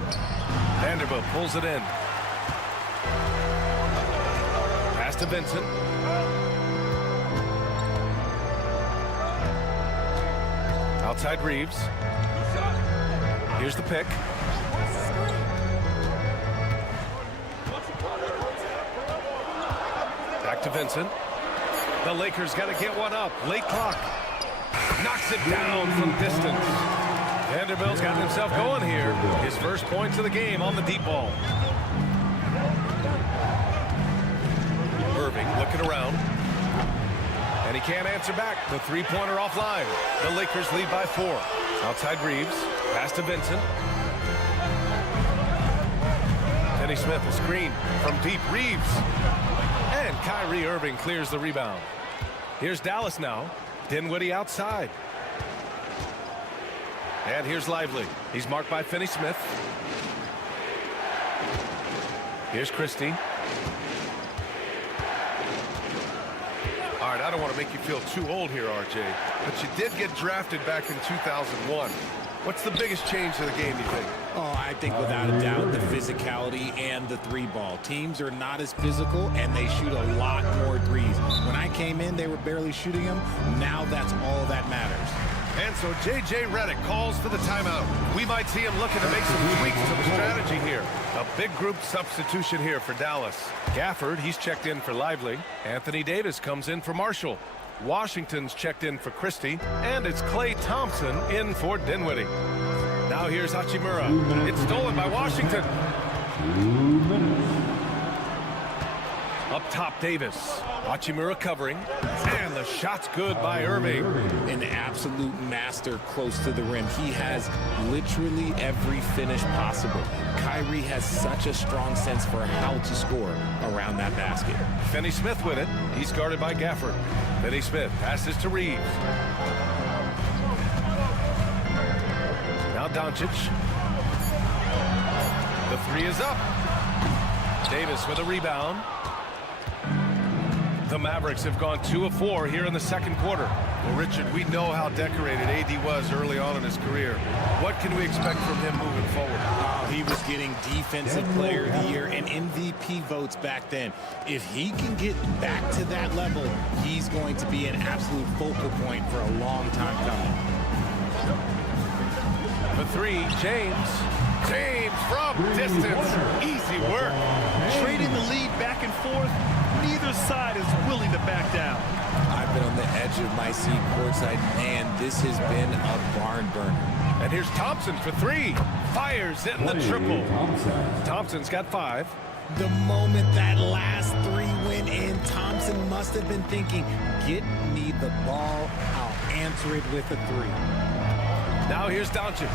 Vanderbilt pulls it in. Pass to Vincent. Outside Reeves. Here's the pick. Back to Vincent. The Lakers got to get one up. Late clock. Knocks it down from distance. Vanderbilt's got himself going here. His first points of the game on the deep ball. Irving looking around. And he can't answer back. The three-pointer offline. The Lakers lead by 4. Outside Reeves. Pass to Vincent. Finney Smith, a screen from deep. Reeves. And Kyrie Irving clears the rebound. Here's Dallas now. Dinwiddie outside. And here's Lively. He's marked by Finney Smith. Here's Christie. All right, I don't want to make you feel too old here, RJ, but you did get drafted back in 2001. What's the biggest change to the game, you think? Oh, I think without a doubt the physicality and the three ball. Teams are not as physical and they shoot a lot more threes. When I came in, they were barely shooting them. Now that's all that matters. And so J.J. Redick calls for the timeout. We might see him looking to make some tweaks to the strategy here. A big group substitution here for Dallas. Gafford, he's checked in for Lively. Anthony Davis comes in for Marshall. Washington's checked in for Christie. And it's Klay Thompson in for Dinwiddie. Now here's Hachimura. It's stolen by Washington. 2 minutes. Up top, Davis. Hachimura covering. And the shot's good by Irving. An absolute master close to the rim. He has literally every finish possible. Kyrie has such a strong sense for how to score around that basket. Finney Smith with it. He's guarded by Gafford. Finney Smith passes to Reeves. Now Doncic. The three is up. Davis with a rebound. The Mavericks have gone 2 of 4 here in the second quarter. Well, Richard, we know how decorated AD was early on in his career. What can we expect from him moving forward? Oh, he was getting Defensive Player of the Year and MVP votes back then. If he can get back to that level, he's going to be an absolute focal point for a long time coming. The three, James. James from distance. Easy work. Trading the lead back and forth. Neither side is willing to back down. I've been on the edge of my seat courtside. Man, this has been a barn burner. And here's Thompson for 3. Fires in the triple. Thompson's got 5. The moment that last 3 went in, Thompson must have been thinking, get me the ball, I'll answer it with a 3. Now here's Doncic.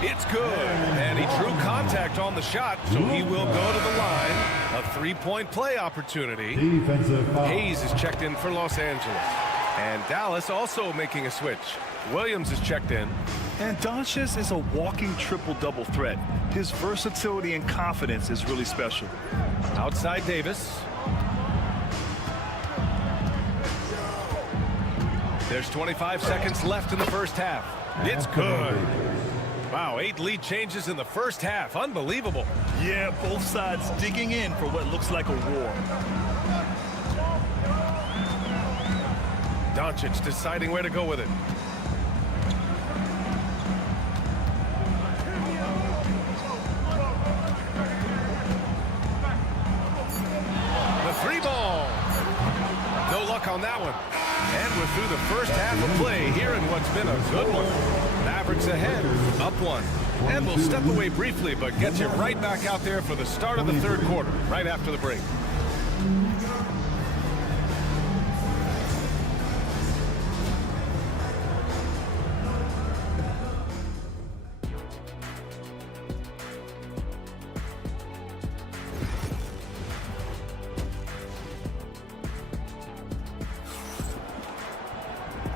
It's good. And he drew contact on the shot, so he will go to the line. A 3-point play opportunity. Defensive foul. Hayes is checked in for Los Angeles. And Dallas also making a switch. Williams is checked in. And Doncic is a walking triple-double threat. His versatility and confidence is really special. Outside Davis. There's 25 seconds left in the first half. It's good. Wow, 8 lead changes in the first half. Unbelievable. Yeah, both sides digging in for what looks like a war. Doncic deciding where to go with it. The 3 ball. No luck on that one. And we're through the first half of play here in what's been a good one. Mavericks ahead, up 1. And we'll step away briefly, but get you right back out there for the start of the third quarter, right after the break.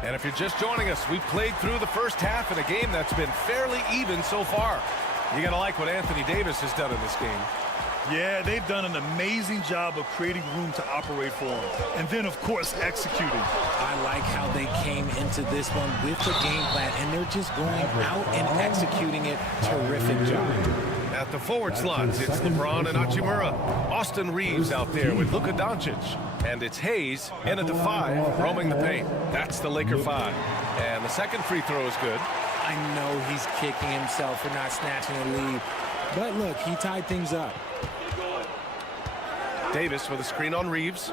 And if you're just joining us, we've played through the first half in a game that's been fairly even so far. You got to like what Anthony Davis has done in this game. Yeah, they've done an amazing job of creating room to operate for him. And then, of course, executing. I like how they came into this one with the game plan, and they're just going out and executing it. Terrific job. At the forward slots, it's LeBron and Hachimura. Austin Reeves out there with Luka Doncic. And it's Hayes in at the 5, roaming the paint. That's the Laker 5. And the second free throw is good. I know he's kicking himself for not snatching a lead. But look, he tied things up. Davis with a screen on Reeves.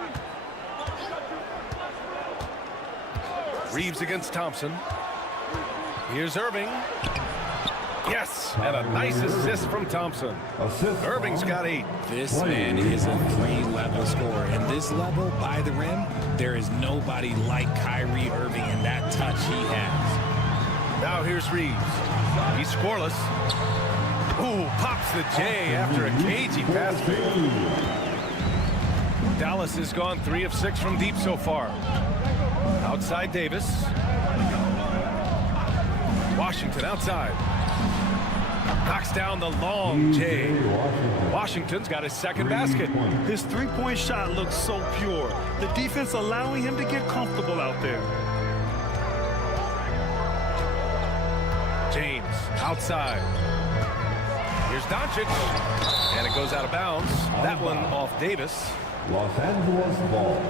Reeves against Thompson. Here's Irving. Yes! And a nice assist from Thompson. Irving's got 8. This man is a 3-level scorer. And this level by the rim, there is nobody like Kyrie Irving and that touch he has. Now here's Reeves. He's scoreless. Ooh, pops the J after a cagey pass fake. Dallas has gone 3 of 6 from deep so far. Outside Davis. Washington outside. Knocks down the long J. Washington's got his second basket. His three-point shot looks so pure. The defense allowing him to get comfortable out there. James outside. Here's Doncic. And it goes out of bounds. That one off Davis. Los Angeles ball.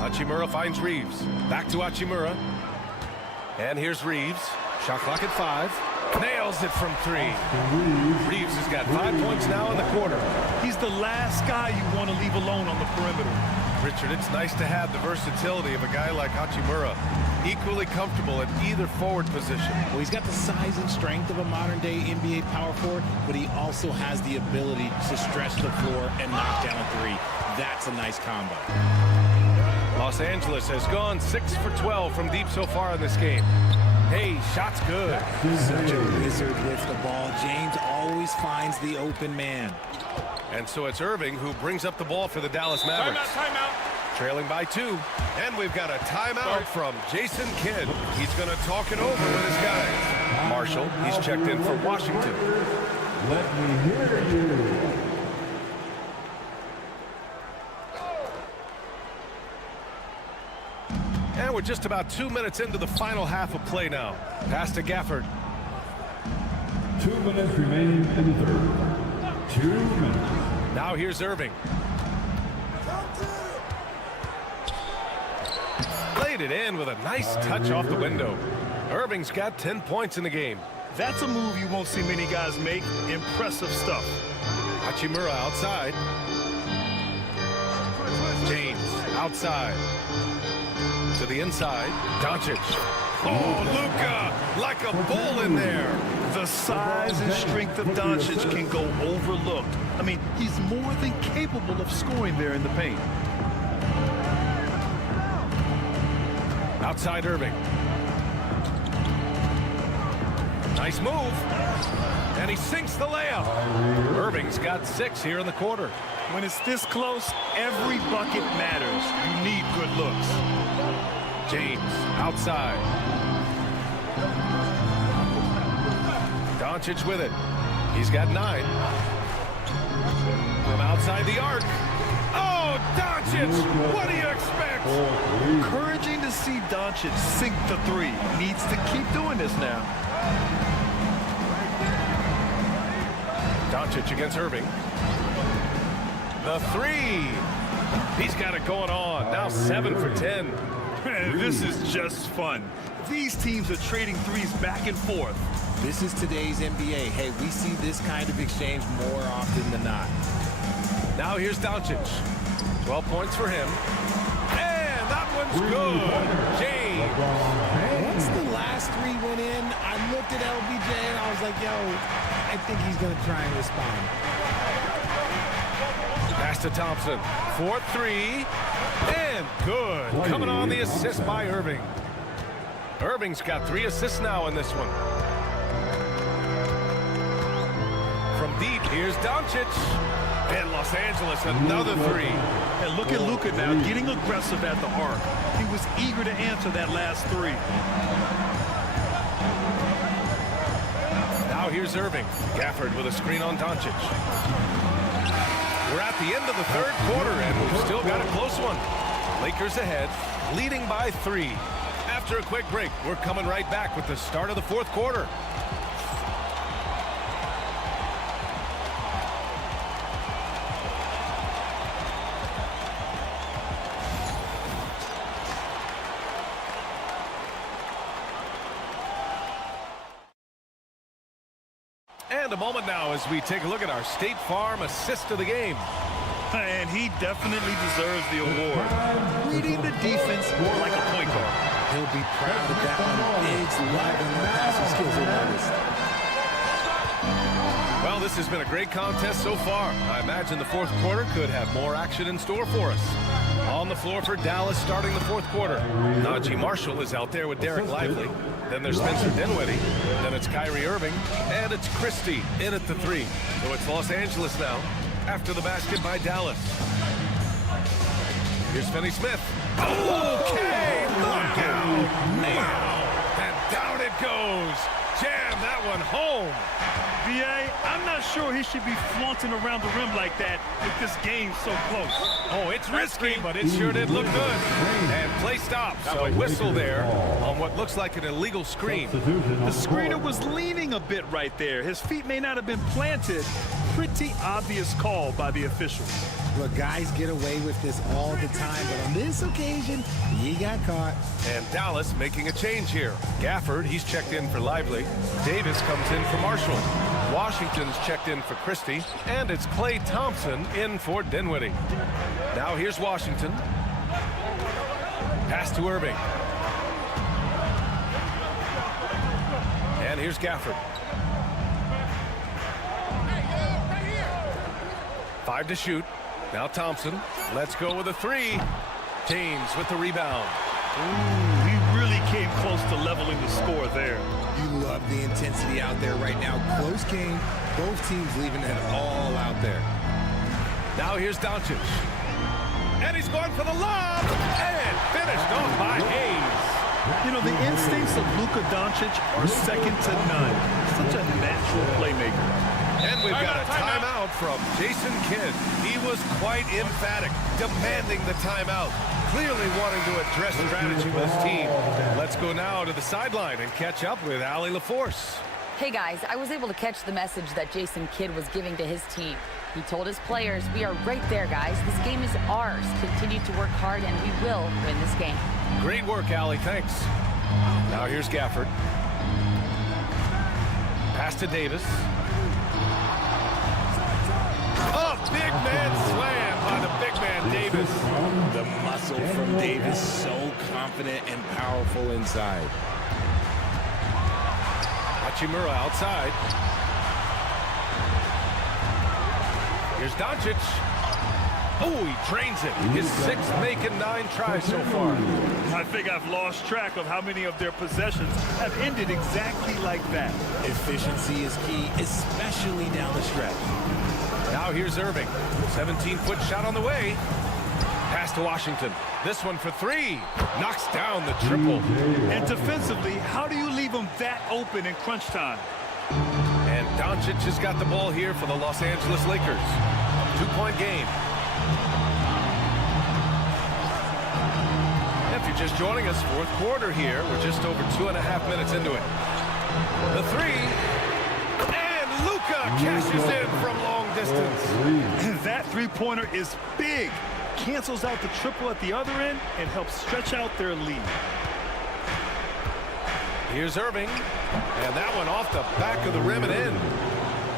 Hachimura finds Reeves. Back to Hachimura. And here's Reeves. Shot clock at 5. Nails it from 3. Reeves has got 5 points now in the quarter. He's the last guy you want to leave alone on the perimeter. Richard, it's nice to have the versatility of a guy like Hachimura. Equally comfortable at either forward position. Well, he's got the size and strength of a modern-day NBA power forward, but he also has the ability to stretch the floor and knock down a 3. That's a nice combo. Los Angeles has gone 6 for 12 from deep so far in this game. Hey, shot's good. Such a wizard with the ball. James always finds the open man. And so it's Irving who brings up the ball for the Dallas Mavericks. Timeout. Trailing by 2. And we've got a timeout from Jason Kidd. He's going to talk it over with his guys. Marshall, he's checked in for Washington. Let me hear you. And we're just about 2 minutes into the final half of play now. Pass to Gafford. 2 minutes remaining in the third. 2 minutes. Now here's Irving. Laid it in with a nice touch off the window. Irving's got 10 points in the game. That's a move you won't see many guys make. Impressive stuff. Hachimura outside. James outside. To the inside. Doncic. Oh, Luka, like a bull in there. The size and strength of Doncic can go overlooked. I mean, he's more than capable of scoring there in the paint. Outside Irving. Nice move. And he sinks the layup. Irving's got 6 here in the quarter. When it's this close, every bucket matters. You need good looks. James outside. Doncic with it. He's got 9. From outside the arc. Oh, Doncic! What do you expect? Encouraging to see Doncic sink the 3. Needs to keep doing this now. Doncic against Irving. The 3. He's got it going on. Now 7 for 10. This is just fun. These teams are trading threes back and forth. This is today's NBA. Hey, we see this kind of exchange more often than not. Now here's Doncic. 12 points for him. And that one's good. James. Once the last 3 went in, I looked at LBJ and I was like, yo, I think he's going to try and respond. Pass to Thompson. 4-3. And good. Coming on the assist by Irving. Irving's got 3 assists now in this one. From deep, here's Doncic. And Los Angeles, another 3. And look at Luka now getting aggressive at the arc. He was eager to answer that last 3. Now here's Irving. Gafford with a screen on Doncic. We're at the end of the third quarter, and we've still got a close one. Lakers ahead, leading by 3. After a quick break, we're coming right back with the start of the fourth quarter. And a moment now as we take a look at our State Farm assist of the game. And he definitely deserves the award. Reading the defense like a point guard. He'll be proud of that one. Biggs loving their passing skills are noticed. Well, this has been a great contest so far. I imagine the fourth quarter could have more action in store for us. On the floor for Dallas starting the fourth quarter. Najee Marshall is out there with Derek Lively. Then there's Spencer Dinwiddie. Then it's Kyrie Irving. And it's Christie in at the three. So it's Los Angeles now after the basket by Dallas. Here's Finney Smith. Okay, look out. And down it goes. Jam that one home. B.A., I'm not sure he should be flaunting around the rim like that with this game so close. Oh, it's risky, but it sure did look good. And play stops. So a whistle there on what looks like an illegal screen. The screener was leaning a bit right there. His feet may not have been planted. Pretty obvious call by the officials. Look, guys get away with this all the time, but on this occasion, he got caught. And Dallas making a change here. Gafford, he's checked in for Lively. Davis comes in for Marshall. Washington's checked in for Christie. And it's Klay Thompson in for Dinwiddie. Now here's Washington. Pass to Irving. And here's Gafford. 5 to shoot. Now Thompson. Let's go with a three. James with the rebound. Ooh, he really came close to leveling the score there. You love the intensity out there right now. Close game. Both teams leaving it all out there. Now here's Doncic. And he's going for the lob. And finished off by Hayes. You know, the instincts of Luka Doncic are second to none. Such a natural playmaker. And we've got a timeout from Jason Kidd. He was quite emphatic, demanding the timeout, clearly wanting to address strategy with his team. Let's go now to the sideline and catch up with Allie LaForce. Hey guys, I was able to catch the message that Jason Kidd was giving to his team. He told his players, we are right there, guys. This game is ours. Continue to work hard and we will win this game. Great work, Allie. Thanks. Now here's Gafford. Pass to Davis. A big man slam by the big man Davis. The muscle from Davis, so confident and powerful inside. Hachimura outside. Here's Doncic. Oh, he trains it. His sixth making 9 tries so far. I think I've lost track of how many of their possessions have ended exactly like that. Efficiency is key, especially down the stretch. Now here's Irving. 17-foot shot on the way. Pass to Washington. This one for 3. Knocks down the triple. And defensively, how do you leave them that open in crunch time? And Doncic has got the ball here for the Los Angeles Lakers. 2-point game. If you're just joining us, fourth quarter here. We're just over 2.5 minutes into it. The 3. And Luka cashes in from long distance. And that three-pointer is big. Cancels out the triple at the other end and helps stretch out their lead. Here's Irving. And that one off the back of the rim and in.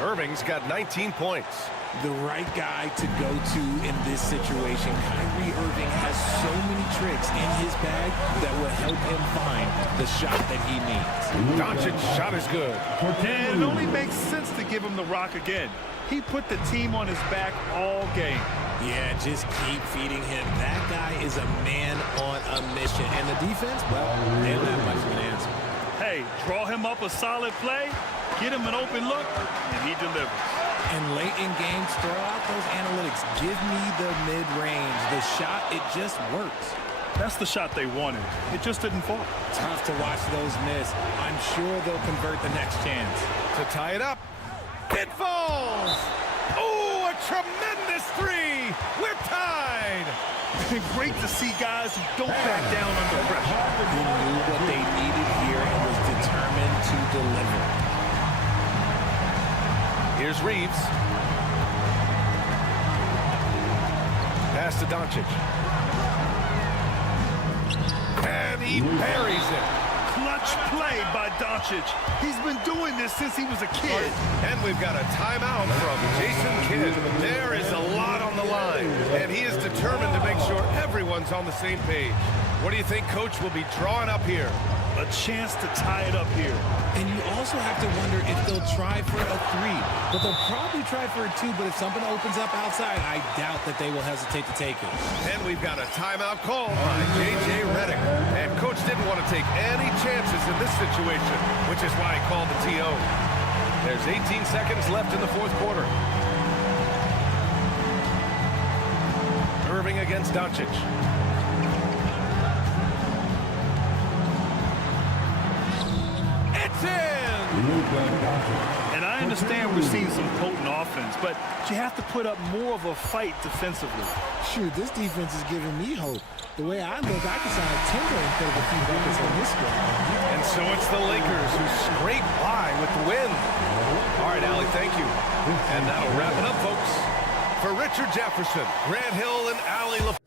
Irving's got 19 points. The right guy to go to in this situation. Kyrie Irving has so many tricks in his bag that will help him find the shot that he needs. Doncic's shot is good. And it only makes sense to give him the rock again. He put the team on his back all game. Yeah, just keep feeding him. That guy is a man on a mission. And the defense, well, they don't have much of an answer. Hey, draw him up a solid play, get him an open look, and he delivers. And late in games, throw out those analytics. Give me the mid-range. The shot, it just works. That's the shot they wanted. It just didn't fall. Tough to watch those miss. I'm sure they'll convert the next chance. To tie it up. It falls! Oh, a tremendous 3! We're tied! Great to see guys who don't back down under pressure. Who knew what they needed here and was determined to deliver. Here's Reeves. Pass to Doncic. And he buries it. clutch play by Doncic. He's been doing this since he was a kid. And we've got a timeout from Jason Kidd. There is a lot on the line, and he is determined to make sure everyone's on the same page. What do you think Coach will be drawing up here? A chance to tie it up here. And you also have to wonder if they'll try for a 3. But they'll probably try for a 2, but if something opens up outside, I doubt that they will hesitate to take it. And we've got a timeout called by J.J. Redick. And Coach didn't want to take any chances in this situation, which is why he called the T.O. There's 18 seconds left in the fourth quarter. Irving against Doncic. It's in! And I understand we're seeing some potent offense, but you have to put up more of a fight defensively. Shoot, this defense is giving me hope. The way I look, I can sign Timber and put up a few buckets on this guy. And so it's the Lakers who scrape by with the win. All right, Allie, thank you. And that'll wrap it up, folks. For Richard Jefferson, Grant Hill, and Allie LaFleur.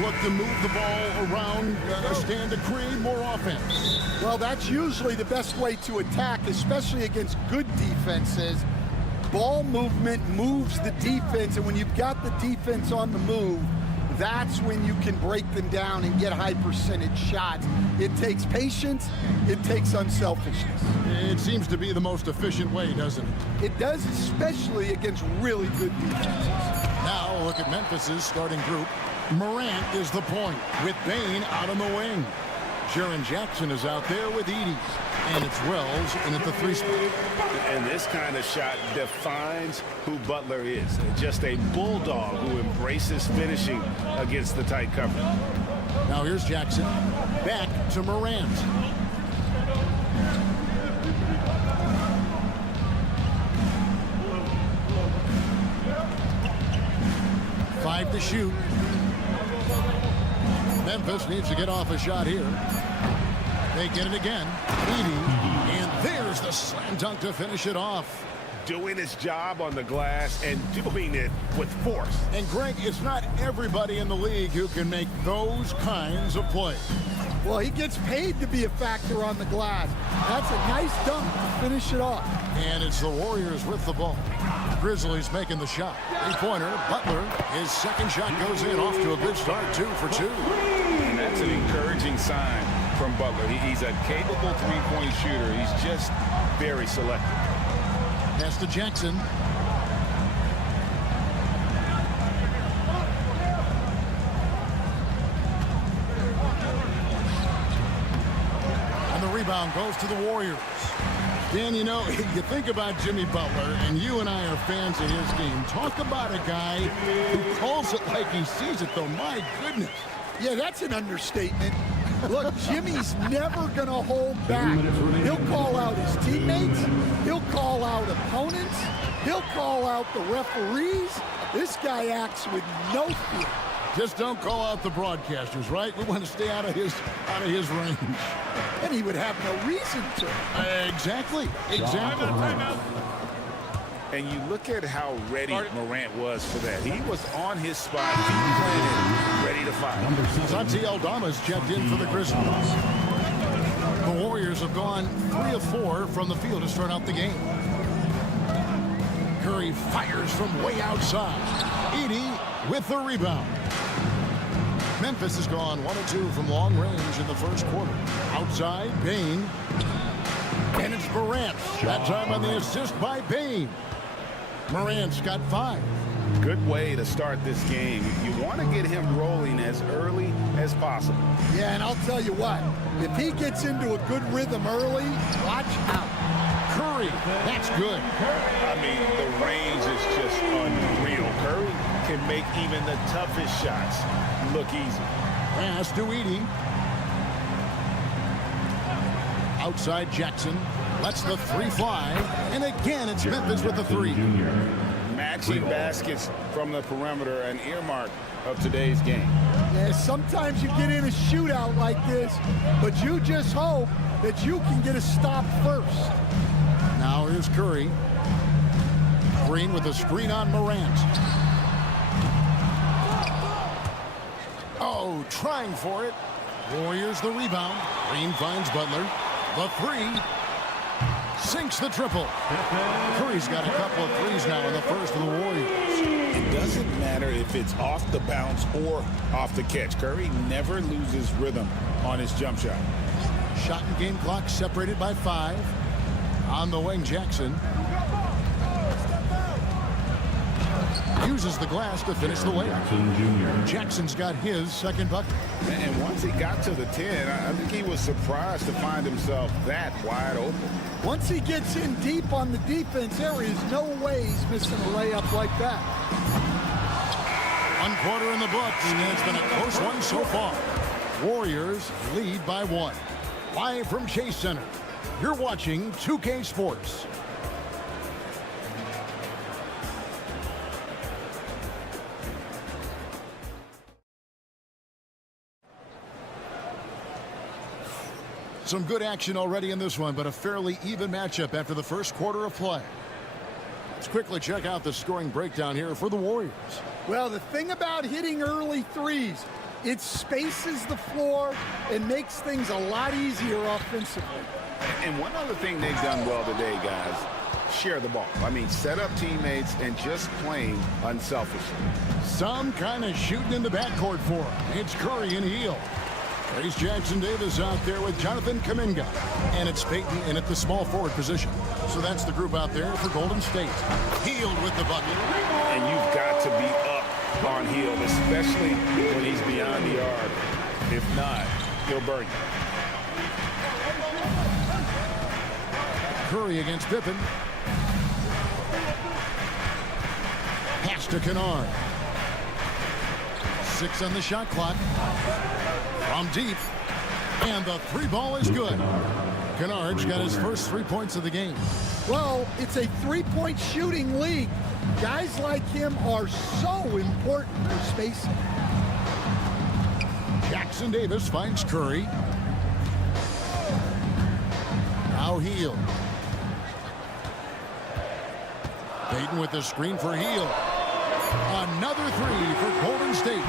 Look to move the ball around, stand to create more offense. Well, that's usually the best way to attack, especially against good defenses. Ball movement moves the defense, and when you've got the defense on the move, that's when you can break them down and get high percentage shots. It takes patience, it takes unselfishness. It seems to be the most efficient way, doesn't it? It does, especially against really good defenses. Now look at Memphis's starting group. Morant is the point, with Bane out on the wing. Jaren Jackson is out there with Edey. And it's Wells in at the 3 spot. And this kind of shot defines who Butler is. Just a bulldog who embraces finishing against the tight cover. Now here's Jackson. Back to Morant. Five to shoot. Memphis needs to get off a shot here. They get it again. Edey. And there's the slam dunk to finish it off. Doing his job on the glass and doing it with force. And Greg, it's not everybody in the league who can make those kinds of plays. Well, he gets paid to be a factor on the glass. That's a nice dunk to finish it off. And it's the Warriors with the ball. Grizzlies making the shot. 3-pointer, Butler. His second shot goes in, off to a good start, 2 for 2. And that's an encouraging sign from Butler. He's a capable three-point shooter. He's just very selective. Pass to Jackson. And the rebound goes to the Warriors. Dan, you know, you think about Jimmy Butler, and you and I are fans of his game. Talk about a guy who calls it like he sees it, though. My goodness. Yeah, that's an understatement. Look, Jimmy's never going to hold back. He'll call out his teammates. He'll call out opponents. He'll call out the referees. This guy acts with no fear. Just don't call out the broadcasters, right? We want to stay out of his range. And he would have no reason to. Exactly. And you look at how ready Morant was for that. He was on his spot, feet planted, ready to fire. Santi Aldama's checked in for the Grizzlies. The Warriors have gone 3 of 4 from the field to start out the game. Curry fires from way outside. Edey with the rebound. Memphis has gone 1 of 2 from long range in the first quarter. Outside, Bane. And it's Morant. That time on the assist by Bain. Morant's got 5. Good way to start this game. You want to get him rolling as early as possible. Yeah, and I'll tell you what, if he gets into a good rhythm early, watch out. Curry, that's good. I mean, the range is just unreal. Curry can make even the toughest shots look easy. Pass to Edey. Outside Jackson. Lets the 3 fly. And again, it's Memphis with the 3. Matching baskets from the perimeter, an earmark of today's game. Yeah, sometimes you get in a shootout like this, but you just hope that you can get a stop first. Now here's Curry. Green with a screen on Morant. Oh, trying for it. Warriors the rebound. Green finds Butler. The 3. Sinks the triple. Curry's got a couple of threes now in the first of the Warriors. It doesn't matter if it's off the bounce or off the catch. Curry never loses rhythm on his jump shot. Shot and game clock separated by 5. On the wing, Jackson. Uses the glass to finish the layup. Jackson's got his second bucket. And once he got to the 10, I think he was surprised to find himself that wide open. Once he gets in deep on the defense, there is no way he's missing a layup like that. 1 quarter in the books, and it's been a close one so far. Warriors lead by 1. Live from Chase Center, you're watching 2K Sports. Some good action already in this one, but a fairly even matchup after the first quarter of play. Let's quickly check out the scoring breakdown here for the Warriors. Well, the thing about hitting early threes, it spaces the floor and makes things a lot easier offensively. And one other thing they've done well today, guys, share the ball. I mean, set up teammates and just playing unselfishly. Some kind of shooting in the backcourt for him. It's Curry and Hield. There's Jackson Davis out there with Jonathan Kuminga. And it's Payton in at the small forward position. So that's the group out there for Golden State. Hield with the bucket. And you've got to be up on Hield, especially when he's beyond the arc. If not, he'll burn you. Curry against Pippen. Pass to Kennard. 6 on the shot clock. From deep. And the 3 ball is good. Kennard's got his first 3 points of the game. Well, it's a 3-point shooting league. Guys like him are so important for spacing. Jackson Davis finds Curry. Now Hield. Payton with the screen for Hield. Another 3 for Golden State.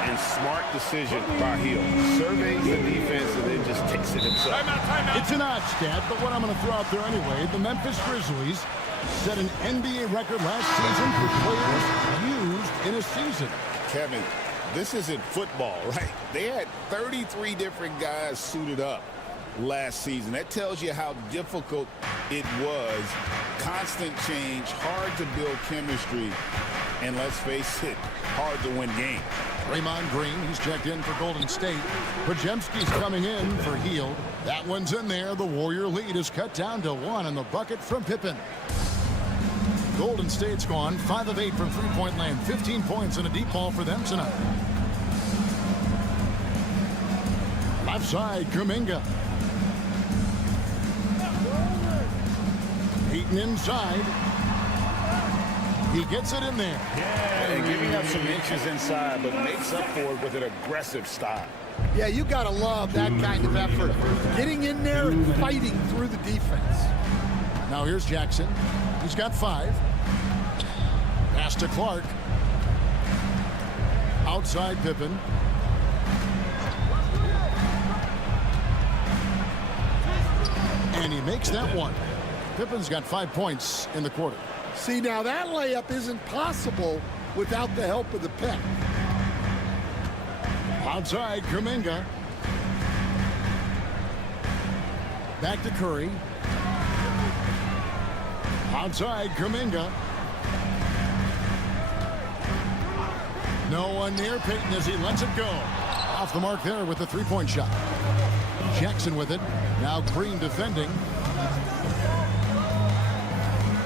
And smart decision by Hield. Surveys the defense and then just takes it himself. It's an odd stat, but what I'm going to throw out there anyway, the Memphis Grizzlies set an NBA record last season for players used in a season. Kevin, this isn't football, right? They had 33 different guys suited up last season. That tells you how difficult it was. Constant change, hard to build chemistry, and let's face it, hard to win games. Draymond Green, he's checked in for Golden State. Podziemski's coming in for Hield. That one's in there. The Warrior lead is cut down to 1 on the bucket from Pippen. Golden State's gone 5 of 8 from three-point land. 15 points and a deep ball for them tonight. Left side, Kuminga. Payton inside. He gets it in there. And giving up some inches inside, but makes up for it with an aggressive style. Yeah, you got to love that kind of effort. Getting in there and fighting through the defense. Now here's Jackson. He's got 5. Pass to Clark. Outside Pippen. And he makes that one. Pippen's got 5 points in the quarter. See, now that layup isn't possible without the help of the pick. Outside, Kuminga. Back to Curry. Outside, Kuminga. No one near Payton as he lets it go. Off the mark there with the three-point shot. Jackson with it. Now Green defending.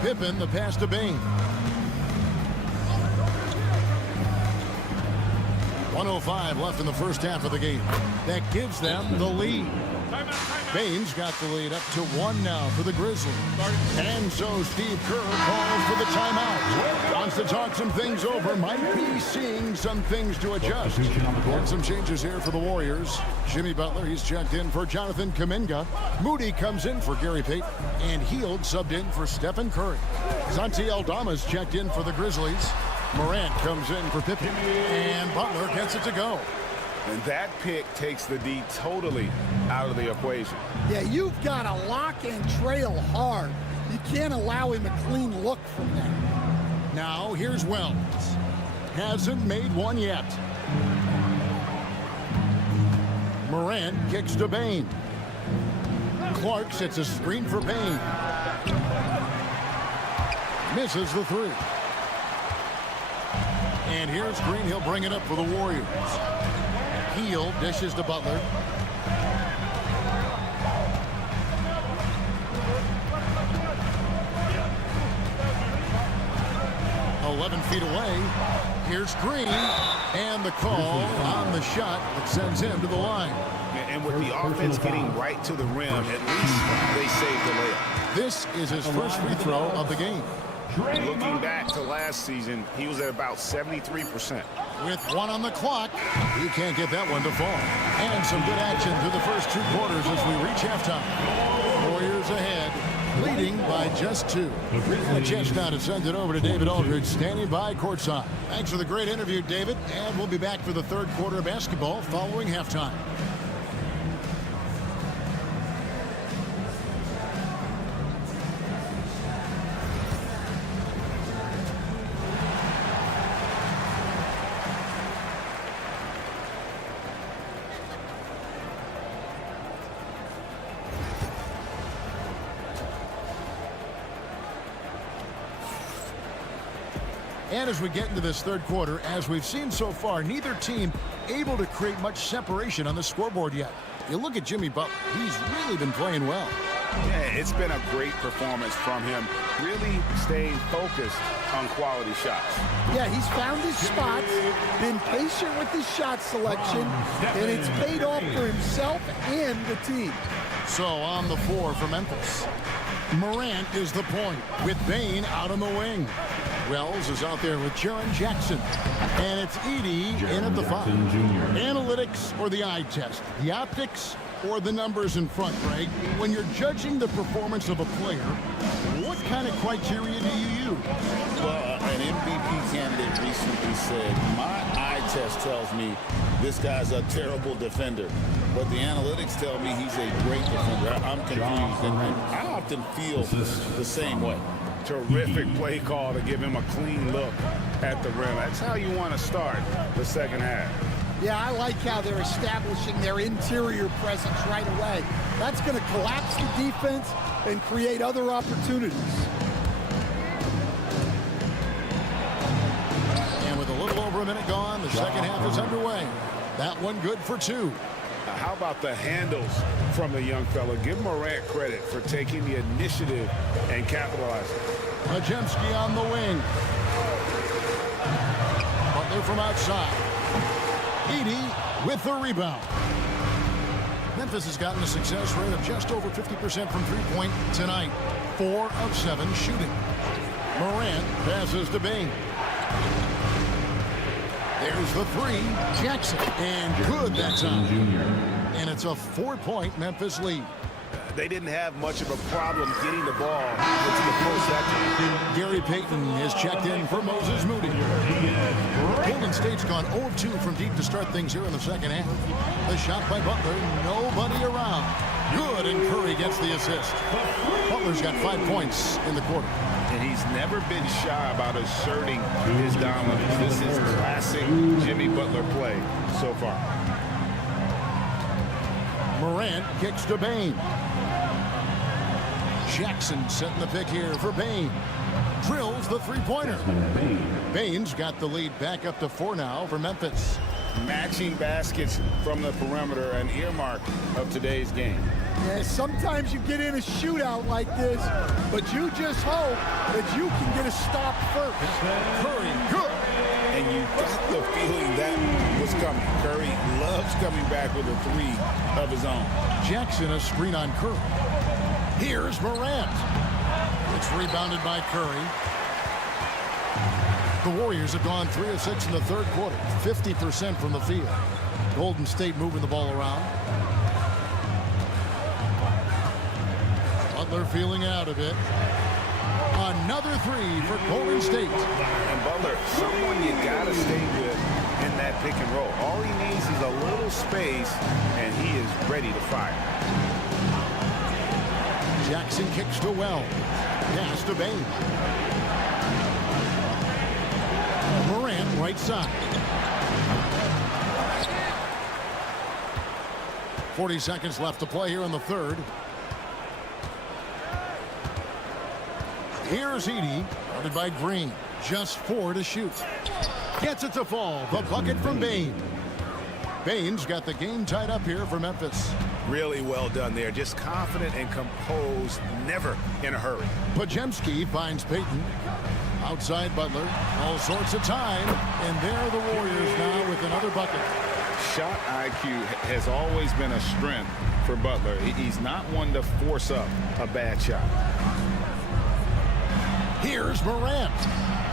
Pippen, the pass to Bain. 1:05 left in the first half of the game. That gives them the lead. Bain's got the lead up to 1 now for the Grizzlies. And so Steve Kerr calls for the timeout. Wants to talk some things over. Might be seeing some things to adjust. And some changes here for the Warriors. Jimmy Butler, he's checked in for Jonathan Kuminga. Moody comes in for Gary Payton. And Hield subbed in for Stephen Curry. Santi Aldama's checked in for the Grizzlies. Morant comes in for Pippen. And Butler gets it to go. And that pick takes the D totally out of the equation. Yeah, you've got to lock and trail hard. You can't allow him a clean look from that. Now here's Wells. Hasn't made one yet. Morant kicks to Bain. Clark sets a screen for Bain. Misses the three. And here's Green. He'll bring it up for the Warriors. Hield dishes to Butler. Feet away. Here's Green. And the call on the shot that sends him to the line. And with the offense getting right to the rim, at least they saved the layup. This is his first free throw of the game. Looking back to last season, he was at about 73%. With 1 on the clock, he can't get that one to fall. And some good action through the first 2 quarters as we reach halftime. Warriors ahead, leading by just 2. A chance now to send it over to David Aldridge, standing by courtside. Thanks for the great interview, David. And we'll be back for the 3rd quarter of basketball following halftime. And as we get into this 3rd quarter, as we've seen so far, neither team able to create much separation on the scoreboard yet. You look at Jimmy Butler, he's really been playing well. Yeah, it's been a great performance from him, really staying focused on quality shots. Yeah, he's found his spots, been patient with his shot selection, and it's paid off for himself and the team. So on the 4 for Memphis. Morant is the point with Bain out on the wing. Wells is out there with Jaren Jackson. And it's Edey in at the 5. Analytics or the eye test? The optics or the numbers in front, Greg? When you're judging the performance of a player, what kind of criteria do you use? Well, an MVP candidate recently said, my eye test tells me this guy's a terrible defender, but the analytics tell me he's a great defender. I'm confused, and I often feel the same way. Terrific play call to give him a clean look at the rim. That's how you want to start the second half. Yeah, I like how they're establishing their interior presence right away. That's going to collapse the defense and create other opportunities. And with a little over a minute gone, the second half is underway. That one good for 2. How about the handles from the young fella? Give Morant credit for taking the initiative and capitalizing. Majemski on the wing. Butler from outside. Edey with the rebound. Memphis has gotten a success rate of just over 50% from three-point tonight. 4 of 7 shooting. Morant passes to Bain. There's the 3. Jackson. And good that time. And it's a 4-point Memphis lead. They didn't have much of a problem getting the ball into the post that time. Gary Payton is checked in for Moses Moody. Golden State's gone 0-2 from deep to start things here in the second half. The shot by Butler, nobody around. Good, and Curry gets the assist. Butler's got 5 points in the quarter. And he's never been shy about asserting his dominance. This is classic Jimmy Butler play so far. Morant kicks to Bain. Jackson setting the pick here for Bain. Drills the three-pointer. Bain's got the lead back up to 4 now for Memphis. Matching baskets from the perimeter, an earmark of today's game. Yeah, sometimes you get in a shootout like this, but you just hope that you can get a stop first. Curry, good. And you got the feeling that was coming. Curry loves coming back with a 3 of his own. Jackson a screen on Curry. Here's Morant. It's rebounded by Curry. The Warriors have gone 3 of 6 in the third quarter, 50% from the field. Golden State moving the ball around. Butler feeling out of it. Another 3 for Golden State. And Butler, someone you got to stay with in that pick and roll. All he needs is a little space, and he is ready to fire. Jackson kicks to Wells. Pass to Bain. Morant right side. 40 seconds left to play here in the third. Here's Edey, guarded by Green. Just 4 to shoot. Gets it to fall. The bucket from Bain. Bain's got the game tied up here for Memphis. Really well done there. Just confident and composed, never in a hurry. Podziemski finds Payton. Outside Butler. All sorts of time. And there are the Warriors now with another bucket. Shot IQ has always been a strength for Butler. He's not one to force up a bad shot. Here's Morant.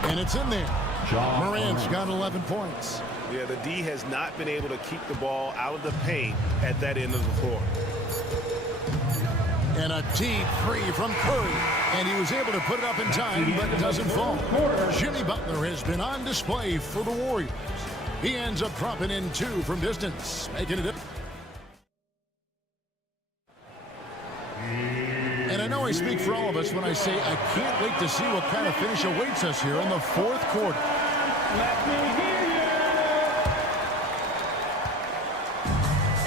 And it's in there. Morant's got 11 points. Yeah, the D has not been able to keep the ball out of the paint at that end of the floor. And a deep 3 from Curry. And he was able to put it up in time, but it doesn't fall. Jimmy Butler has been on display for the Warriors. He ends up dropping in 2 from distance, making it. And I know I speak for all of us when I say I can't wait to see what kind of finish awaits us here in the fourth quarter.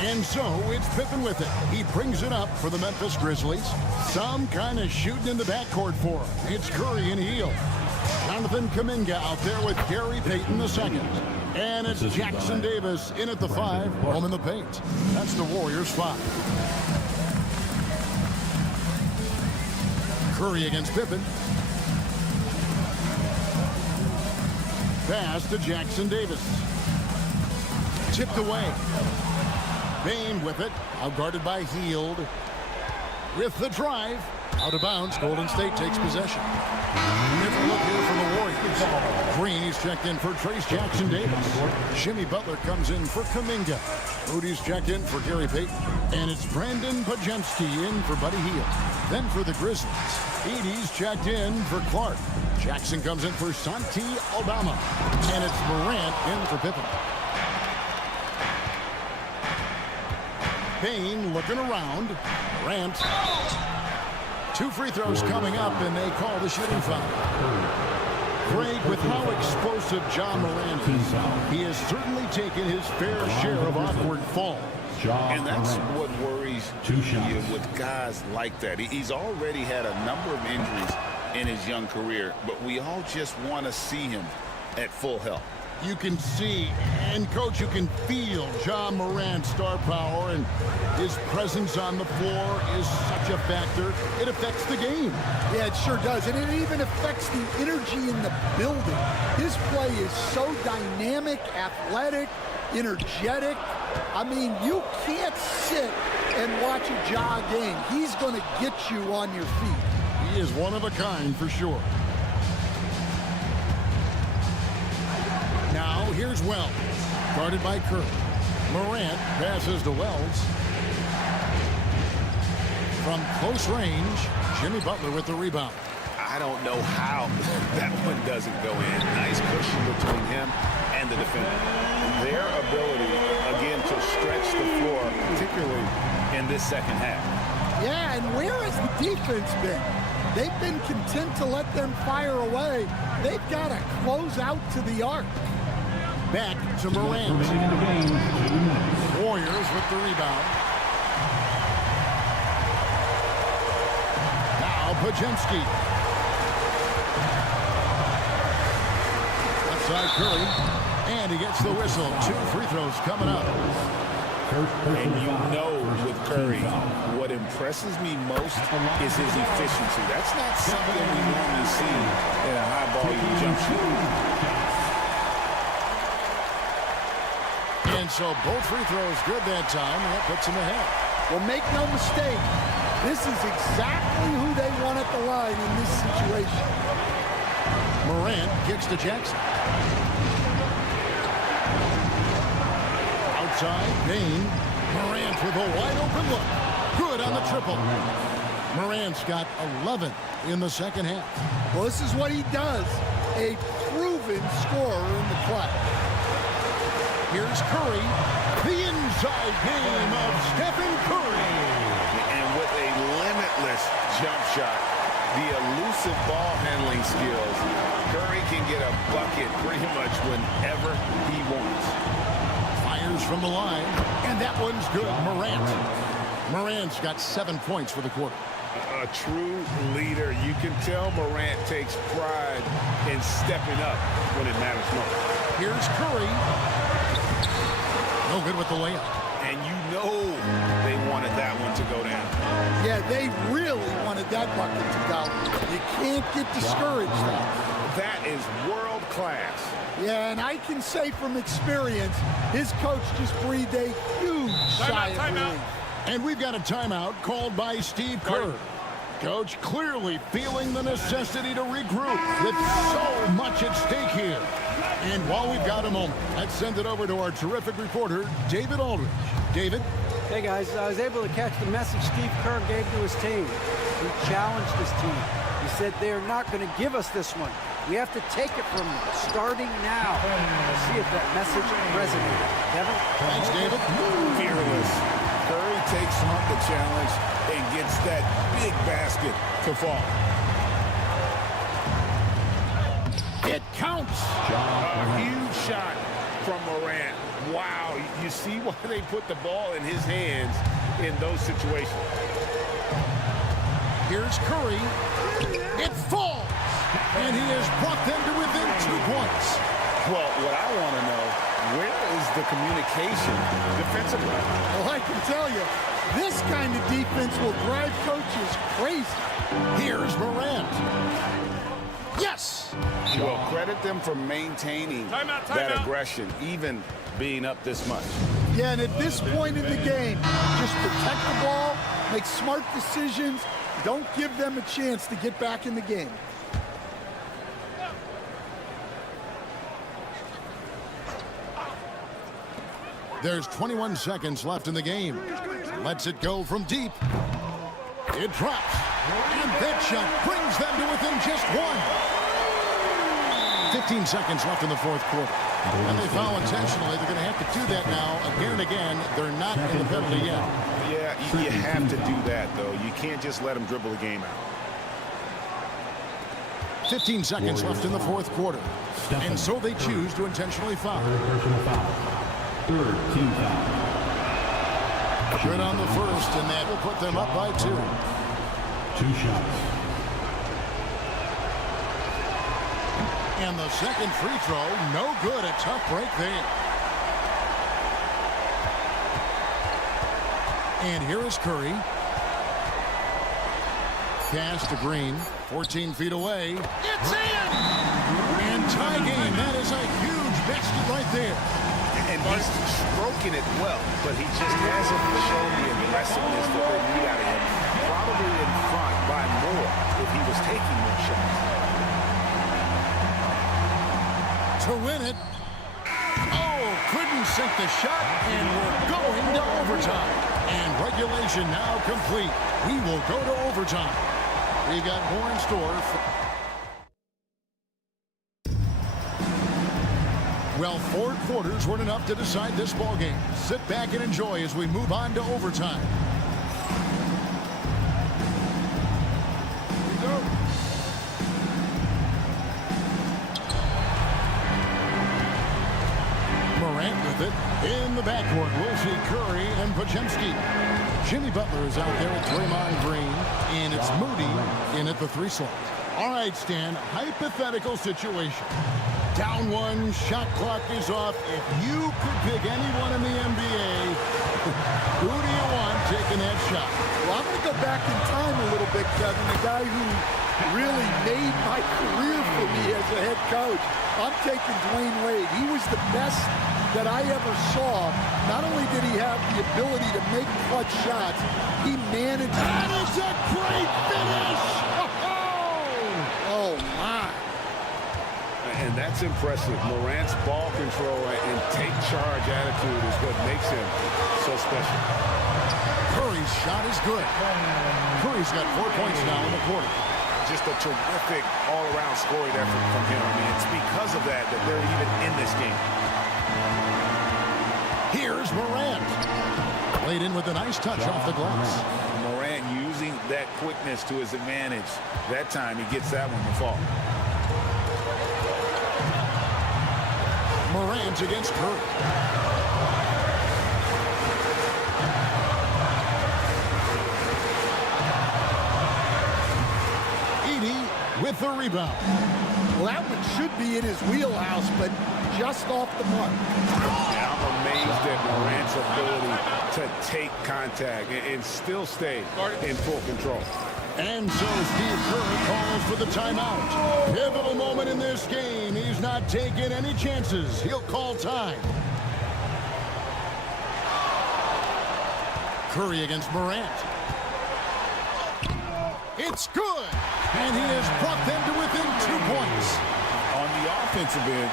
And so it's Pippen with it. He brings it up for the Memphis Grizzlies. Some kind of shooting in the backcourt for him. It's Curry and Hield. Jonathan Kuminga out there with Gary Payton II. And it's Jackson Davis in at the 5, home in the paint. That's the Warriors 5. Curry against Pippen. Pass to Jackson Davis. Tipped away. Bain with it, outguarded by Hield. With the drive, out of bounds, Golden State takes possession. Different look here for the Warriors. Green, he's checked in for Trace Jackson Davis. Jimmy Butler comes in for Kuminga. Rudy's checked in for Gary Payton. And it's Brandon Podziemski in for Buddy Hield. Then for the Grizzlies, Edey's checked in for Clark. Jackson comes in for Santi Aldama. And it's Morant in for Pippen. Bain looking around. Morant. 2 free throws coming up, and they call the shooting foul. Greg, with how explosive John Morant is, he has certainly taken his fair share of awkward falls. And that's what worries you with guys like that. He's already had a number of injuries in his young career, but we all just want to see him at full health. You can see, and Coach, you can feel John Morant's star power, and his presence on the floor is such a factor. It affects the game. Yeah, it sure does, and it even affects the energy in the building. His play is so dynamic, athletic, energetic. I mean, you can't sit and watch a Ja game. He's going to get you on your feet. He is one of a kind for sure. Now, here's Wells, guarded by Curry. Morant passes to Wells. From close range, Jimmy Butler with the rebound. I don't know how that one doesn't go in. Nice cushion between him and the defender. Their ability, again, to stretch the floor, particularly in this second half. Yeah, and where has the defense been? They've been content to let them fire away. They've got to close out to the arc. Back to Morant. Warriors with the rebound. Now Pajemski. Outside Curry. And he gets the whistle. 2 free throws coming up. And you know with Curry, what impresses me most is his efficiency. That's not something we normally see in a high-volume jump shot. And so both free throws good that time, and that puts him ahead. Well, make no mistake, this is exactly who they want at the line in this situation. Morant kicks to Jackson. Outside, Bain. Morant with a wide-open look. Good on the triple. Morant's got 11 in the second half. Well, this is what he does. A proven scorer in the clutch. Here's Curry. The inside game of Stephen Curry. And with a limitless jump shot, the elusive ball handling skills, Curry can get a bucket pretty much whenever he wants. Fires from the line, and that one's good. Morant's got 7 points for the quarter. A true leader. You can tell Morant takes pride in stepping up when it matters most. Here's Curry. No good with the layup. And you know they wanted that one to go down. Yeah, they really wanted that bucket to go. You can't get discouraged now. That is world class. Yeah, and I can say from experience, his coach just breathed a huge sigh of relief. And we've got a timeout called by Steve Kerr. Coach clearly feeling the necessity to regroup with so much at stake here. And while we've got a moment, let's send it over to our terrific reporter, David Aldridge. David? Hey, guys, I was able to catch the message Steve Kerr gave to his team. He challenged his team. He said they're not going to give us this one. We have to take it from them, starting now. We'll see if that message resonated. Kevin? Thanks, David. Fearless. Curry takes on the challenge and gets that big basket to fall. It counts. A huge shot from Morant. Wow, you see why they put the ball in his hands in those situations. Here's Curry. It falls. And he has brought them to within 2 points. Well, what I want to know, where is the communication defensively? Well, I can tell you, this kind of defense will drive coaches crazy. Here's Morant. Yes! Well, credit them for maintaining that aggression, even being up this much. Yeah, and at this point in the game, just protect the ball, make smart decisions, don't give them a chance to get back in the game. There's 21 seconds left in the game. Lets it go from deep. It drops. And that shot brings them to within just 1. 15 seconds left in the fourth quarter. And they foul intentionally. They're going to have to do that now again and again. They're not in the penalty yet. Yeah, you have to do that, though. You can't just let them dribble the game out. 15 seconds left in the fourth quarter. And so they choose to intentionally foul. Third team foul. Good on the first, and that will put them up by 2. 2 shots. And the second free throw, no good. A tough break there. And here is Curry. Pass to Green. 14 feet away. It's in! And tie game. That is a huge basket right there. And he's stroking it well, but he just hasn't shown the aggressiveness that they need out of him. Probably in front by more if he was taking more shots. To win it. Oh, couldn't sink the shot, and we're going to overtime. And regulation now complete. We will go to overtime. We got more in store. Well, 4 quarters weren't enough to decide this ball game. Sit back and enjoy as we move on to overtime. Here we go. Morant with it. In the backcourt, we'll see Curry and Podziemski. Jimmy Butler is out there with Draymond Green, and it's Moody in at the 3 slot. All right, Stan, hypothetical situation. Down 1, shot clock is off. If you could pick anyone in the NBA, who do you want taking that shot? Well, I'm going to go back in time a little bit, Kevin. The guy who really made my career for me as a head coach. I'm taking Dwayne Wade. He was the best that I ever saw. Not only did he have the ability to make clutch shots, he managed. That is a great finish! Oh, my. And that's impressive. Morant's ball control and take charge attitude is what makes him so special. Curry's shot is good. Curry's got 4 points now in the quarter. Just a terrific all-around scoring effort from him. I mean, it's because of that they're even in this game. Here's Morant. Played in with a nice touch off the glass. Morant using that quickness to his advantage. That time he gets that one to fall. Morant against Curry. With the rebound. Well, that one should be in his wheelhouse, but just off the mark. Yeah, I'm amazed at Morant's ability to take contact and still stay in full control. And so Steve Kerr calls for the timeout. Pivotal moment in this game. He's not taking any chances. He'll call time. Curry against Morant. It's good. And he has brought them to within 2 points. On the offensive end,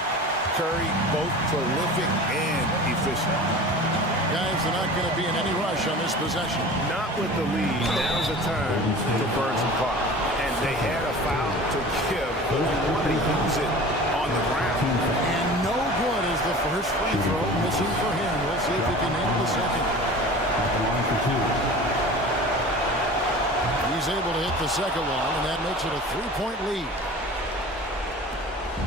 Curry both prolific and efficient. Guys, they're not going to be in any rush on this possession. Not with the lead. Now's the time to burn some clock. And they had a foul to give, but you want to use it on the ground. And no good is the first free throw missing for him. We'll see if he can handle the second. He's able to hit the second one, and that makes it a 3-point lead.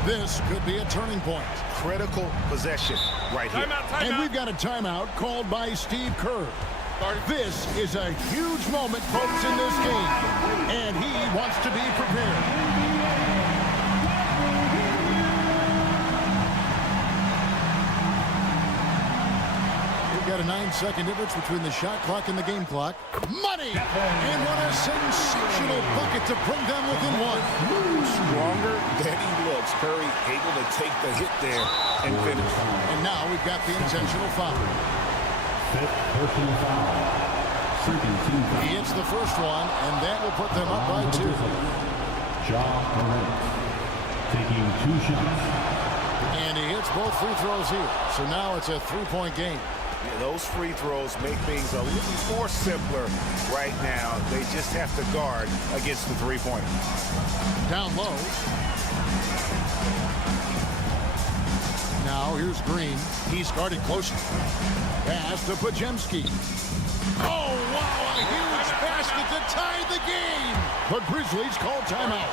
This could be a turning point. Critical possession right here. And we've got a timeout called by Steve Kerr. This is a huge moment, folks, in this game, and he wants to be prepared. Got a 9-second difference between the shot clock and the game clock. Money! And what a sensational bucket to bring them within 1. Stronger than he looks. Curry able to take the hit there and finish. And now we've got the intentional foul. Fifth personal foul. Second team foul. He hits the first one, and that will put them up by 2. Ja Morant taking 2 shots. And he hits both free throws here. So now it's a 3-point game. Yeah, those free throws make things a little more simpler right now. They just have to guard against the 3-pointer. Down low. Now here's Green. He's guarded closely. Pass to Podziemski. Oh, wow, a huge basket to tie the game. The Grizzlies call timeout.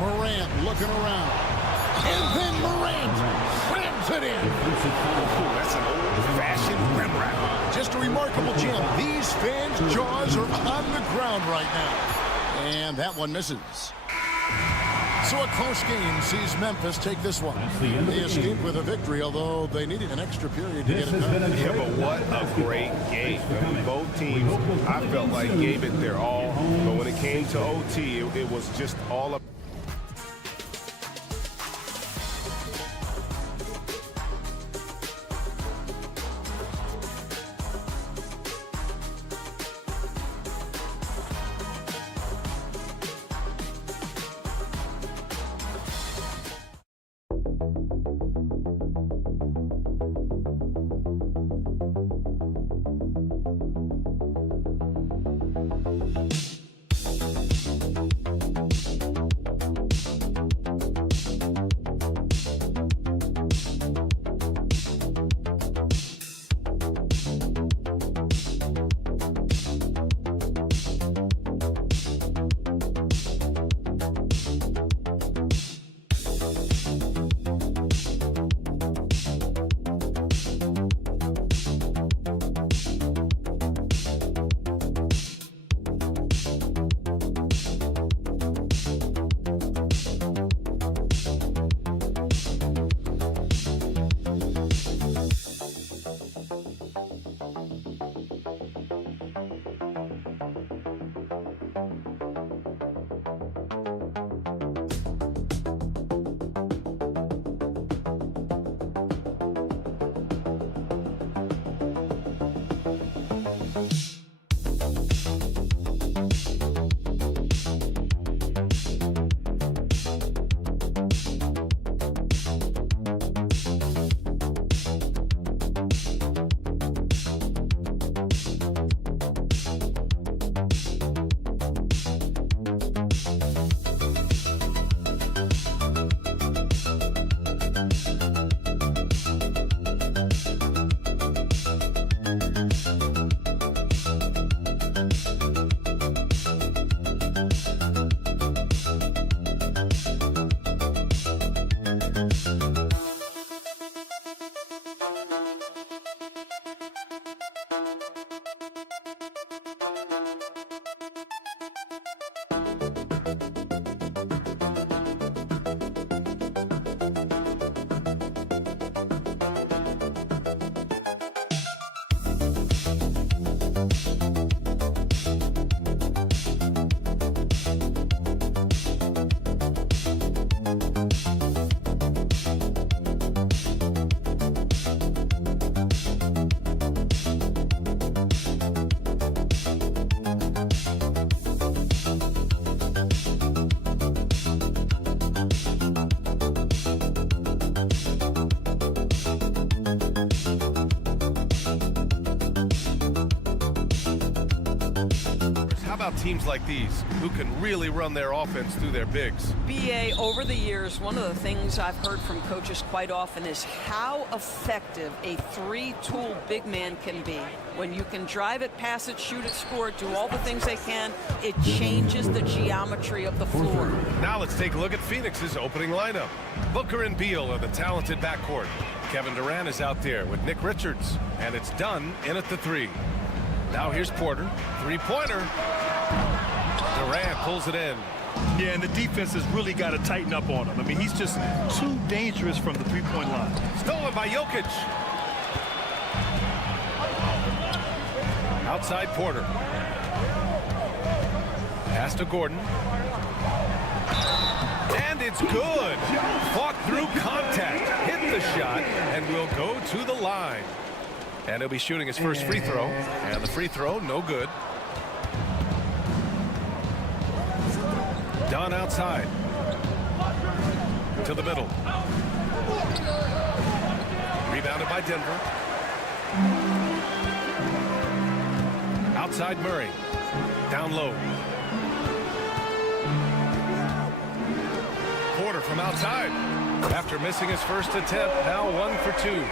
Morant looking around. And then Morant slams it in. That's an old-fashioned rim wrap. Just a remarkable jam. These fans' jaws are on the ground right now. And that one misses. So a close game sees Memphis take this one. They escaped with a victory, although they needed an extra period to get it done. Yeah, but what a great game. I mean, both teams, I felt like, gave it their all. But when it came to OT, it was just all up. about teams like these who can really run their offense through their bigs? BA, over the years, one of the things I've heard from coaches quite often is how effective a three-tool big man can be. When you can drive it, pass it, shoot it, score it, do all the things they can, it changes the geometry of the floor. Now let's take a look at Phoenix's opening lineup. Booker and Beal are the talented backcourt. Kevin Durant is out there with Nick Richards, and it's done in at the three. Now here's Porter, three-pointer. Durant pulls it in. Yeah, and the defense has really got to tighten up on him. I mean, he's just too dangerous from the three-point line. Stolen by Jokic. Outside Porter. Pass to Gordon. And it's good. Fought through contact. Hit the shot and will go to the line. And he'll be shooting his first free throw. And the free throw, no good. Dunn outside. To the middle. Rebounded by Denver. Outside Murray. Down low. Porter from outside. After missing his first attempt, now 1 for 2.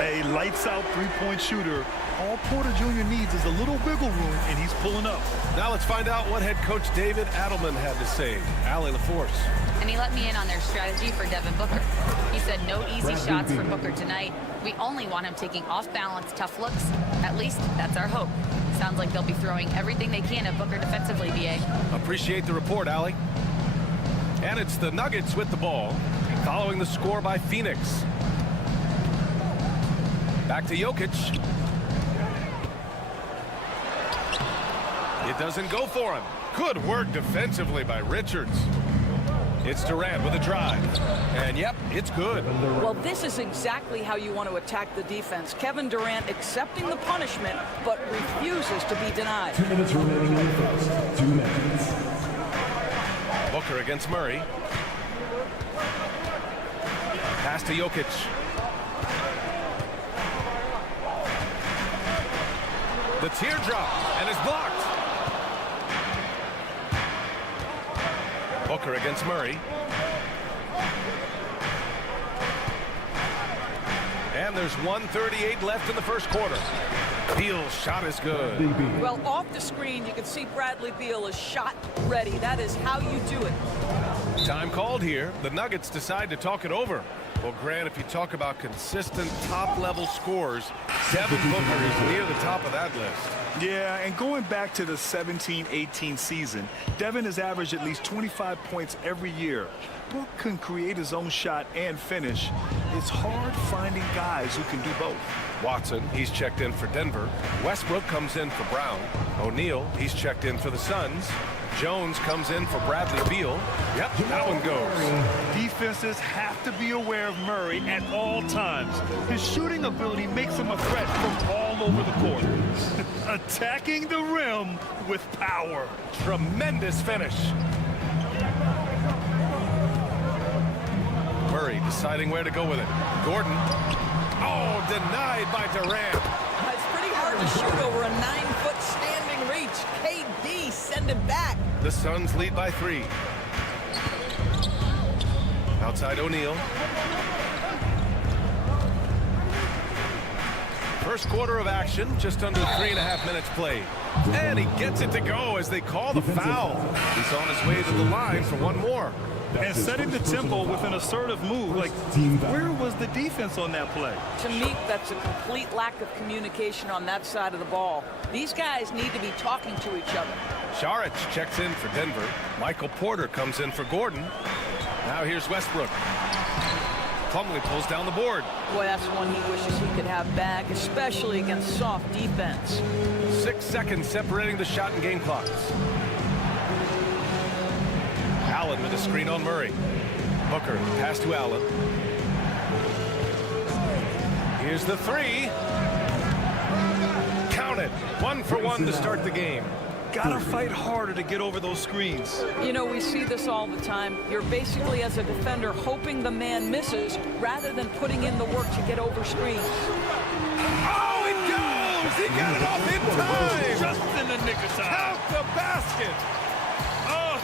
A lights-out three-point shooter. All Porter Jr. needs is a little wiggle room, and he's pulling up. Now let's find out what head coach David Adelman had to say. Allie LaForce. And he let me in on their strategy for Devin Booker. He said no easy shots for Booker tonight. We only want him taking off-balance tough looks. At least that's our hope. Sounds like they'll be throwing everything they can at Booker defensively, BA. Appreciate the report, Allie. And it's the Nuggets with the ball, following the score by Phoenix. Back to Jokic. It doesn't go for him. Good work defensively by Richards. It's Durant with a drive. And yep, it's good. Well, this is exactly how you want to attack the defense. Kevin Durant accepting the punishment, but refuses to be denied. 2 minutes remaining in the first. 2 minutes. Booker against Murray. Pass to Jokic. The teardrop, and is blocked. Booker against Murray. And there's 1:38 left in the first quarter. Beal's shot is good. Well, off the screen, you can see Bradley Beal is shot ready. That is how you do it. Time called here. The Nuggets decide to talk it over. Well, Grant, if you talk about consistent top-level scores, Devin Booker is near the top of that list. Yeah, and going back to the 17-18 season, Devin has averaged at least 25 points every year. Book can create his own shot and finish. It's hard finding guys who can do both. Watson, he's checked in for Denver. Westbrook comes in for Brown. O'Neal, he's checked in for the Suns. Jones comes in for Bradley Beal. Yep, that one goes. Defenses have to be aware of Murray at all times. His shooting ability makes him a threat from all over the court. Attacking the rim with power. Tremendous finish. Murray deciding where to go with it. Gordon. Oh, denied by Durant. It's pretty hard to shoot over a 9-foot standing reach. KD, send him back. The Suns lead by 3. Outside O'Neal. First quarter of action, just under 3.5 minutes played. And he gets it to go as they call the foul. He's on his way to the line for one more. And setting the tempo with an assertive move. Like, where was the defense on that play? To me, that's a complete lack of communication on that side of the ball. These guys need to be talking to each other. Saric checks in for Denver. Michael Porter comes in for Gordon. Now here's Westbrook. Plumlee pulls down the board. Boy, that's one he wishes he could have back, especially against soft defense. 6 seconds separating the shot and game clocks. Allen with a screen on Murray. Booker, pass to Allen. Here's the 3. Count it. 1 for 1 to start the game. Gotta fight harder to get over those screens. You know, we see this all the time. You're basically, as a defender, hoping the man misses rather than putting in the work to get over screens. Oh, it goes! He got it off in time! Just in the nick of time. Count the basket. Oh,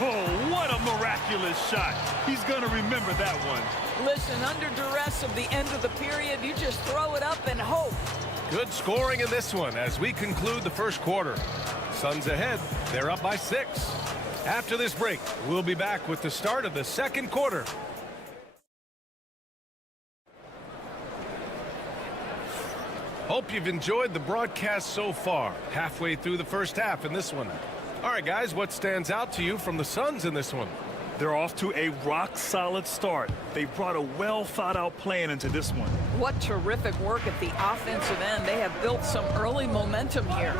what a miraculous shot. He's going to remember that one. Listen, under duress of the end of the period, you just throw it up and hope. Good scoring in this one as we conclude the first quarter. Suns ahead. They're up by 6. After this break, we'll be back with the start of the second quarter. Hope you've enjoyed the broadcast so far. Halfway through the first half in this one. All right, guys, what stands out to you from the Suns in this one? They're off to a rock-solid start. They brought a well-thought-out plan into this one. What terrific work at the offensive end. They have built some early momentum here.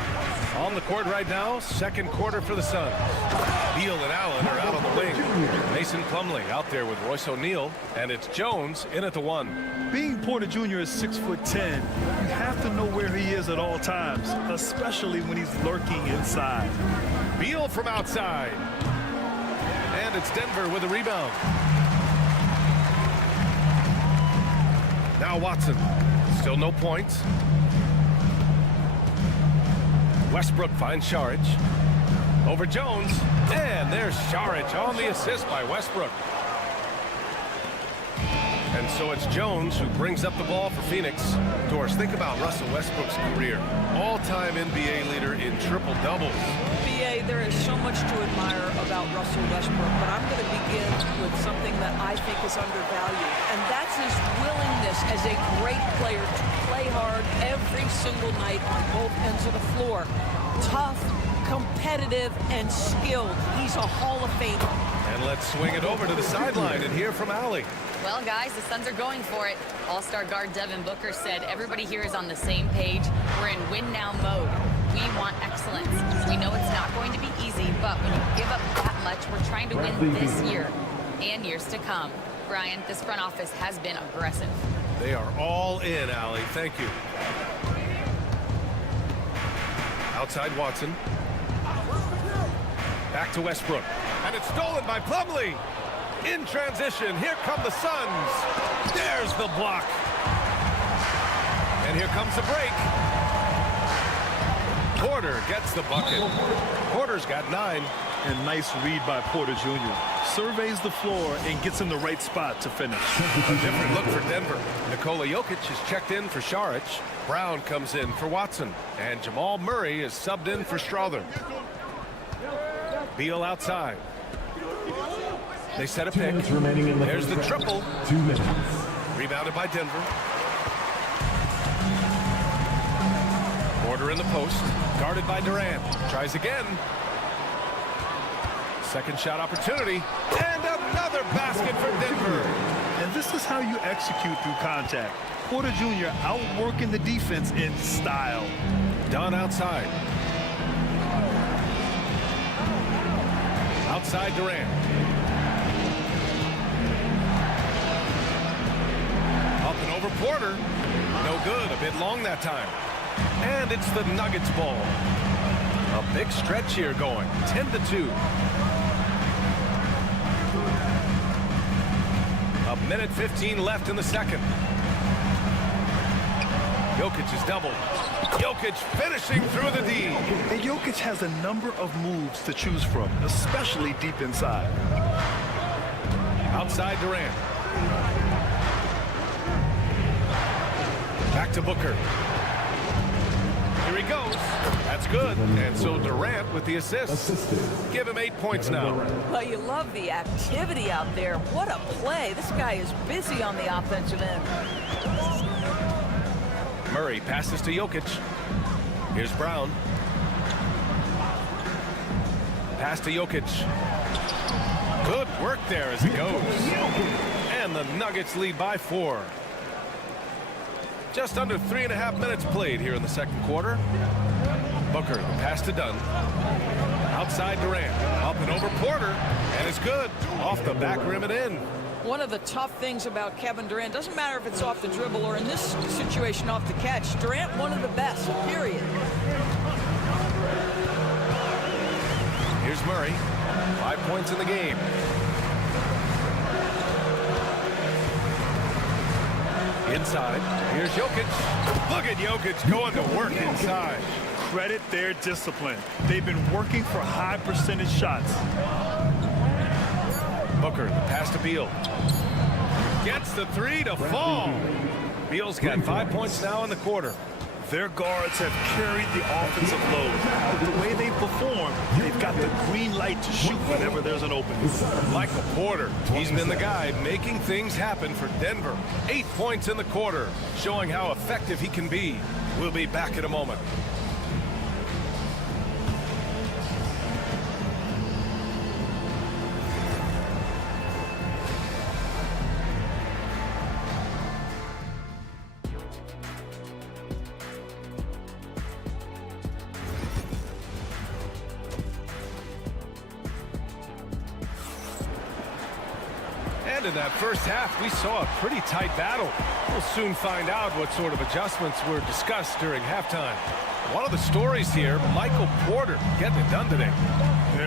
On the court right now, second quarter for the Suns. Beal and Allen are out on the wing. Mason Plumlee out there with Royce O'Neal, and it's Jones in at the 1. Being Porter Jr. is 6'10", you have to know where he is at all times, especially when he's lurking inside. Beal from outside. And it's Denver with a rebound. Now Watson. Still no points. Westbrook finds Šarić. Over Jones. And there's Šarić on the assist by Westbrook. And so it's Jones who brings up the ball for Phoenix. Doris, think about Russell Westbrook's career. All-time NBA leader in triple-doubles. BA, there is so much to admire about Russell Westbrook, but I'm going to begin with something that I think is undervalued, and that's his willingness as a great player to play hard every single night on both ends of the floor. Tough, competitive, and skilled. He's a Hall of Famer. And let's swing it over to the sideline and hear from Allie. Well, guys, the Suns are going for it. All-star guard Devin Booker said everybody here is on the same page. We're in win-now mode. We want excellence. We know it's not going to be easy, but when you give up that much, we're trying to win this year and years to come. Brian, this front office has been aggressive. They are all in, Allie. Thank you. Outside Watson. Back to Westbrook. And it's stolen by Plumlee. In transition, here come the Suns. There's the block. And here comes the break. Porter gets the bucket. Porter's got 9. And nice read by Porter Jr. Surveys the floor and gets in the right spot to finish. A different look for Denver. Nikola Jokic is checked in for Šarić. Brown comes in for Watson. And Jamal Murray is subbed in for Strother. Beal outside. They set a pick. There's the triple. 2 minutes. Rebounded by Denver. Porter in the post. Guarded by Durant. Tries again. Second shot opportunity. And another basket for Denver. And this is how you execute through contact. Porter Jr. outworking the defense in style. Dunn outside. Outside Durant. Up and over Porter. No good. A bit long that time. And it's the Nuggets ball. A big stretch here going. 10-2. A minute 15 left in the second. Jokic is doubled. Jokic finishing through the D. And Jokic has a number of moves to choose from, especially deep inside. Outside Durant. Back to Booker. Here he goes. That's good. And so Durant with the assist. Give him 8 points now. Well, you love the activity out there. What a play. This guy is busy on the offensive end. Murray passes to Jokic. Here's Brown. Pass to Jokic. Good work there as it goes. And the Nuggets lead by 4. Just under 3.5 minutes played here in the second quarter. Booker, the pass to Dunn. Outside Durant. Up and over Porter. And it's good. Off the back rim and in. One of the tough things about Kevin Durant, doesn't matter if it's off the dribble or in this situation off the catch, Durant one of the best, period. Here's Murray. 5 points in the game. Inside. Here's Jokic. Look at Jokic going to work inside. credit their discipline. They've been working for high percentage shots. Booker, the pass to Beal. Gets the three to fall. Beal's got 5 points now in the quarter. Their guards have carried the offensive load. But the way they perform, they've got the green light to shoot whenever there's an opening. Michael Porter, he's been the guy making things happen for Denver. 8 points in the quarter, showing how effective he can be. We'll be back in a moment. And in that first half, we saw a pretty tight battle. We'll soon find out what sort of adjustments were discussed during halftime. One of the stories here, Michael Porter getting it done today.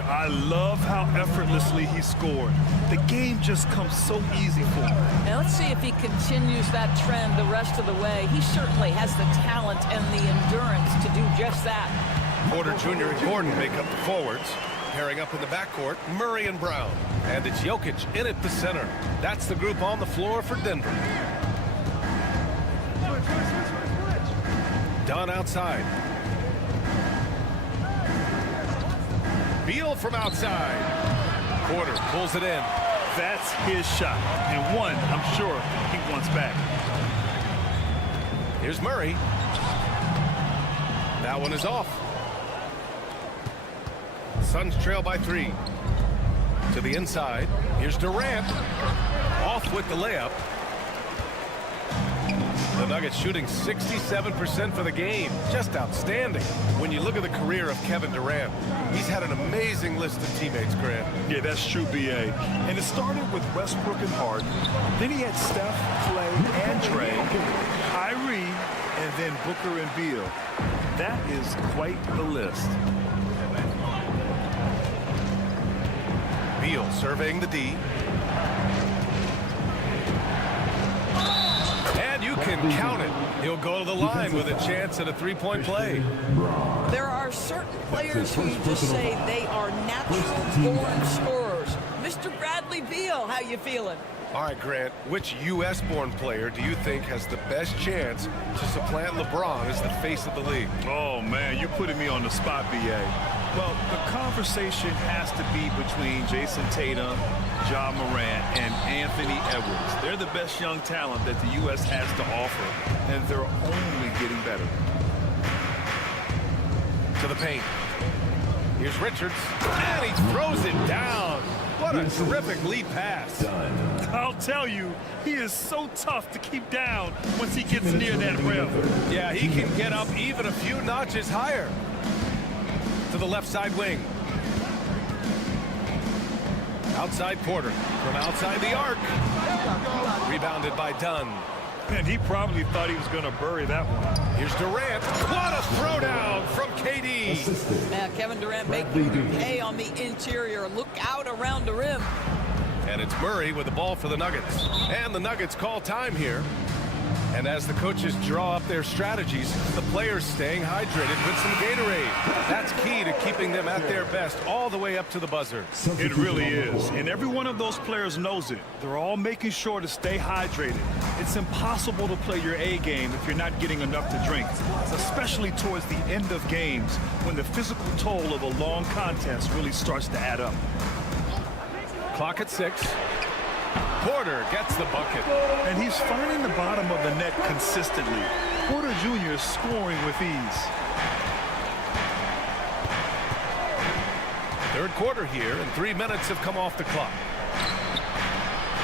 I love how effortlessly he scored. The game just comes so easy for him. Now let's see if he continues that trend the rest of the way. He certainly has the talent and the endurance to do just that. Porter Jr. and Gordon make up the forwards. Pairing up in the backcourt, Murray and Brown. And it's Jokic in at the center. That's the group on the floor for Denver. Dunn outside. Beal from outside. Porter pulls it in. That's his shot. And one, I'm sure, he wants back. Here's Murray. That one is off. Suns trail by 3. To the inside. Here's Durant. Off with the layup. The Nuggets shooting 67% for the game. Just outstanding. When you look at the career of Kevin Durant, he's had an amazing list of teammates, Grant. Yeah, that's true, B.A. And it started with Westbrook and Harden. Then he had Steph, Clay, and Dre, Kyrie, and then Booker and Beal. That is quite the list. Beal surveying the D. And you can count it. He'll go to the line with a chance at a three-point play. There are certain players who you just say they are natural-born scorers. Mr. Bradley Beal, how you feeling? All right, Grant, which U.S.-born player do you think has the best chance to supplant LeBron as the face of the league? Oh, man, you're putting me on the spot, B.A. Well, the conversation has to be between Jason Tatum, Ja Morant, and Anthony Edwards. They're the best young talent that the U.S. has to offer, and they're only getting better. To the paint. Here's Richards, and he throws it down. What a terrific lead pass. I'll tell you, he is so tough to keep down once he gets near that rim. Yeah, he can get up even a few notches higher. To the left side wing. Outside Porter from outside the arc. Rebounded by Dunn. And he probably thought he was going to bury that one. Here's Durant. What a throwdown from KD. Now Kevin Durant making hay on the interior. Look out around the rim. And it's Murray with the ball for the Nuggets. And the Nuggets call time here. And as the coaches draw up their strategies, the players staying hydrated with some Gatorade. That's key to keeping them at their best all the way up to the buzzer. It really is. And every one of those players knows it. They're all making sure to stay hydrated. It's impossible to play your A game if you're not getting enough to drink, especially towards the end of games when the physical toll of a long contest really starts to add up. Clock at 6. Porter gets the bucket. And he's finding the bottom of the net consistently. Porter Jr. is scoring with ease. Third quarter here, and 3 minutes have come off the clock.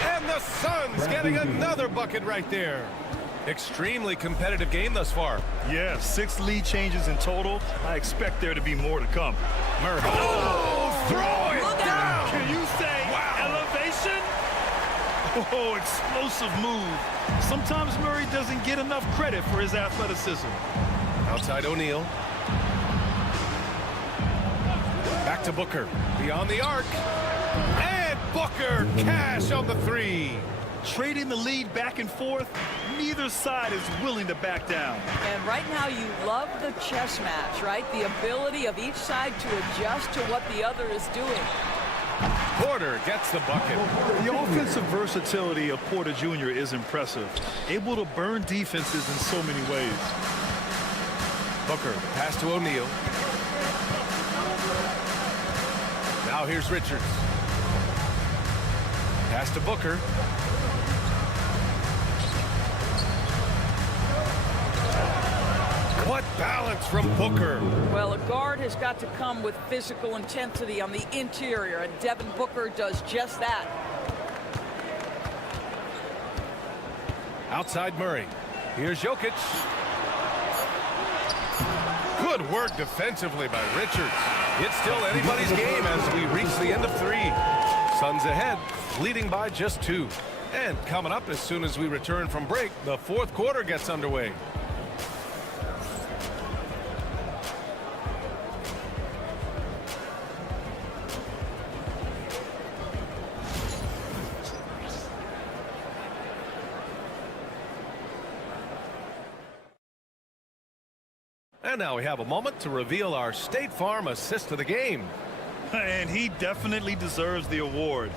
And the Suns getting another bucket right there. Extremely competitive game thus far. Yeah, 6 lead changes in total. I expect there to be more to come. Murray. Oh, throw it down. Can you say elevation? Oh, explosive move. Sometimes Murray doesn't get enough credit for his athleticism. Outside O'Neal. Back to Booker. Beyond the arc. And Booker cash on the 3. Trading the lead back and forth, neither side is willing to back down. And right now you love the chess match, right? The ability of each side to adjust to what the other is doing. Porter gets the bucket. The offensive versatility of Porter Jr. is impressive. Able to burn defenses in so many ways. Booker, pass to O'Neal. Now here's Richards. Pass to Booker. What balance from Booker. Well, a guard has got to come with physical intensity on the interior, and Devin Booker does just that. Outside Murray. Here's Jokic. Good work defensively by Richards. It's still anybody's game as we reach the end of 3. Suns ahead, leading by just 2. And coming up as soon as we return from break, the 4th quarter gets underway. And now we have a moment to reveal our State Farm assist of the game. And he definitely deserves the award.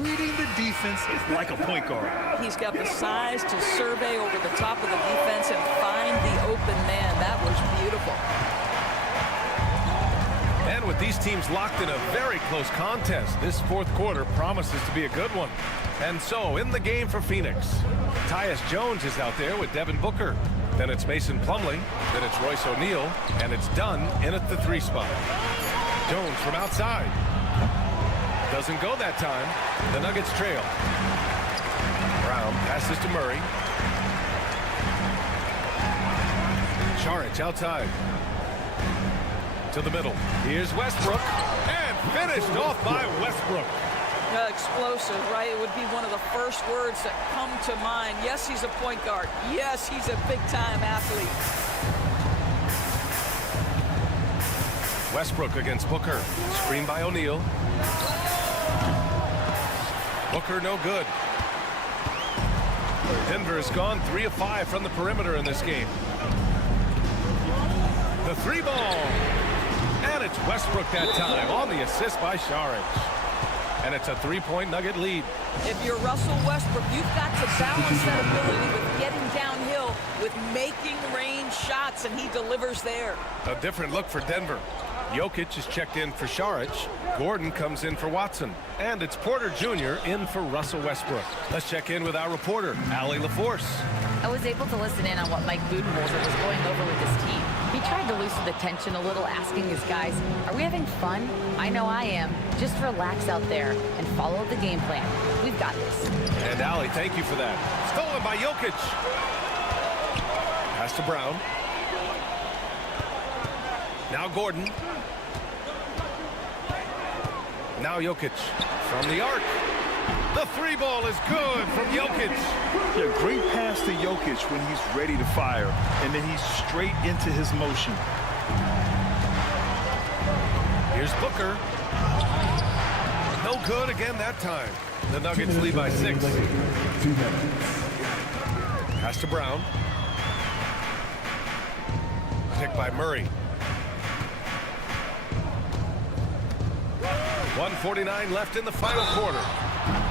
Reading the defense is like a point guard. He's got the size to survey over the top of the defense and find the open man. That was beautiful. And with these teams locked in a very close contest, this 4th quarter promises to be a good one. And so in the game for Phoenix, Tyus Jones is out there with Devin Booker. Then it's Mason Plumlee, then it's Royce O'Neal, and it's Dunn in at the 3 spot. Jones from outside. Doesn't go that time. The Nuggets trail. Brown passes to Murray. Saric outside. To the middle. Here's Westbrook. And finished off by Westbrook. Explosive, right? It would be one of the first words that come to mind. Yes, he's a point guard. Yes, he's a big-time athlete. Westbrook against Booker. Screen by O'Neal. Booker no good. Denver has gone 3 of 5 from the perimeter in this game. The 3 ball. And it's Westbrook that time on the assist by Saric. And it's a 3-point Nugget lead. If you're Russell Westbrook, you've got to balance that ability with getting downhill, with making range shots, and he delivers there. A different look for Denver. Jokic is checked in for Saric. Gordon comes in for Watson. And it's Porter Jr. in for Russell Westbrook. Let's check in with our reporter, Allie LaForce. I was able to listen in on what Mike Budenholzer was going over with his team. He tried to loosen the tension a little, asking his guys, are we having fun? I know I am. Just relax out there and follow the game plan. We've got this. And Allie, thank you for that. Stolen by Jokic. Pass to Brown. Now Gordon. Now Jokic from the arc. The 3 ball is good from Jokic. Yeah, great pass to Jokic when he's ready to fire, and then he's straight into his motion. Here's Booker. No good again that time. The Nuggets lead by 6. Pass to Brown. Picked by Murray. 1:49 left in the final quarter.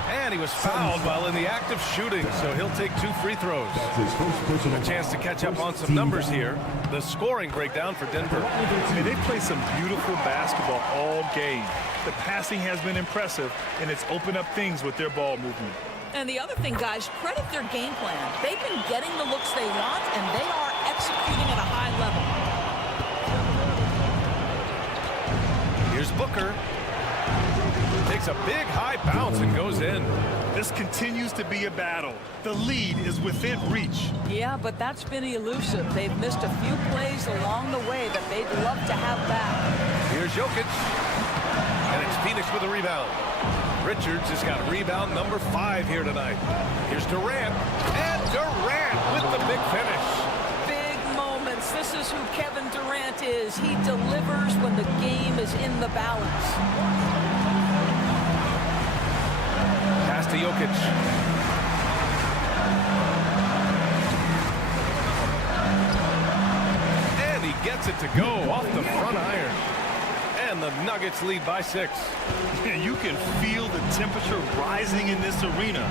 And he was fouled while in the act of shooting, so he'll take 2 free throws. A chance to catch up on some numbers here. The scoring breakdown for Denver. And they play some beautiful basketball all game. The passing has been impressive, and it's opened up things with their ball movement. And the other thing, guys, credit their game plan. They've been getting the looks they want, and they are executing at a high level. Here's Booker. Takes a big high bounce and goes in. This continues to be a battle. The lead is within reach. Yeah, but that's been elusive. They've missed a few plays along the way that they'd love to have back. Here's Jokic. And it's Phoenix with a rebound. Richards has got rebound number 5 here tonight. Here's Durant. And Durant with the big finish. Big moments. This is who Kevin Durant is. He delivers when the game is in the balance. Pass to Jokic. gets it to go off the front iron. And the Nuggets lead by 6. And you can feel the temperature rising in this arena.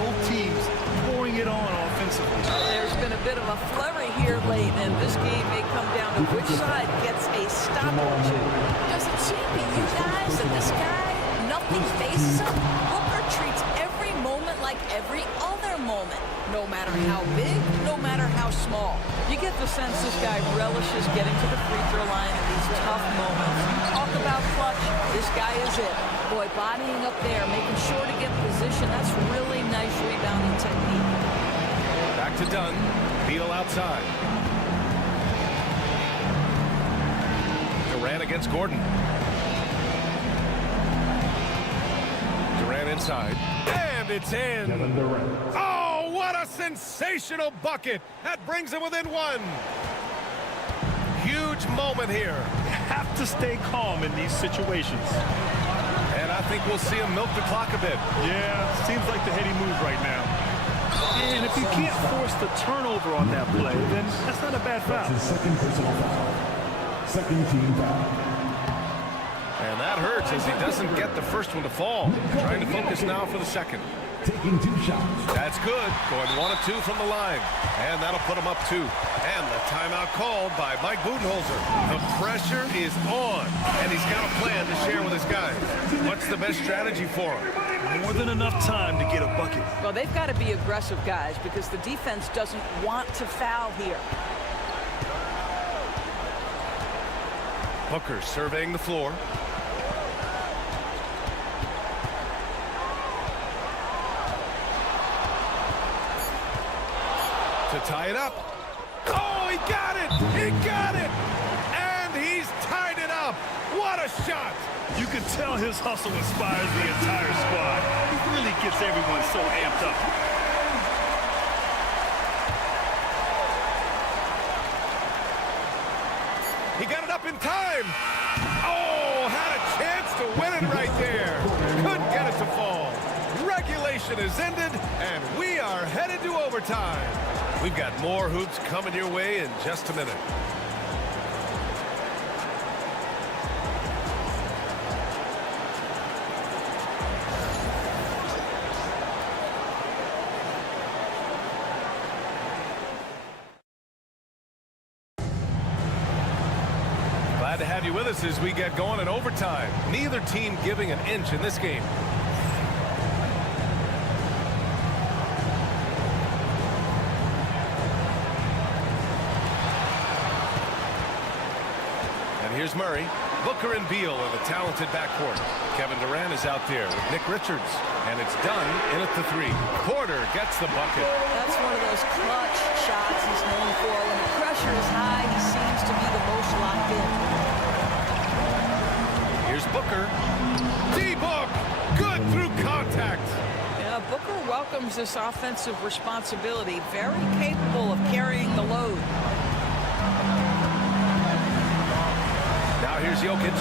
Both teams pouring it on offensively. There's been a bit of a flurry here late, and this game may come down to which side gets a stop or two. Does it seem to you guys that this guy, nothing faces him? Booker treats every moment like every other moment. No matter how big, no matter how small. You get the sense this guy relishes getting to the free throw line in these tough moments. You talk about clutch, this guy is it. Boy, bodying up there, making sure to get position. That's really nice rebounding technique. Back to Dunn. Beal outside. Durant against Gordon. Durant inside. And it's in. Oh, what a sensational bucket. That brings him within 1. Huge moment here. Have to stay calm in these situations. And I think we'll see him milk the clock a bit. Yeah, seems like the heady move right now. And if you can't force the turnover on that play, then that's not a bad foul. That's his second personal foul. Second team foul. And that hurts as he doesn't get the first one to fall. Trying to focus now for the second. Taking 2 shots. That's good. Going 1 of 2 from the line. And that'll put him up 2. And the timeout called by Mike Budenholzer. The pressure is on. And he's got a plan to share with his guys. What's the best strategy for him? More than enough time to get a bucket. Well, they've got to be aggressive, guys, because the defense doesn't want to foul here. Booker surveying the floor. To tie it up. Oh, he got it! He got it! And he's tied it up! What a shot! You can tell his hustle inspires the entire squad. He really gets everyone so amped up. He got it up in time! Oh, had a chance to win it right there! Couldn't get it to fall. Regulation is ended, and we are headed to overtime. We've got more hoops coming your way in just a minute. Glad to have you with us as we get going in overtime. Neither team giving an inch in this game. Here's Murray. Booker and Beal are the talented backcourt. Kevin Durant is out there with Nick Richards. And it's done in at the 3. Porter gets the bucket. That's one of those clutch shots he's known for. When the pressure is high, he seems to be the most locked in. Here's Booker. D-Book! Good through contact. Yeah, Booker welcomes this offensive responsibility. Very capable of carrying the load. Now here's Jokic.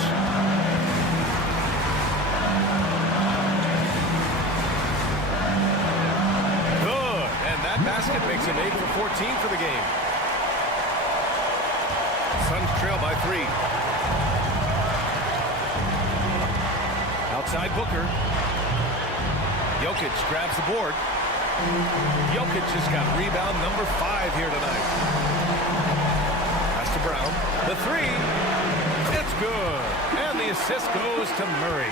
Good. And that basket makes him 8 for 14 for the game. Suns trail by 3. Outside Booker. Jokic grabs the board. Jokic has got rebound number 5 here tonight. Pass to Brown. The 3. It's good. And the assist goes to Murray.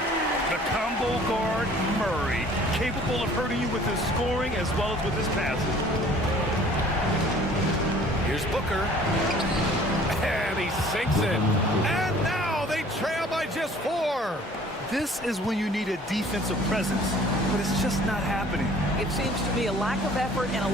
The combo guard, Murray, capable of hurting you with his scoring as well as with his passing. Here's Booker. And he sinks it. And now they trail by just 4. This is when you need a defensive presence, but it's just not happening. It seems to be a lack of effort and a